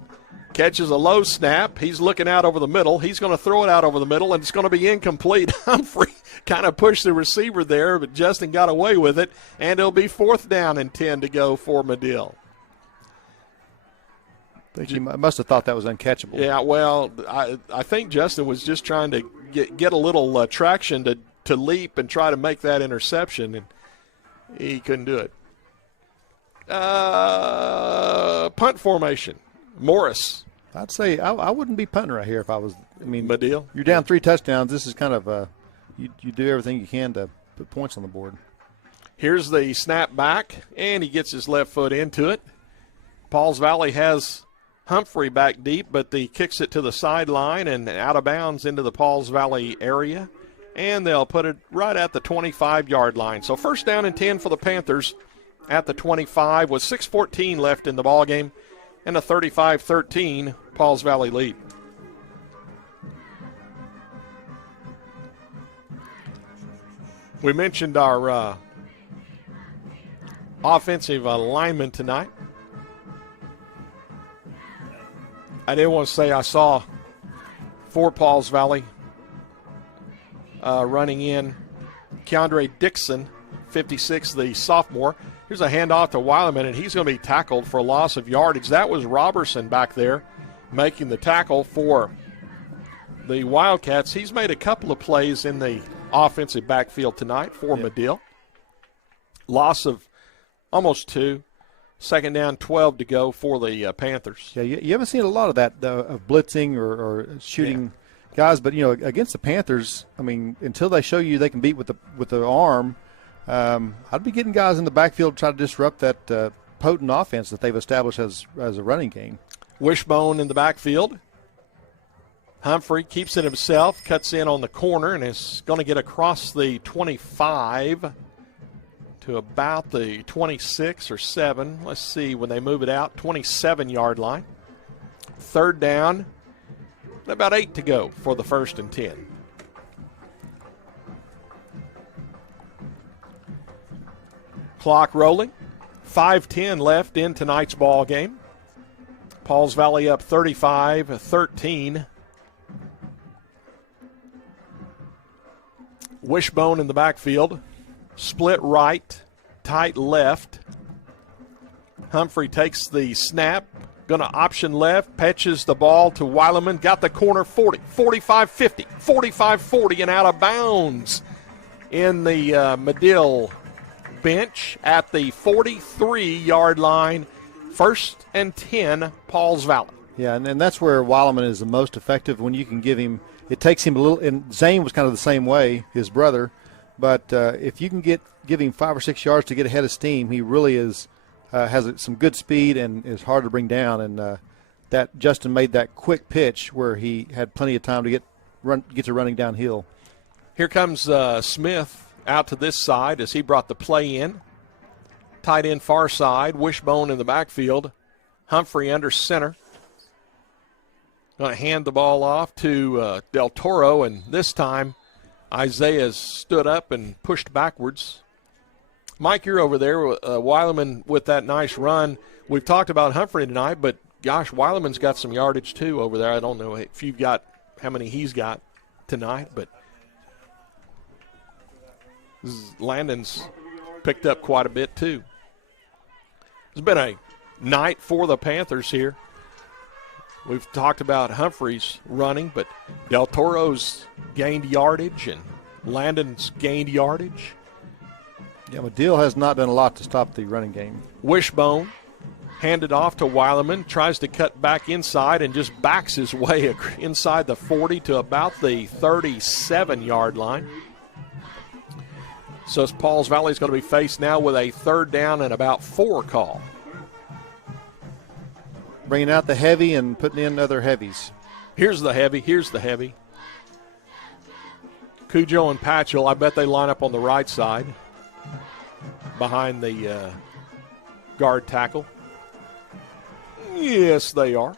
catches a low snap. He's looking out over the middle. He's going to throw it out over the middle, and it's going to be incomplete. Humphrey kind of pushed the receiver there, but Justin got away with it, and it'll be 4th down and 10 to go for Madill. I think he must have thought that was uncatchable. Yeah, well, I think Justin was just trying to get a little traction to leap and try to make that interception, and he couldn't do it. Punt formation. Morris. I'd say I wouldn't be punting right here if I was. I mean, Madill. You're down 3 touchdowns. This is kind of you do everything you can to put points on the board. Here's the snap back, and he gets his left foot into it. Pauls Valley has Humphrey back deep, but he kicks it to the sideline and out of bounds into the Pauls Valley area, and they'll put it right at the 25-yard line. So 1st down and 10 for the Panthers at the 25 with 6:14 left in the ballgame, and a 35-13 Pauls Valley lead. We mentioned our offensive lineman tonight. I did want to say I saw for Pauls Valley running in Keandre Dixon, 56, the sophomore. Here's a handoff to Weileman, and he's going to be tackled for a loss of yardage. That was Robertson back there making the tackle for the Wildcats. He's made a couple of plays in the offensive backfield tonight for Madill. Loss of almost 2. Second down, 12 to go for the Panthers. Yeah, you haven't seen a lot of that, of blitzing or shooting guys. But, against the Panthers, I mean, until they show you they can beat with the arm, I'd be getting guys in the backfield to try to disrupt that potent offense that they've established as a running game. Wishbone in the backfield. Humphrey keeps it himself, cuts in on the corner, and is going to get across the 25 to about the 26 or 7. Let's see when they move it out, 27-yard line. Third down, about 8 to go for the 1st and 10. Clock rolling, 5:10 left in tonight's ball game. Pauls Valley up 35-13. Wishbone in the backfield. Split right, tight left. Humphrey takes the snap, going to option left, pitches the ball to Weileman, got the corner 40, 45-50, 45-40, and out of bounds in the Madill bench at the 43-yard line. 1st and 10, Pauls Valley. Yeah, and that's where Weileman is the most effective when you can give him – it takes him a little – and Zane was kind of the same way, his brother. But if you can give him 5 or 6 yards to get ahead of steam, he really is has some good speed and is hard to bring down. And that Justin made that quick pitch where he had plenty of time to get to running downhill. Here comes Smith out to this side as he brought the play in. Tight end far side, Wishbone in the backfield. Humphrey under center. Going to hand the ball off to Del Toro, and this time Isaiah stood up and pushed backwards. Mike, you're over there. Weileman with that nice run. We've talked about Humphrey tonight, but, gosh, Weileman's got some yardage too over there. I don't know if you've got how many he's got tonight, but Landon's picked up quite a bit too. It's been a night for the Panthers here. We've talked about Humphrey's running, but Del Toro's gained yardage and Landon's gained yardage. Yeah, Madill has not done a lot to stop the running game. Wishbone handed off to Weileman, tries to cut back inside and just backs his way inside the 40 to about the 37-yard line. So Pauls Valley is going to be faced now with a 3rd down and about 4 call. Bringing out the heavy and putting in other heavies. Here's the heavy. Cujo and Patchell, I bet they line up on the right side behind the guard tackle. Yes, they are.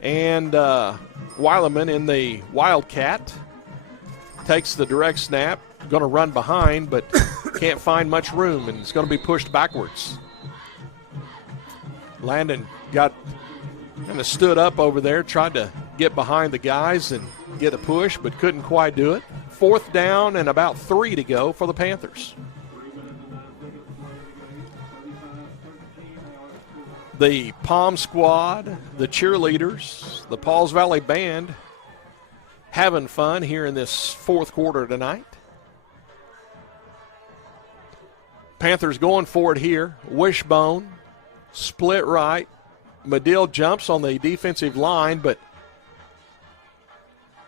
And Weileman in the Wildcat takes the direct snap, going to run behind, but can't find much room, and it's going to be pushed backwards. Landon got kind of stood up over there, tried to get behind the guys and get a push, but couldn't quite do it. 4th down and about 3 to go for the Panthers. The Palm Squad, the cheerleaders, the Pauls Valley Band having fun here in this 4th quarter tonight. Panthers going for it here. Wishbone, split right. Madill jumps on the defensive line, but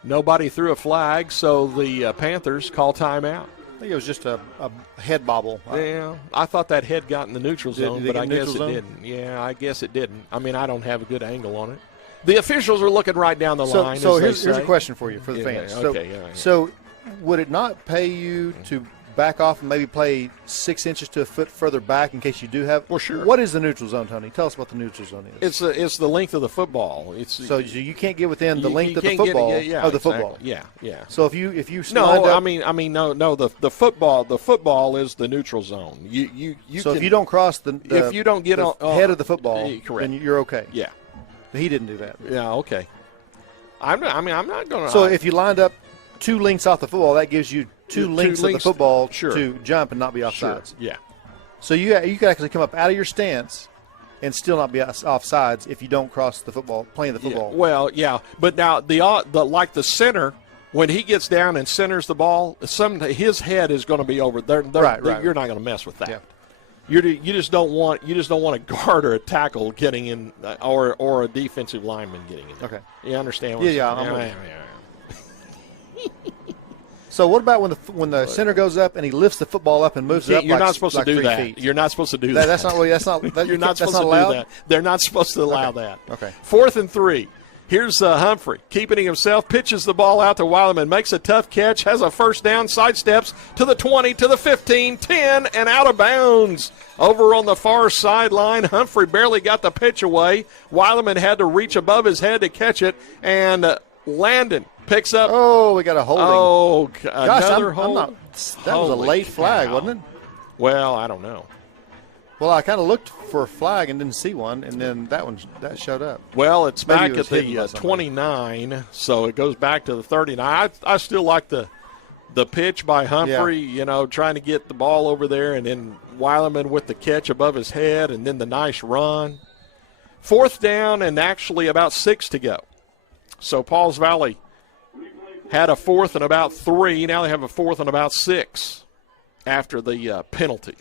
nobody threw a flag, so the Panthers call timeout. I think it was just a head bobble. Yeah, I thought that head got in the neutral zone, but I guess it zone? didn't. Yeah, I guess it didn't. I mean, I don't have a good angle on it. The officials are looking right down the line. So here's a question for you, for the fans. Okay, all right. So would it not pay you to back off and maybe play 6 inches to a foot further back in case you do have? Well, sure. What is the neutral zone, Tony? Tell us what the neutral zone is. It's the length of the football. So you can't get within the length you of the can't get it, football yeah, of the exactly. football. Yeah. So if you No, lined up, no. The football is the neutral zone. You so can, if you don't cross the if you don't get the on head of the football, correct. then you're okay. Yeah. He didn't do that. Yeah. Okay. I'm not going to. So if you lined up 2 lengths off the football, that gives you 2 lengths of the football to jump and not be offsides. Sure. Yeah. So you could actually come up out of your stance and still not be offsides if you don't cross the football, playing the football. Yeah. Well, yeah, but now the like the center, when he gets down and centers the ball, his head is going to be over there. Right. You're not going to mess with that. Yeah. You just don't want a guard or a tackle getting in, or a defensive lineman getting in. Okay. You understand? Yeah. So what about when the center goes up and he lifts the football up and moves it up? You're not supposed to do 3 that. feet? You're not supposed to do that. That's not. You're not supposed to do that. They're not supposed to allow that. Okay. 4th and 3. Here's Humphrey keeping it himself, pitches the ball out to Weileman, makes a tough catch, has a first down, sidesteps to the 20, to the 15, 10, and out of bounds. Over on the far sideline, Humphrey barely got the pitch away. Weileman had to reach above his head to catch it, and Landon picks up. Oh, we got a holding. Oh, gosh, another I'm hold. not. That was a late flag, wasn't it? Well, I don't know. Well, I kind of looked for a flag and didn't see one, and then that showed up. Well, it's Maybe back it was at hidden by the somebody. 29, so it goes back to the 39. I still like the pitch by Humphrey, trying to get the ball over there, and then Weileman with the catch above his head, and then the nice run. 4th down and actually about 6 to go. So Pauls Valley had a 4th and about 3. Now they have a 4th and about 6 after the penalty.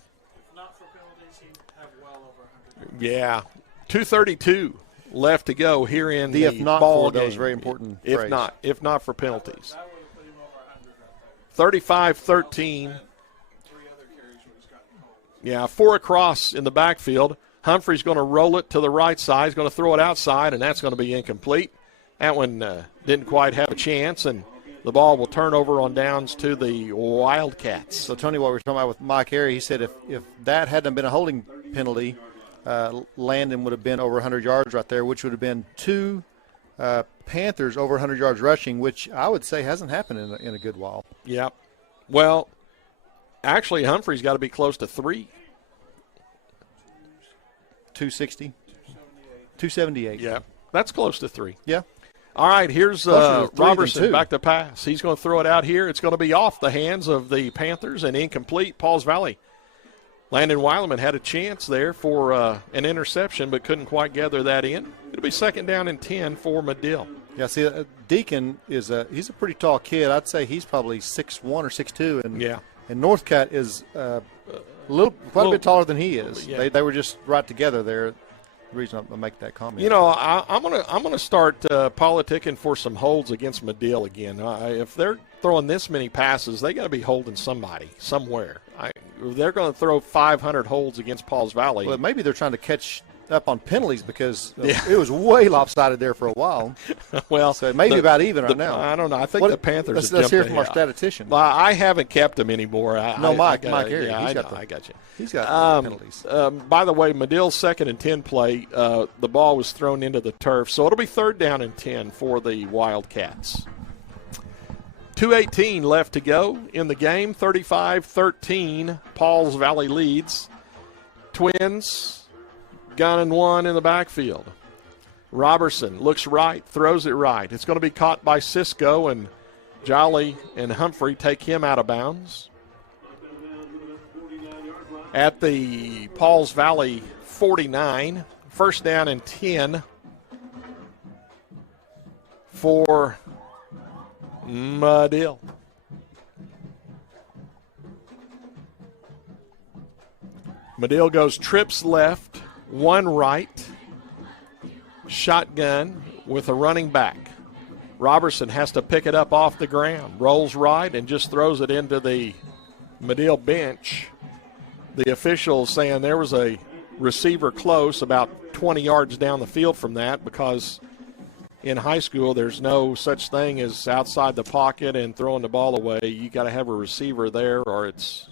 Yeah, 2:32 left to go here in the if not ball for game. those very important If phrase. not for penalties. 35-13. Yeah, 4 across in the backfield. Humphrey's going to roll it to the right side. He's going to throw it outside, and that's going to be incomplete. That one didn't quite have a chance, and the ball will turn over on downs to the Wildcats. So, Tony, what we were talking about with Mike Harry, he said if that hadn't been a holding penalty, Landon would have been over 100 yards right there, which would have been 2 Panthers over 100 yards rushing, which I would say hasn't happened in a good while. Yeah. Well, actually, Humphrey's got to be close to 3. 260? 278. Yeah. That's close to 3. Yeah. All right, here's Closer to 3 than Robertson 2. back to pass. He's going to throw it out here. It's going to be off the hands of the Panthers and incomplete. Pauls Valley. Landon Weileman had a chance there for an interception, but couldn't quite gather that in. It'll be 2nd down and 10 for Madill. Yeah, see, Deacon he's a pretty tall kid. I'd say he's probably 6'1 or 6'2. And, Yeah. And Northcutt is quite a bit taller than he is. Yeah. They were just right together there. The reason I make that comment. I'm gonna start politicking for some holds against Madill again. If they're throwing this many passes, they got to be holding somebody somewhere. They're going to throw 500 holds against Pauls Valley. Well, maybe they're trying to catch up on penalties because it was way lopsided there for a while. Well, so it may be about even right now. I don't know. I think the Panthers. Let's hear from our ahead. statistician. Well, I haven't kept them anymore. Mike Harry. Yeah, I got you. He's got penalties. By the way, Madill's 2nd and 10 play, the ball was thrown into the turf, so it'll be 3rd down and 10 for the Wildcats. 2:18 left to go in the game. 35-13. Pauls Valley leads. Twins, gun and 1 in the backfield. Robertson looks right, throws it right. It's going to be caught by Cisco, and Jolly and Humphrey take him out of bounds. At the Pauls Valley 49, 1st down and 10 for Madill. Madill goes trips left, 1 right, shotgun with a running back. Robertson has to pick it up off the ground, rolls right, and just throws it into the Madill bench. The officials saying there was a receiver close, about 20 yards down the field from that, because in high school, there's no such thing as outside the pocket and throwing the ball away. You got to have a receiver there, or it's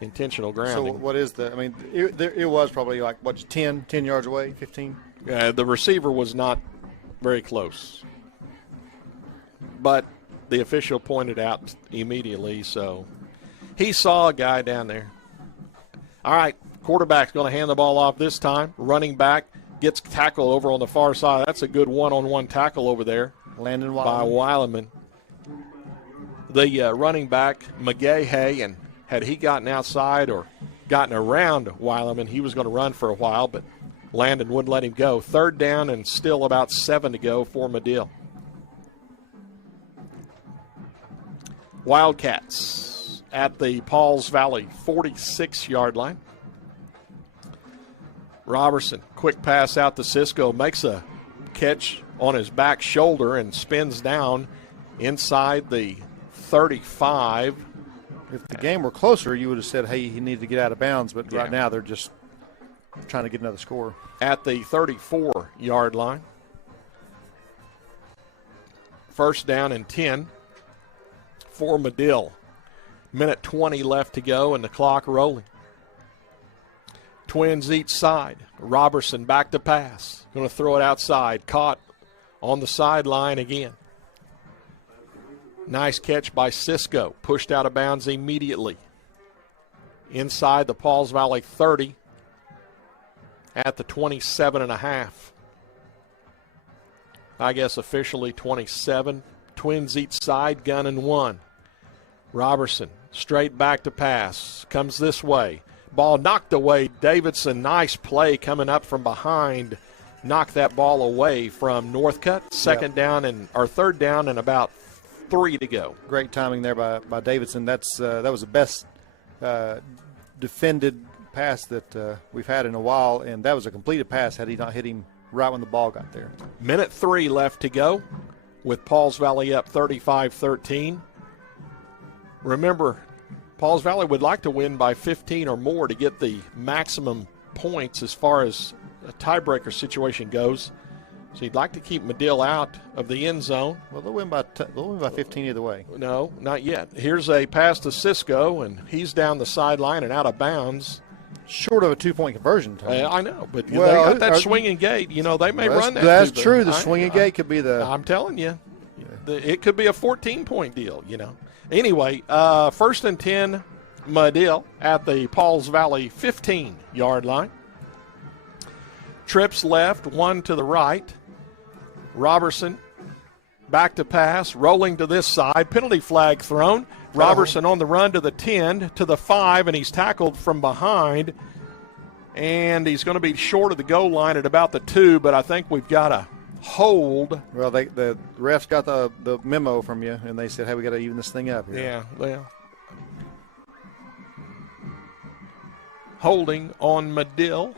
intentional grounding. So what is it was probably like, 10 yards away, 15? The receiver was not very close. But the official pointed out immediately, so he saw a guy down there. All right, quarterback's going to hand the ball off this time. Running back gets tackled over on the far side. That's a good one-on-one tackle over there. Landon Weileman. By Weileman. The running back, McGahey, and had he gotten outside or gotten around Weileman, he was going to run for a while, but Landon wouldn't let him go. 3rd down and still about 7 to go for Madill. Wildcats at the Pauls Valley 46-yard line. Robertson, quick pass out to Cisco, makes a catch on his back shoulder and spins down inside the 35. If the game were closer, you would have said, hey, he needed to get out of bounds, but Yeah. right now they're just trying to get another score. At the 34-yard line. 1st down and 10 for Madill. Minute 20 left to go and the clock rolling. Twins each side. Robertson back to pass. Going to throw it outside. Caught on the sideline again. Nice catch by Cisco. Pushed out of bounds immediately. Inside the Pauls Valley 30 at the 27.5. I guess officially 27. Twins each side, gun and one. Robertson straight back to pass. Comes this way. Ball knocked away. Davidson, nice play coming up from behind. Knocked that ball away from Northcutt. 3rd down and about 3 to go. Great timing there by Davidson. That was the best defended pass that we've had in a while, and that was a completed pass had he not hit him right when the ball got there. Minute 3 left to go with Pauls Valley up 35-13. Remember, Pauls Valley would like to win by 15 or more to get the maximum points as far as a tiebreaker situation goes. So you'd like to keep Madill out of the end zone. Well, they'll win by 15 either way. No, not yet. Here's a pass to Cisco, and he's down the sideline and out of bounds. Short of a 2-point conversion, Tony. I know, but they got that swinging gate. You know, they may run that. That's true. The swinging gate could be the. I'm telling you. It could be a 14-point deal, you know. Anyway, 1st and 10, Madill at the Pauls Valley 15-yard line. Trips left, 1 to the right. Robertson back to pass, rolling to this side. Penalty flag thrown. Robertson on the run to the 10, to the 5, and he's tackled from behind. And he's going to be short of the goal line at about the 2, but I think we've got a hold. Well, the refs got the memo from you, and they said, hey, we got to even this thing up here. Yeah, well. Holding on Madill.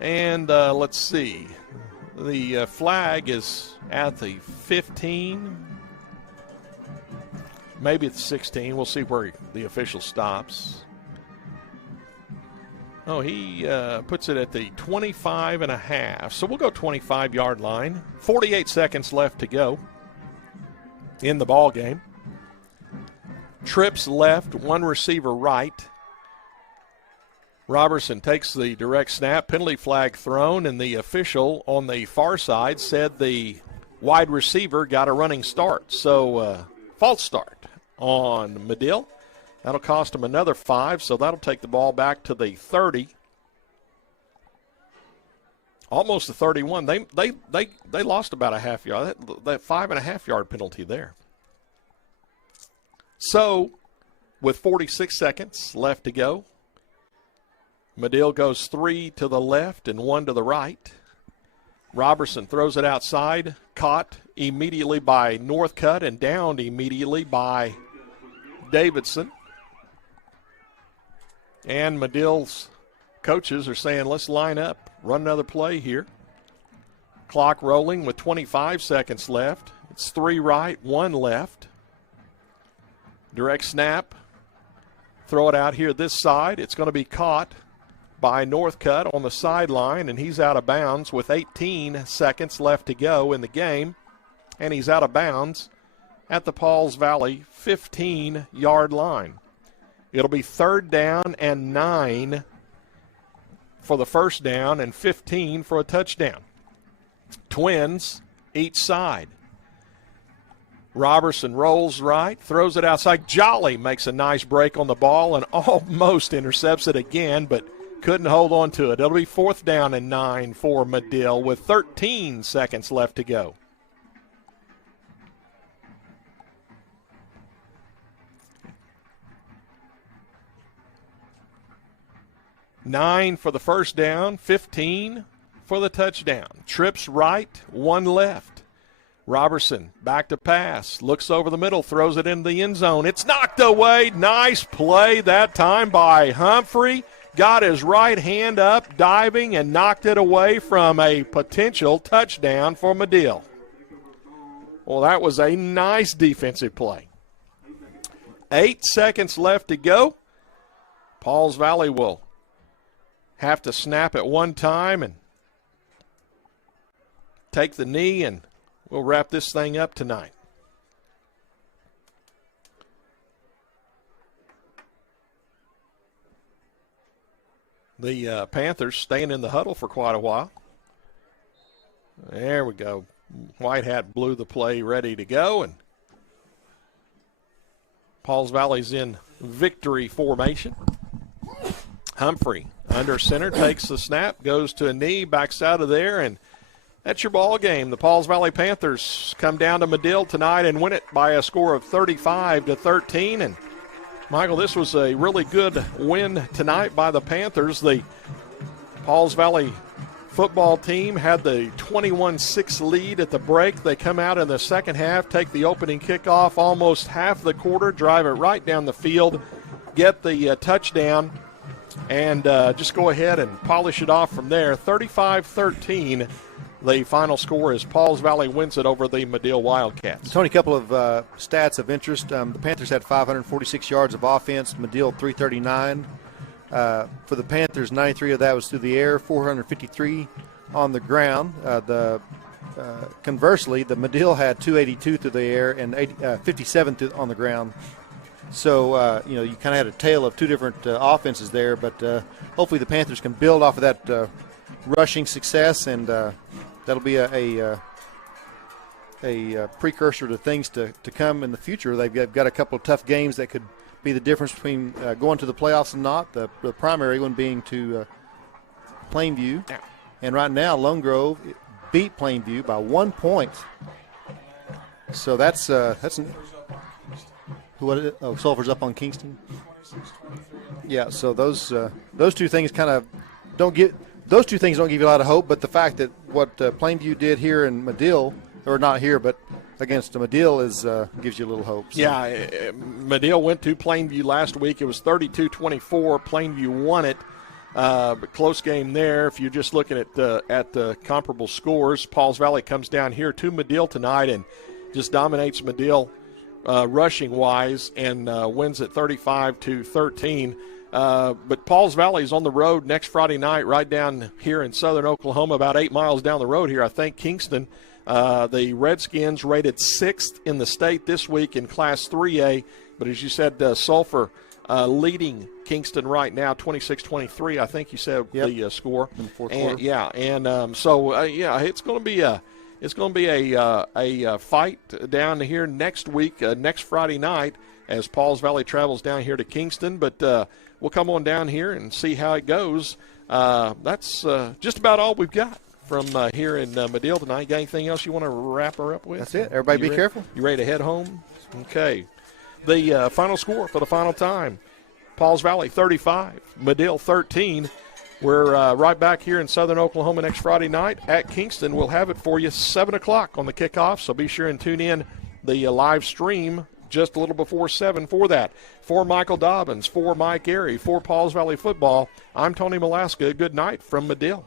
And let's see. The flag is at the 15. Maybe it's 16. We'll see where the official stops. Oh, he puts it at the 25.5. So we'll go 25-yard line. 48 seconds left to go in the ball game. Trips left, 1 receiver right. Robertson takes the direct snap, penalty flag thrown, and the official on the far side said the wide receiver got a running start. So false start on Madill. That'll cost him another 5, so that'll take the ball back to the 30. Almost the 31. They lost about a half yard. That 5.5-yard penalty there. So, with 46 seconds left to go, Madill goes 3 to the left and 1 to the right. Robertson throws it outside, caught immediately by Northcutt and downed immediately by Davidson. And Madill's coaches are saying, let's line up, run another play here. Clock rolling with 25 seconds left. It's 3 right, 1 left. Direct snap. Throw it out here this side. It's going to be caught by Northcutt on the sideline, and he's out of bounds with 18 seconds left to go in the game. And he's out of bounds at the Pauls Valley 15-yard line. It'll be 3rd down and 9 for the first down and 15 for a touchdown. Twins each side. Robertson rolls right, throws it outside. Jolly makes a nice break on the ball and almost intercepts it again, but couldn't hold on to it. It'll be 4th down and 9 for Madill with 13 seconds left to go. Nine for the first down, 15 for the touchdown. Trips right, 1 left. Robertson back to pass, looks over the middle, throws it into the end zone. It's knocked away. Nice play that time by Humphrey. Got his right hand up, diving, and knocked it away from a potential touchdown for Madill. Well, that was a nice defensive play. 8 seconds left to go. Pauls Valley will have to snap at one time and take the knee, and we'll wrap this thing up tonight. The Panthers staying in the huddle for quite a while. There we go. White Hat blew the play ready to go, and Pauls Valley's in victory formation. Humphrey under center, takes the snap, goes to a knee, backs out of there, and that's your ball game. The Pauls Valley Panthers come down to Madill tonight and win it by a score of 35-13. And Michael, this was a really good win tonight by the Panthers. The Pauls Valley football team had the 21-6 lead at the break. They come out in the second half, take the opening kickoff almost half the quarter, drive it right down the field, get the touchdown, and just go ahead and polish it off from there. 35-13, the final score is Pauls Valley wins it over the Madill Wildcats. Tony, a couple of stats of interest. The Panthers had 546 yards of offense, Madill 339. For the Panthers, 93 of that was through the air, 453 on the ground. Conversely, the Madill had 282 through the air and 57 on the ground. So, you kind of had a tale of two different offenses there, but hopefully the Panthers can build off of that rushing success, and that'll be a precursor to things to come in the future. They've got a couple of tough games that could be the difference between going to the playoffs and not, the primary one being to Plainview. And right now, Lone Grove beat Plainview by 1 point. So that's Sulphur's up on Kingston. Yeah, so those two things don't give you a lot of hope. But the fact that what Plainview did here in Madill, or not here, but against Madill, gives you a little hope. So. Yeah, Madill went to Plainview last week. It was 32-24. Plainview won it. But close game there. If you're just looking at the comparable scores, Pauls Valley comes down here to Madill tonight and just dominates Madill rushing-wise and wins at 35-13. But Pauls Valley is on the road next Friday night right down here in southern Oklahoma, about 8 miles down the road here, I think, Kingston. The Redskins rated 6th in the state this week in Class 3A. But as you said, Sulphur leading Kingston right now, 26-23, I think you said. Yep. The score. In the fourth quarter. Yeah, and so it's going to be a fight down here next week, next Friday night, as Pauls Valley travels down here to Kingston. But we'll come on down here and see how it goes. That's just about all we've got from here in Madill tonight. Got anything else you want to wrap her up with? That's it. Everybody be careful. You ready to head home? Okay. The final score for the final time, Pauls Valley 35, Madill 13. We're right back here in southern Oklahoma next Friday night at Kingston. We'll have it for you 7 o'clock on the kickoff, so be sure and tune in the live stream just a little before 7 for that. For Michael Dobbins, for Mike Airy, for Pauls Valley Football, I'm Tony Malaska. Good night from Madill.